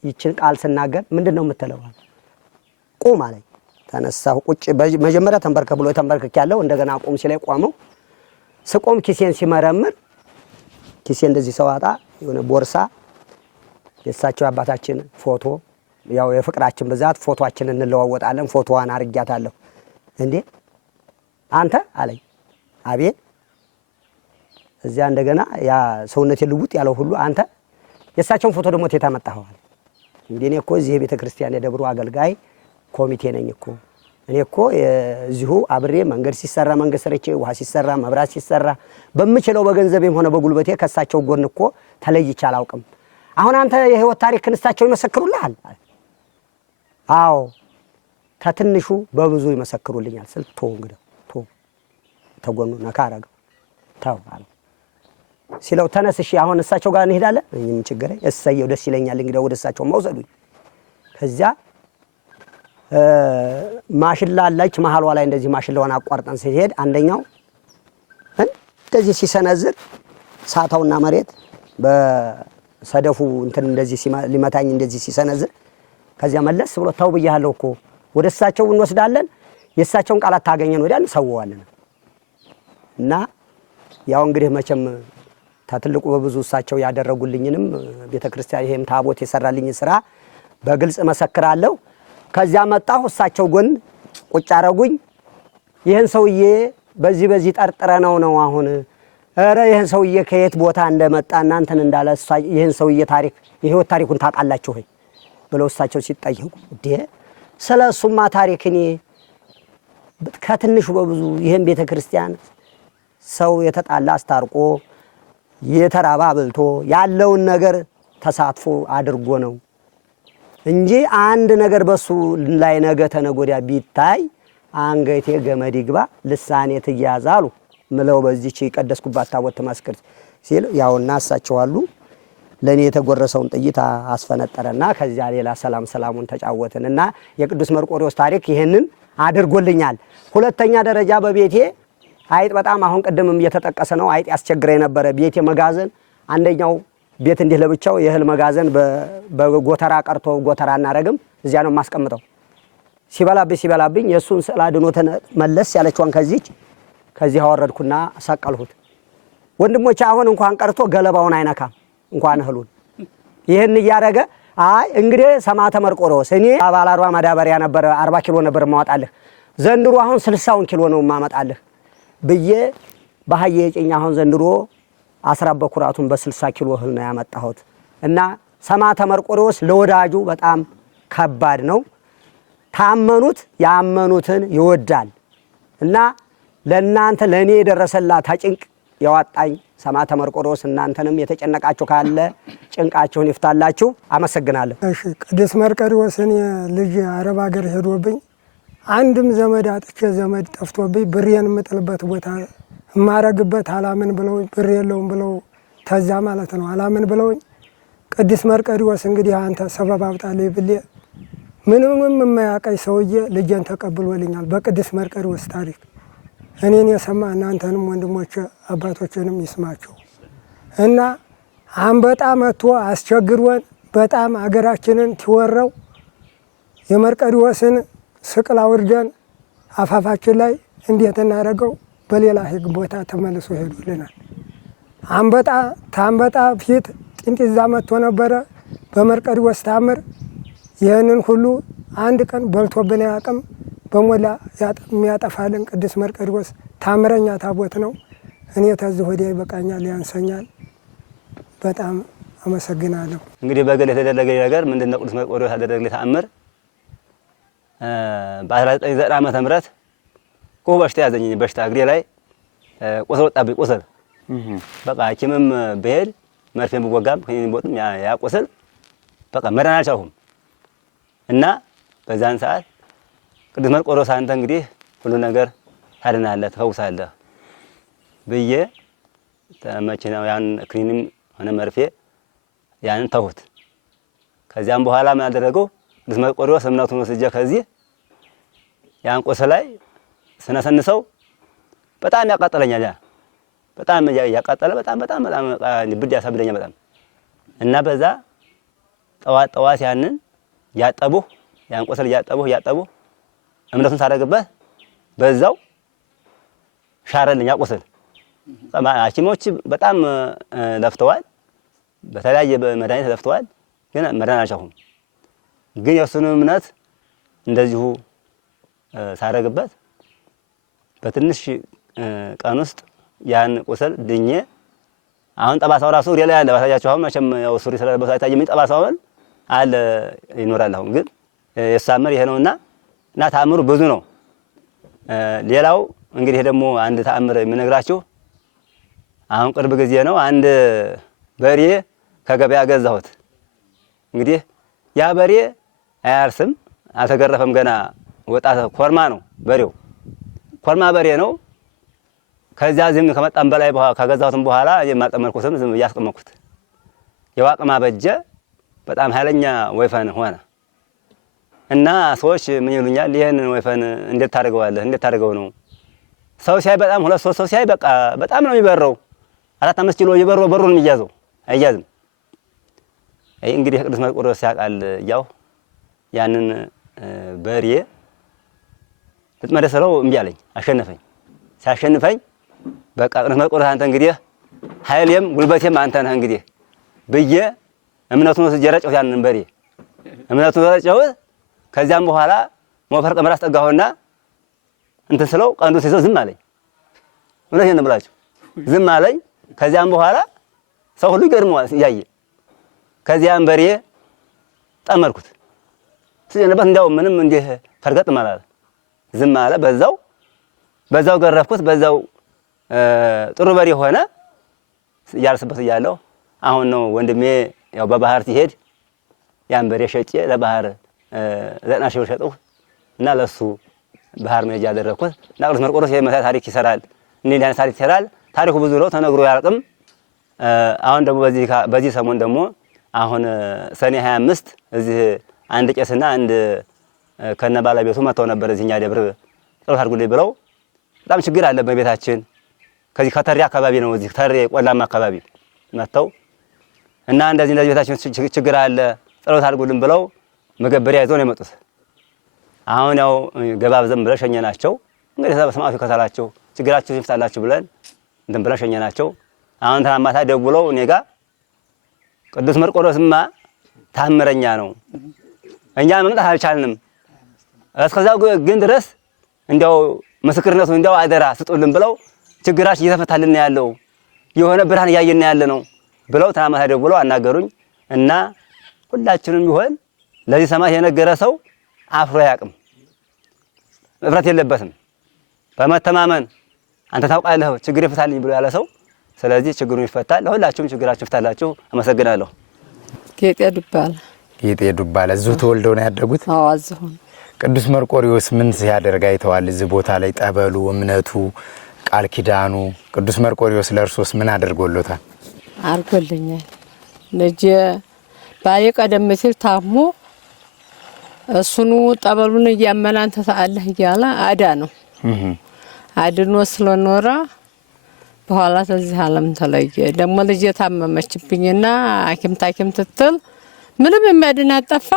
ይችን ቃል ስናገር ምንድነው የምትለው ቁም አለኝ ተነሳሁ ቁጭ መጀመሪያ ተንበርከክ ብሎ ተንበርከክ ያለው እንደገና ቁም ሲላይ ቆመው ስቆም ኪሴን ሲመረምር ኪሴ እንደዚህ ሰዋጣ የሆነ ቦርሳ የሳቸው አባታችን ፎቶ ያው የፍቅራችን ብዛት ፎቶአችንን እንለዋወጣለን ፎቶዋን አርጋታለሁ እንዴ አንተ አለኝ አቤት እዚያ እንደገና ያ ሰውነቴ ልውጥ ያለው ሁሉ አንተ የሳቸውን ፎቶ ደግሞ ተታመጣው አለ እንዴ እኔ እኮ እዚህ ቤተክርስቲያን የደብሩ አገልጋይ ኮሚቴ ነኝ እኮ እኔ እኮ እዚሁ አብሬ መንገድ ሲሰራ መንገድ ሰርቼ ውሃ ሲሰራ መብራት ሲሰራ በመችለው በገንዘቤም ሆነ በጉልበቴ ከሳቸው ጎን እኮ ተለይቼ አላውቅም አሁን አንተ የህይወት ታሪክ ክንስታቸው ይመሰክሩልሃል አዎ ከትንሹ በብዙ ይመሰክሩልኛል ስልቶ እንግዲህ ተጎኑ ነካራገው ታው አለ ሲለው ተነስሽ አሁን እሳቸው ጋር እንሄዳለን እኔም ችግር እሰየው ደስ ይለኛል እንግዲህ ወደ እሳቸው መውሰዱኝ ከዚያ ማሽላ አለች መሐሏ ላይ እንደዚህ ማሽላውን አቋርጠን ሲሄድ አንደኛው እንደዚህ ሲሰነዝር ሳታውና መሬት በሰደፉ እንትን እንደዚህ ሊመታኝ እንደዚህ ሲሰነዝር ከዚያ መለስ ብሎ ታው በያለው እኮ ወደ እሳቸው እንወስዳለን የእሳቸውን ቃላት ታገኘን ወዲያን ሰውዋለን እና ያው እንግዲህ መቼም ታትልቁ በብዙ እሳቸው ያደረጉልኝንም ቤተክርስቲያን ይሄም ታቦት የሰራልኝ ስራ በግልጽ መሰክራለሁ ከዚያ መጣሁ እሳቸው ጎን ቁጭ አረጉኝ ይሄን ሰውዬ በዚህ ጠርጥረነው ነው አሁን አረ ይሄን ሰውዬ ከየት ቦታ እንደመጣ እናንተን እንዳለ ይሄን ሰውዬ ታሪክ የህይወት ታሪኩን ታቃላችሁ ሆይ ብለው እሳቸው ሲጠይቁ እንዴ ስለሱማ ታሪክ እኔ ከትንሹ በብዙ ይሄን ቤተክርስቲያን ሰው የተጣላ አስታርቆ የተራባ አብልቶ ያለውን ነገር ተሳትፎ አድርጎ ነው እንጂ አንድ ነገር በሱ ላይ ነገ ተነጎዳ ቢታይ አንገቴ ገመድ ይግባ ልሳኔ ትያዛሉ ምለው በዚህች ይቀደስኩባት ታቦት ተመስክር ሲል ያውና እሳቸው አሉ ለኔ የተጎረሰውን ጥይት አስፈነጠረና ከዚያ ሌላ ሰላሙን ተጫወተንና የቅዱስ መርቆሬዎስ ታሪክ ይሄንን አድርጎልኛል ሁለተኛ ደረጃ በቤቴ አይጥ በጣም አሁን ቀደምም እየተጠቀሰ ነው አይጥ ያስቸግረኝ ነበር ቤቴ መጋዘን አንደኛው ቤት እንዲህ ለብቻው የህል መጋዘን በጎተራ ቀርቶ ጎተራ እናረግም እዚያ ነው ማስቀምጠው ሲበላብኝ የሱን ስዕል አድኖ መለስ ያለችዋን ከዚህ አወረድኩና ሰቀልሁት ወንድሞች አሁን እንኳን ቀርቶ ገለባውን አይነካም እንኳን እህሉን ይሄን ያረገ አይ እንግዲህ ሰማዕተ መርቆሬዎስ እኔ ባለ 40 ማዳበሪያ ነበር 40 ኪሎ ነበር ማወጣልህ ዘንድሮ አሁን 60 ኪሎ ነው ማመጣልህ በየ በሃየ ጭኛ አሁን ዘንድሮ 10 በኩራቱን በ60 ኪሎ እህል ነው ያመጣሁት እና ሰማዕተ መርቆሬዎስ ለወዳጁ በጣም ከባድ ነው ታመኑት ያመኑትን ይወዳል እና ለእናንተ ለኔ የደረሰላ ታጭንቅ ያዋጣኝ ሰማዕተ መርቆሬዎስ እናንተንም የተጨነቃችሁ ካለ ጭንቃችሁን ይፍታላችሁ አመሰግናለሁ እሺ ቅዱስ መርቆሬዎስ እኔ ልጅ አረብ ሀገር ሄዶብኝ አንድም ዘመድ አጥቼ ዘመድ ጠፍቶብኝ ብሬን የምጥልበት ቦታ ማረግበት አላምን ብለው ብር የለውም ብለው ተዛ ማለት ነው አላምን ብለው ቅዱስ መርቆሬዎስ እንግዲህ አንተ ሰበብ አውጣልኝ ብሌ ምንም የማያቀይ ሰውዬ ልጄን ተቀብሎልኛል በቅዱስ መርቆሬዎስ ታሪክ እኔን የሰማ እናንተንም ወንድሞች አባቶችንም ይስማቸው እና አንበጣ መጥቶ አስቸግሮን በጣም አገራችንን ትወረው የመርቆሬዎስን ስቅል አውርደን አፋፋችን ላይ እንዴት እናደርገው በሌላ ህግ ቦታ ተመልሶ ሄዶልናል አንበጣ ፊት ጥንጢዛ መጥቶ ነበረ በመርቆሬዎስ ታምር ይሄንን ሁሉ አንድ ቀን በልቶብን ያቅም በሞላ የሚያጠፋልን ቅዱስ መርቆሬዎስ ታምረኛ ታቦት ነው። እኔ ተዚህ ወዲያ ይበቃኛል፣ ያንሰኛል። በጣም አመሰግናለሁ። እንግዲህ በገል የተደረገ ነገር ምንድነው? ቅዱስ መርቆሬዎስ ያደረገ ተአምር በ1990 ዓመተ ምህረት ኮ በሽታ ያዘኝ። በሽታ እግሬ ላይ ቁስል ወጣብኝ። ቁስል በቃ ሐኪምም ብሄድ መርፌም ብወጋም ከኔም ያ ቁስል በቃ መዳን አልቻልኩም። እና በዛን ሰዓት ቅዱስ መርቆሬዎስ አንተ እንግዲህ ሁሉ ነገር ታድናለህ፣ ትፈውሳለህ ብዬ ተመችነው ያን ክኒንም ሆነ መርፌ ያንን ተውት። ከዚያም በኋላ ምን አደረገው? ቅዱስ መርቆሬዎስ እምነቱን ወስጄ ከዚህ ያን ቁስል ላይ ስነሰንሰው በጣም ያቃጠለኛል። በጣም ያቃጠለ በጣም ብድ ያሳብደኛል በጣም። እና በዛ ጠዋት ያንን ያጠቡህ ያን ቁስል ያጠቡህ እምነቱን ሳደርግበት በዛው ሻረልኝ ያ ቁስል። ሐኪሞች በጣም ለፍተዋል፣ በተለያየ መድኃኒት ለፍተዋል፣ ግን መዳን አልቻልኩም። ግን የእሱን እምነት እንደዚሁ ሳደርግበት በትንሽ ቀን ውስጥ ያን ቁስል ድኜ አሁን ጠባሳው ራሱ ሌላ ያለ ባሳያችሁ። አሁን መቼም ያው ሱሪ ስለለበሰ አይታየም፣ ጠባሳውን አለ ይኖራል። አሁን ግን የሳመር ይሄ ነውና እና ተአምሩ ብዙ ነው። ሌላው እንግዲህ ደግሞ አንድ ተአምር የምነግራችሁ አሁን ቅርብ ጊዜ ነው። አንድ በሬ ከገበያ ገዛሁት። እንግዲህ ያ በሬ አያርስም፣ አልተገረፈም፣ ገና ወጣት ኮርማ ነው በሬው። ኮርማ በሬ ነው። ከዚያ ዝም ከመጣም በላይ ከገዛሁትም በኋላ የማልጠመልኩትም ዝም እያስቀመጥኩት የዋቅማ በጀ በጣም ኃይለኛ ወይፈን ሆነ እና ሰዎች ምን ይሉኛል? ይሄን ወይፈን እንዴት ታደርገዋለህ? እንዴት ታደርገው ነው? ሰው ሲያይ በጣም 2-3 ሰው ሲያይ በቃ በጣም ነው የሚበረው። 4-5 ኪሎ ይበረው በሩን የሚያዘው አይያዝም። አይ እንግዲህ ቅዱስ መርቆሬዎስ ያውቃል። ያው ያንን በሬ ልትመደሰለው እምቢ አለኝ፣ አሸነፈኝ። ሲያሸንፈኝ በቃ ቅዱስ መርቆሬዎስ አንተ እንግዲህ ኃይሌም ጉልበቴም አንተ ነህ እንግዲህ ብዬ እምነቱን ወስጄ ረጨሁት። ያንን በሬ እምነቱን ረጨሁት። ከዚያም በኋላ ሞፈር ቀመር አስጠጋሁና እንትን ስለው ቀንዱ ሲይዘው ዝም አለኝ። እውነቴን ነው የምላችሁ ዝም አለኝ። ከዚያም በኋላ ሰው ሁሉ ይገርመዋል እያየ። ከዚያም በሬ ጠመርኩት ስለነበር እንዲያው ምንም እንዲህ ፈርገጥ ማለት ዝም አለ። በዛው ገረፍኩት። በዛው ጥሩ በሬ ሆነ። እያርስበት እያለሁ አሁን ነው ወንድሜ ያው በባህር ሲሄድ ያን በሬ ሸጬ ለባህር 90 ሺህ ብር ሸጠው እና ለሱ ባህር መሄጃ ያደረኩት። እና ቅዱስ መርቆሬዎስ የመሳይ ታሪክ ይሰራል። እንዴ ያን ታሪክ ይሰራል። ታሪኩ ብዙ ነው፣ ተነግሮ ያልቅም። አሁን ደግሞ በዚህ ሰሞን ደግሞ አሁን ሰኔ 25 እዚህ አንድ ቄስና አንድ ከነ ባለቤቱ መጥተው ነበር እዚህኛ ደብር ጸሎት አድርጉልኝ ብለው። በጣም ችግር አለ በቤታችን። ከዚህ ከተሪ አካባቢ ነው፣ እዚህ ተሪ ቆላማ አካባቢ መጥተው እና እንደዚህ ቤታችን ችግር አለ ጸሎት አድርጉልኝ ብለው መገበሪያ ይዘው ነው የመጡት። አሁን ያው ገባብዘን ብለን ሸኘናቸው። እንግዲህ ሰማዕቱ ከሳላቸው ችግራችሁ ይፍታላችሁ ብለን እንትን ብለን ሸኘናቸው። አሁን ተማማታ ደውለው እኔ ጋር ቅዱስ መርቆሬዎስማ ታምረኛ ነው፣ እኛ መምጣት አልቻልንም፣ እስከዛው ግን ድረስ እንዲያው ምስክርነቱ እንዲያው አደራ ስጡልን ብለው ችግራችን እየተፈታልን ያለው የሆነ ብርሃን እያየን ያለ ነው ብለው ተማማታ ደውለው አናገሩኝ። እና ሁላችንም ቢሆን ለዚህ ሰማዕት የነገረ ሰው አፍሮ አያውቅም፣ እፍረት የለበትም። በመተማመን አንተ ታውቃለህ ችግር ይፈታልኝ ብሎ ያለ ሰው ስለዚህ ችግሩን ይፈታል። ለሁላችሁም ችግራችሁ ይፈታላችሁ። አመሰግናለሁ። ጌጤ ዱባለ ጌጤ ዱባለ እዚሁ ተወልደው ነው ያደጉት? አዎ እዚሁ። ቅዱስ መርቆሬዎስ ምን ሲያደርግ አይተዋል? እዚህ ቦታ ላይ ጠበሉ፣ እምነቱ፣ ቃል ኪዳኑ ቅዱስ መርቆሬዎስ ለእርሶስ ምን አድርጎሎታል? አድርጎልኛል። ልጄ ባሌ ቀደም ሲል ታሞ እሱኑ ጠበሉን እያመነ አንተ ታአለህ እያለ አዳ ነው አድኖ ስለኖረ በኋላ ከዚህ ዓለም ተለየ። ደግሞ ልጄ ታመመችብኝና ሐኪም ትትል ምንም የሚያድን አጠፋ።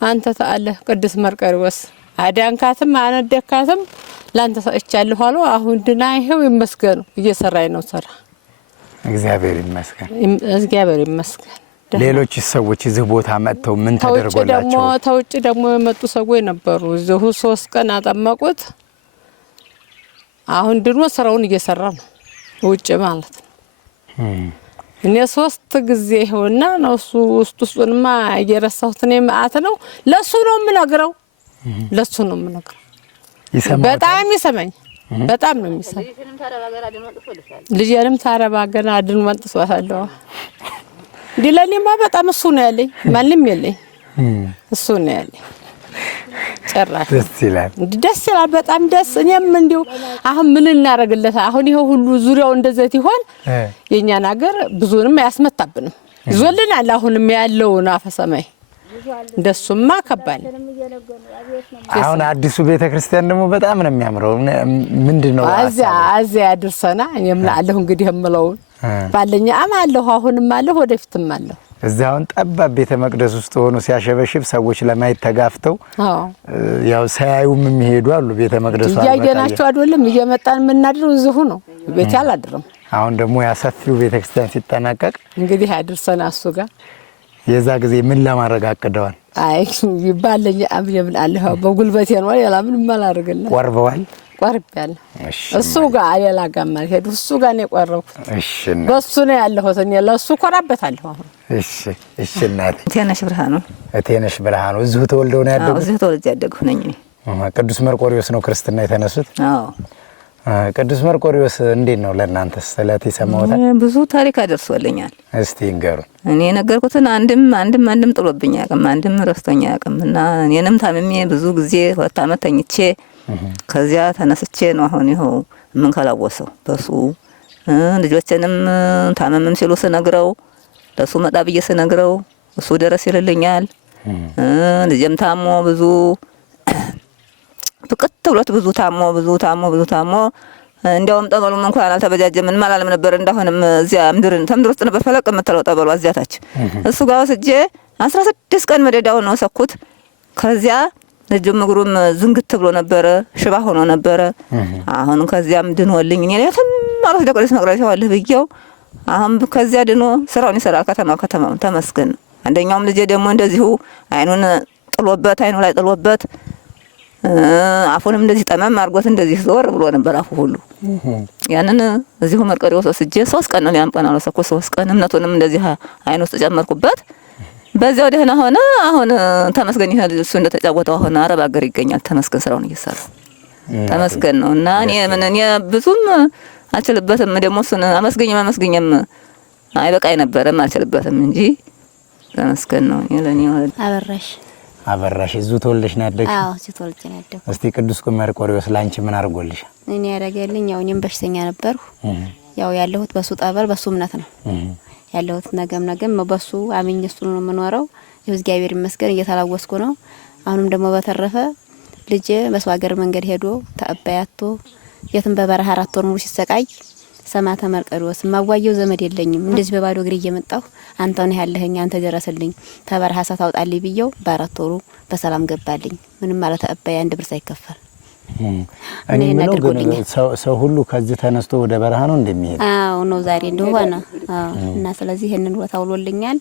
አንተ ታአለህ ቅዱስ መርቆሬዎስ አዳንካትም አነደካትም ላንተ ሰጥቻለሁ አሉ። አሁን ድና ይሄው ይመስገን እየሰራይ ነው ስራ። እግዚአብሔር ይመስገን፣ እግዚአብሔር ይመስገን። ሌሎች ሰዎች እዚህ ቦታ መጥተው ምን ተደርጎላቸው? ተውጭ ደግሞ የመጡ ሰዎች ነበሩ። እዚሁ 3 ቀን አጠመቁት። አሁን ድሮ ስራውን እየሰራ ነው ውጭ ማለት ነው። እኔ 3 ጊዜ ሆና ነው እሱ ውስጡንማ እየረሳሁት እኔ ማአት ነው። ለሱ ነው የምነግረው፣ ለሱ ነው የምነግረው። በጣም ይሰማኝ፣ በጣም ነው የሚሰማኝ። ልጄንም ታረባ ገና አድን ወጥቷለሁ። ዲለኔማ በጣም እሱ ነው ያለኝ፣ ማንም የለኝ። እሱ ነው ያለኝ። ጨራሽ ደስ ይላል፣ በጣም ደስ። እኔም እንዲሁ አሁን ምን እናደርግለት? አሁን ይሄ ሁሉ ዙሪያው እንደዚህ ይሆን የኛን ሀገር ብዙንም አያስመጣብንም። ይዞልናል አሁንም ያለውን አፈሰማይ እንደሱማ ከባድ። አሁን አዲሱ ቤተክርስቲያን ደግሞ በጣም ነው የሚያምረው። ምንድነው አዚያ ያድርሰና የምላለሁ እንግዲህ የምለው ባለኛ አማለሁ፣ አሁንም አለሁ፣ ወደፊትም አለሁ። እዛውን ጠባብ ቤተ መቅደስ ውስጥ ሆኖ ሲያሸበሽብ ሰዎች ለማየት ተጋፍተው ያው ሳያዩም የሚሄዱ አሉ። ቤተ መቅደሱ ያየናቸው አይደለም እየመጣን የምናድረው እዚሁ ነው። ቤት አላድርም። አሁን ደግሞ ያሰፊው ቤተክርስቲያን ሲጠናቀቅ እንግዲህ ያድርሰና እሱ ጋር የዛ ጊዜ ምን ለማረጋግደዋል? አይ ይባለኝ አብየብል አለህ በጉልበቴ ነው ያላምን ማላረግልኝ። ቆርበዋል? ቆርበያለሁ። እሱ ጋር አየላ ጋር ማለት እሱ ጋር ነው ቆረብኩት። እሺ በሱ ነው ያለሁት እኔ ለሱ ቆራበታለሁ አሁን። እሺ እናቴ እቴነሽ ብርሃኑ። እቴነሽ ብርሃኑ እዚሁ ተወልደው ነው ያደጉት? እዚሁ ተወልጄ ያደግሁ ነኝ እኔ። ቅዱስ መርቆሪዎስ ነው ክርስትና የተነሱት? አዎ። ቅዱስ መርቆሪዎስ እንዴት ነው ለእናንተስ ስለት ይሰማውታል? ብዙ ታሪክ አደርሶልኛል። እስቲ እንገሩን። እኔ ነገርኩትን አንድም ጥሎብኝ አያውቅም፣ አንድም ረስቶኝ አያውቅም። እና እኔንም ታምሜ ብዙ ጊዜ 2 ዓመት ተኝቼ ከዚያ ተነስቼ ነው አሁን ይኸው የምንከላወሰው በሱ። ልጆችንም ታመምን ሲሉ ስነግረው ለሱ መጣ ብዬ ስነግረው እሱ ደረስ ይልልኛል። ልጄም ታሞ ብዙ ፍቅት ብሎት ብዙ ታሞ እንዲያውም ጠበሉም እንኳን አልተበጃጀም። ምን ማላለም ነበር እንዳሆንም እዚያ ተምድር ውስጥ ነበር ፈለቅ የምትለው ጠበሉ አዚያታች እሱ ጋር ወስጄ 16 ቀን መደዳውን ነው ሰኩት። ከዚያ ልጅም እግሩም ዝንግት ብሎ ነበረ፣ ሽባ ሆኖ ነበረ። አሁን ከዚያም ድኖልኝ እኔ ተማረስ ደቆለስ መቅረሻ ዋለህ ብዬው አሁን ከዚያ ድኖ ስራውን ይሰራል። ከተማውን ተመስገን። አንደኛውም ልጄ ደግሞ እንደዚሁ አይኑ ላይ ጥሎበት አፉንም እንደዚህ ጠመም አድርጎት እንደዚህ ዞር ብሎ ነበር አፉ ሁሉ። ያንን እዚሁ መርቆሪዎስ ወስጄ 3 ቀን ነው ያምቀና ነው ሰኮ 3 ቀን እምነቱንም እንደዚህ አይኑ ውስጥ ጨመርኩበት። በዚያው ደህና ሆነ። አሁን ተመስገን ይሄ እሱ እንደተጫወተው አሁን አረብ ሀገር ይገኛል። ተመስገን ስራውን እየሰራ ተመስገን ነው። እና እኔ ብዙም አልችልበትም። ደግሞ እሱን አመስገኝም አይበቃኝ ነበርም አልችልበትም እንጂ ተመስገን ነው። ለኔ አበራሽ እዚሁ ተወልደሽ ነው ያደግሽ? አዎ እዚሁ ተወልጄ ነው ያደግኩት። እስቲ ቅዱስ መርቆሪዎስ ላንቺ ምን አድርጎልሽ? እኔ ያደረገልኝ ያው እኔም በሽተኛ ነበርኩ። ያው ያለሁት በሱ ጠበል በሱ እምነት ነው ያለሁት። ነገም በሱ አምኜ እሱ ነው የምኖረው። ይኸው እግዚአብሔር ይመስገን እየተላወስኩ ነው። አሁንም ደግሞ በተረፈ ልጄ በሰው ሀገር መንገድ ሄዶ ተአባያቶ የትም በበረሃ 4 ወር ሙሉ ሲሰቃይ ሰማዕተ መርቆሪዎስ ማዋየው ዘመድ የለኝም። እንደዚህ በባዶ እግሬ እየመጣሁ አንተ ነህ ያለኸኝ አንተ ደረስልኝ ተበረሃ ሳታውጣልኝ ብየው በ4 ወሩ በሰላም ገባልኝ። ምንም ማለት ተአባያ 1 ብር ሳይከፈል እኔ ምነው ግን ሰው ሁሉ ከዚህ ተነስቶ ወደ በረሃ ነው እንደሚሄድ? አዎ ነው ዛሬ እንደሆነ። እና ስለዚህ ይሄንን ቦታ ውሎልኛል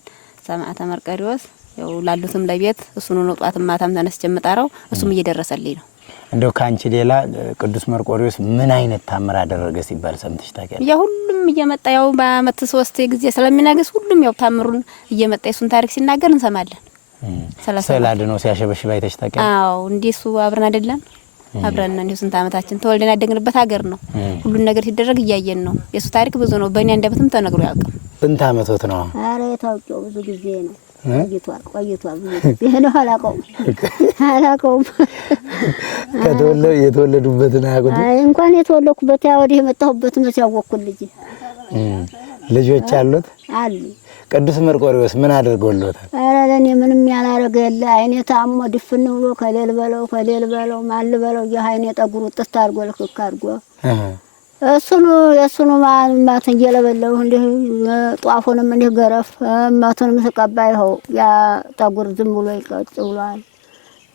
ሰማዕተ መርቆሪዎስ። ያው ላሉትም ለቤት እሱን ነው ጧትም ማታም ተነስቼ የምጠራው እሱም እየደረሰልኝ ነው። እንደው ካንቺ ሌላ ቅዱስ መርቆሪዎስ ምን አይነት ታምር አደረገ ሲባል ሰምተሽ ታውቂያለሽ? ያው ሁሉም እየመጣ ያው በአመት 3 ጊዜ ስለሚናገስ ሁሉም ያው ታምሩን እየመጣ እሱን ታሪክ ሲናገር እንሰማለን። ሰላድ ነው ሲያሸበሽብ አይተሽ ታውቂያለሽ? አዎ እንዴሱ አብረን አይደለም አብረን እንዴ ስንት አመታችን ተወልደን ያደግንበት ሀገር ነው። ሁሉን ነገር ሲደረግ እያየን ነው። የሱ ታሪክ ብዙ ነው። በእኔ አንደበትም ተነግሮ ያልቃል። ስንት አመቶት ነው? አረ ታውቂው ብዙ ጊዜ ነው። ቆይቷል ብዙ ጊዜ ነው። አላውቀውም። የተወለዱበትን አያውቁትም? አይ እንኳን የተወለድኩበት ያ ወዲህ የመጣሁበት ነው ያወቅኩት። ልጆች አሉት? አሉ። ቅዱስ መርቆሪዎስ ምን አድርጎልዎታል? አረ ለኔ ምንም ያላረገ የለ። አይኔ ታሞ ድፍን ብሎ ከሌል በለው ማል በለው የአይኔ ጠጉሩ ጥፍት አድርጎ ልክክ አድርጎ እሱኑ ማት እየለበለው እንደ ጧፉንም እንደ ገረፍ ማቱንም ተቀባ ይኸው ያ ጠጉር ዝም ብሎ ይቀጭ ብሏል።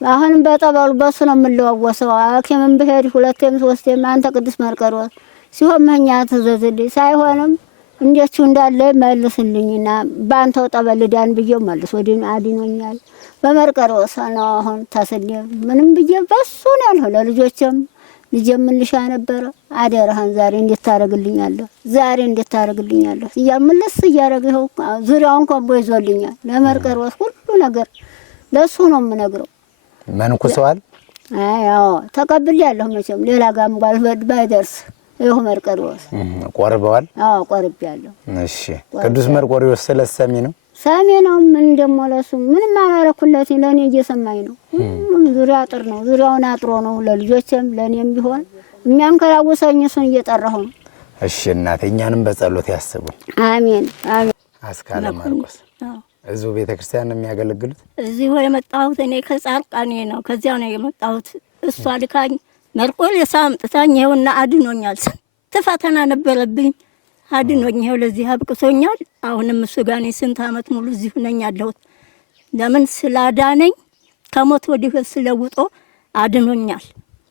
አሁንም በጠበሉ በሱ ነው የምለዋወሰው። ሐኪምም ብሄድ 2 3 አንተ ቅዱስ መርቆሪዎስ ሲሆን መኛ ተዘዝልኝ ሳይሆንም እንዴት እንዳለ መልስልኝና ባንተው ጠበል ዳን ብዬው መልሶ አድኖኛል። በመርቆሬዎስ ነው አሁን ተስሌ ምንም ብዬ በሱ ነው ያልሆነ ለልጆችም ልጄም ልሻ ነበረ አደረሃን ዛሬ እንዴት ታረግልኛለህ ዛሬ እንዴት ታረግልኛለህ እያመለስ እያረገው ዙሪያውን ኮምቦ ይዞልኛል። ለመርቆሬዎስ ሁሉ ነገር ለሱ ነው የምነግረው። መንኩሰዋል? አዎ ተቀብያለሁ። መቼም ሌላ ጋም ባይደርስ ይኸው መርቆሬዎስ ቆርበዋል? አዎ ቆርቤያለሁ። እሺ ቅዱስ መርቆሬዎስ ስለሰሚ ነው ሰሚ ነው። ምን እንደሞለሱ ምንም አላረኩለት ለኔ እየሰማኝ ነው። ሁሉም ዙሪያ አጥር ነው ዙሪያውን አጥሮ ነው ለልጆችም ለኔም ቢሆን የሚያንከራውሰኝ እሱን እየጠራሁ ነው። እሺ እናቴ እኛንም በጸሎት ያስቡን። አሜን አሜን። አስካለ ማርቆስ እዚሁ ቤተክርስቲያን ነው የሚያገለግሉት? እዚሁ የመጣሁት እኔ ከጻርቃኔ ነው። ከዚያ ነው የመጣሁት። እሷ ልካኝ መርቆሬዎስ አምጥታኝ ይኸውና አድኖኛል። ስንት ፈተና ነበረብኝ አድኖኝ ይኸው ለዚህ አብቅቶኛል። አሁንም እሱ ጋር እኔ ስንት ዓመት ሙሉ እዚሁ ነኝ ያለሁት። ለምን ስላዳነኝ ከሞት ወዲህ ስለውጦ አድኖኛል።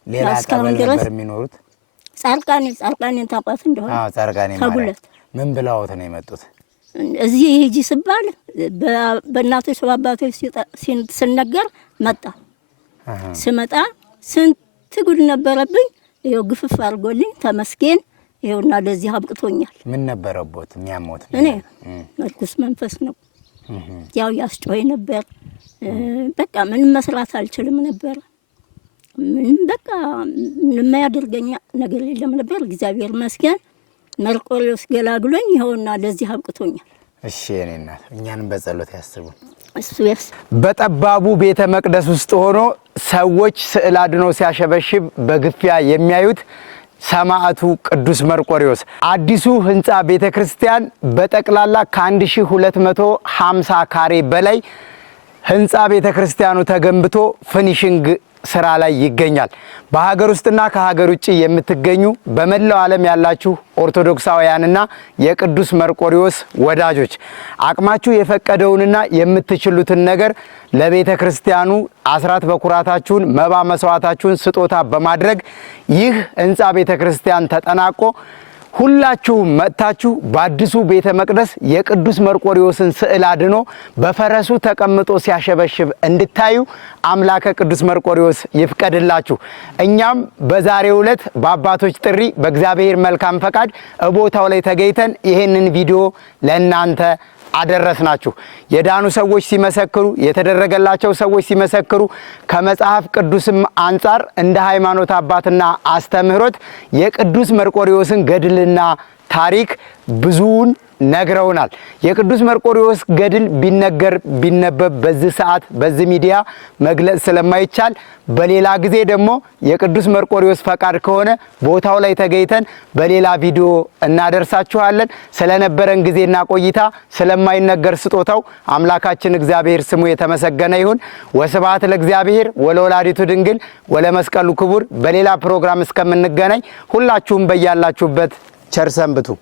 ሌላ እስካሁን ድረስ የሚኖሩት ጻርቃኔን ታውቋት እንደሆነ? አዎ ጻርቃኔ ማለት ምን ብለውት ነው የመጡት? እዚህ ሂጂ ስባል በእናቶች በአባቶች ሲነገር መጣ። ስመጣ ስንት ጉድ ነበረብኝ። ይኸው ግፍፍ አድርጎልኝ ተመስገን። ይኸውና ለዚህ አብቅቶኛል። ምን ነበረቦት የሚያሞት? እኔ መርኩስ መንፈስ ነው ያው ያስጮኸኝ ነበር። በቃ ምንም መስራት አልችልም ነበር። ምንም በቃ ምንም ያደርገኛ ነገር የለም ነበር። እግዚአብሔር ይመስገን መርቆሬዎስ ገላግሎኝ ይኸውና ለዚህ አብቅቶኛል። እሺ የኔ እናት እኛንም በጸሎት ያስቡን። እሱስ በጠባቡ ቤተ መቅደስ ውስጥ ሆኖ ሰዎች ስዕል አድኖ ሲያሸበሽብ በግፊያ የሚያዩት ሰማዕቱ ቅዱስ መርቆሬዎስ አዲሱ ህንጻ ቤተክርስቲያን በጠቅላላ ከ1250 ካሬ በላይ ህንጻ ቤተክርስቲያኑ ተገንብቶ ፊኒሺንግ ስራ ላይ ይገኛል። በሀገር ውስጥና ከሀገር ውጭ የምትገኙ በመላው ዓለም ያላችሁ ኦርቶዶክሳውያንና የቅዱስ መርቆሬዎስ ወዳጆች አቅማችሁ የፈቀደውንና የምትችሉትን ነገር ለቤተ ክርስቲያኑ አስራት በኩራታችሁን መባ መስዋዕታችሁን ስጦታ በማድረግ ይህ ህንጻ ቤተ ክርስቲያን ተጠናቆ ሁላችሁም መጥታችሁ በአዲሱ ቤተ መቅደስ የቅዱስ መርቆሬዎስን ስዕል አድኖ በፈረሱ ተቀምጦ ሲያሸበሽብ እንድታዩ አምላከ ቅዱስ መርቆሬዎስ ይፍቀድላችሁ። እኛም በዛሬው ዕለት በአባቶች ጥሪ በእግዚአብሔር መልካም ፈቃድ ቦታው ላይ ተገኝተን ይሄንን ቪዲዮ ለእናንተ አደረስናችሁ። የዳኑ ሰዎች ሲመሰክሩ፣ የተደረገላቸው ሰዎች ሲመሰክሩ ከመጽሐፍ ቅዱስም አንጻር እንደ ሃይማኖት አባትና አስተምህሮት የቅዱስ መርቆሬዎስን ገድልና ታሪክ ብዙውን ነግረውናል። የቅዱስ መርቆሬዎስ ገድል ቢነገር ቢነበብ በዚህ ሰዓት በዚህ ሚዲያ መግለጽ ስለማይቻል በሌላ ጊዜ ደግሞ የቅዱስ መርቆሬዎስ ፈቃድ ከሆነ ቦታው ላይ ተገኝተን በሌላ ቪዲዮ እናደርሳችኋለን። ስለነበረን ጊዜና ቆይታ ስለማይነገር ስጦታው አምላካችን እግዚአብሔር ስሙ የተመሰገነ ይሁን። ወስብሐት ለእግዚአብሔር ወለወላዲቱ ድንግል ወለመስቀሉ ክቡር። በሌላ ፕሮግራም እስከምንገናኝ ሁላችሁም በያላችሁበት ቸር ሰንብቱ።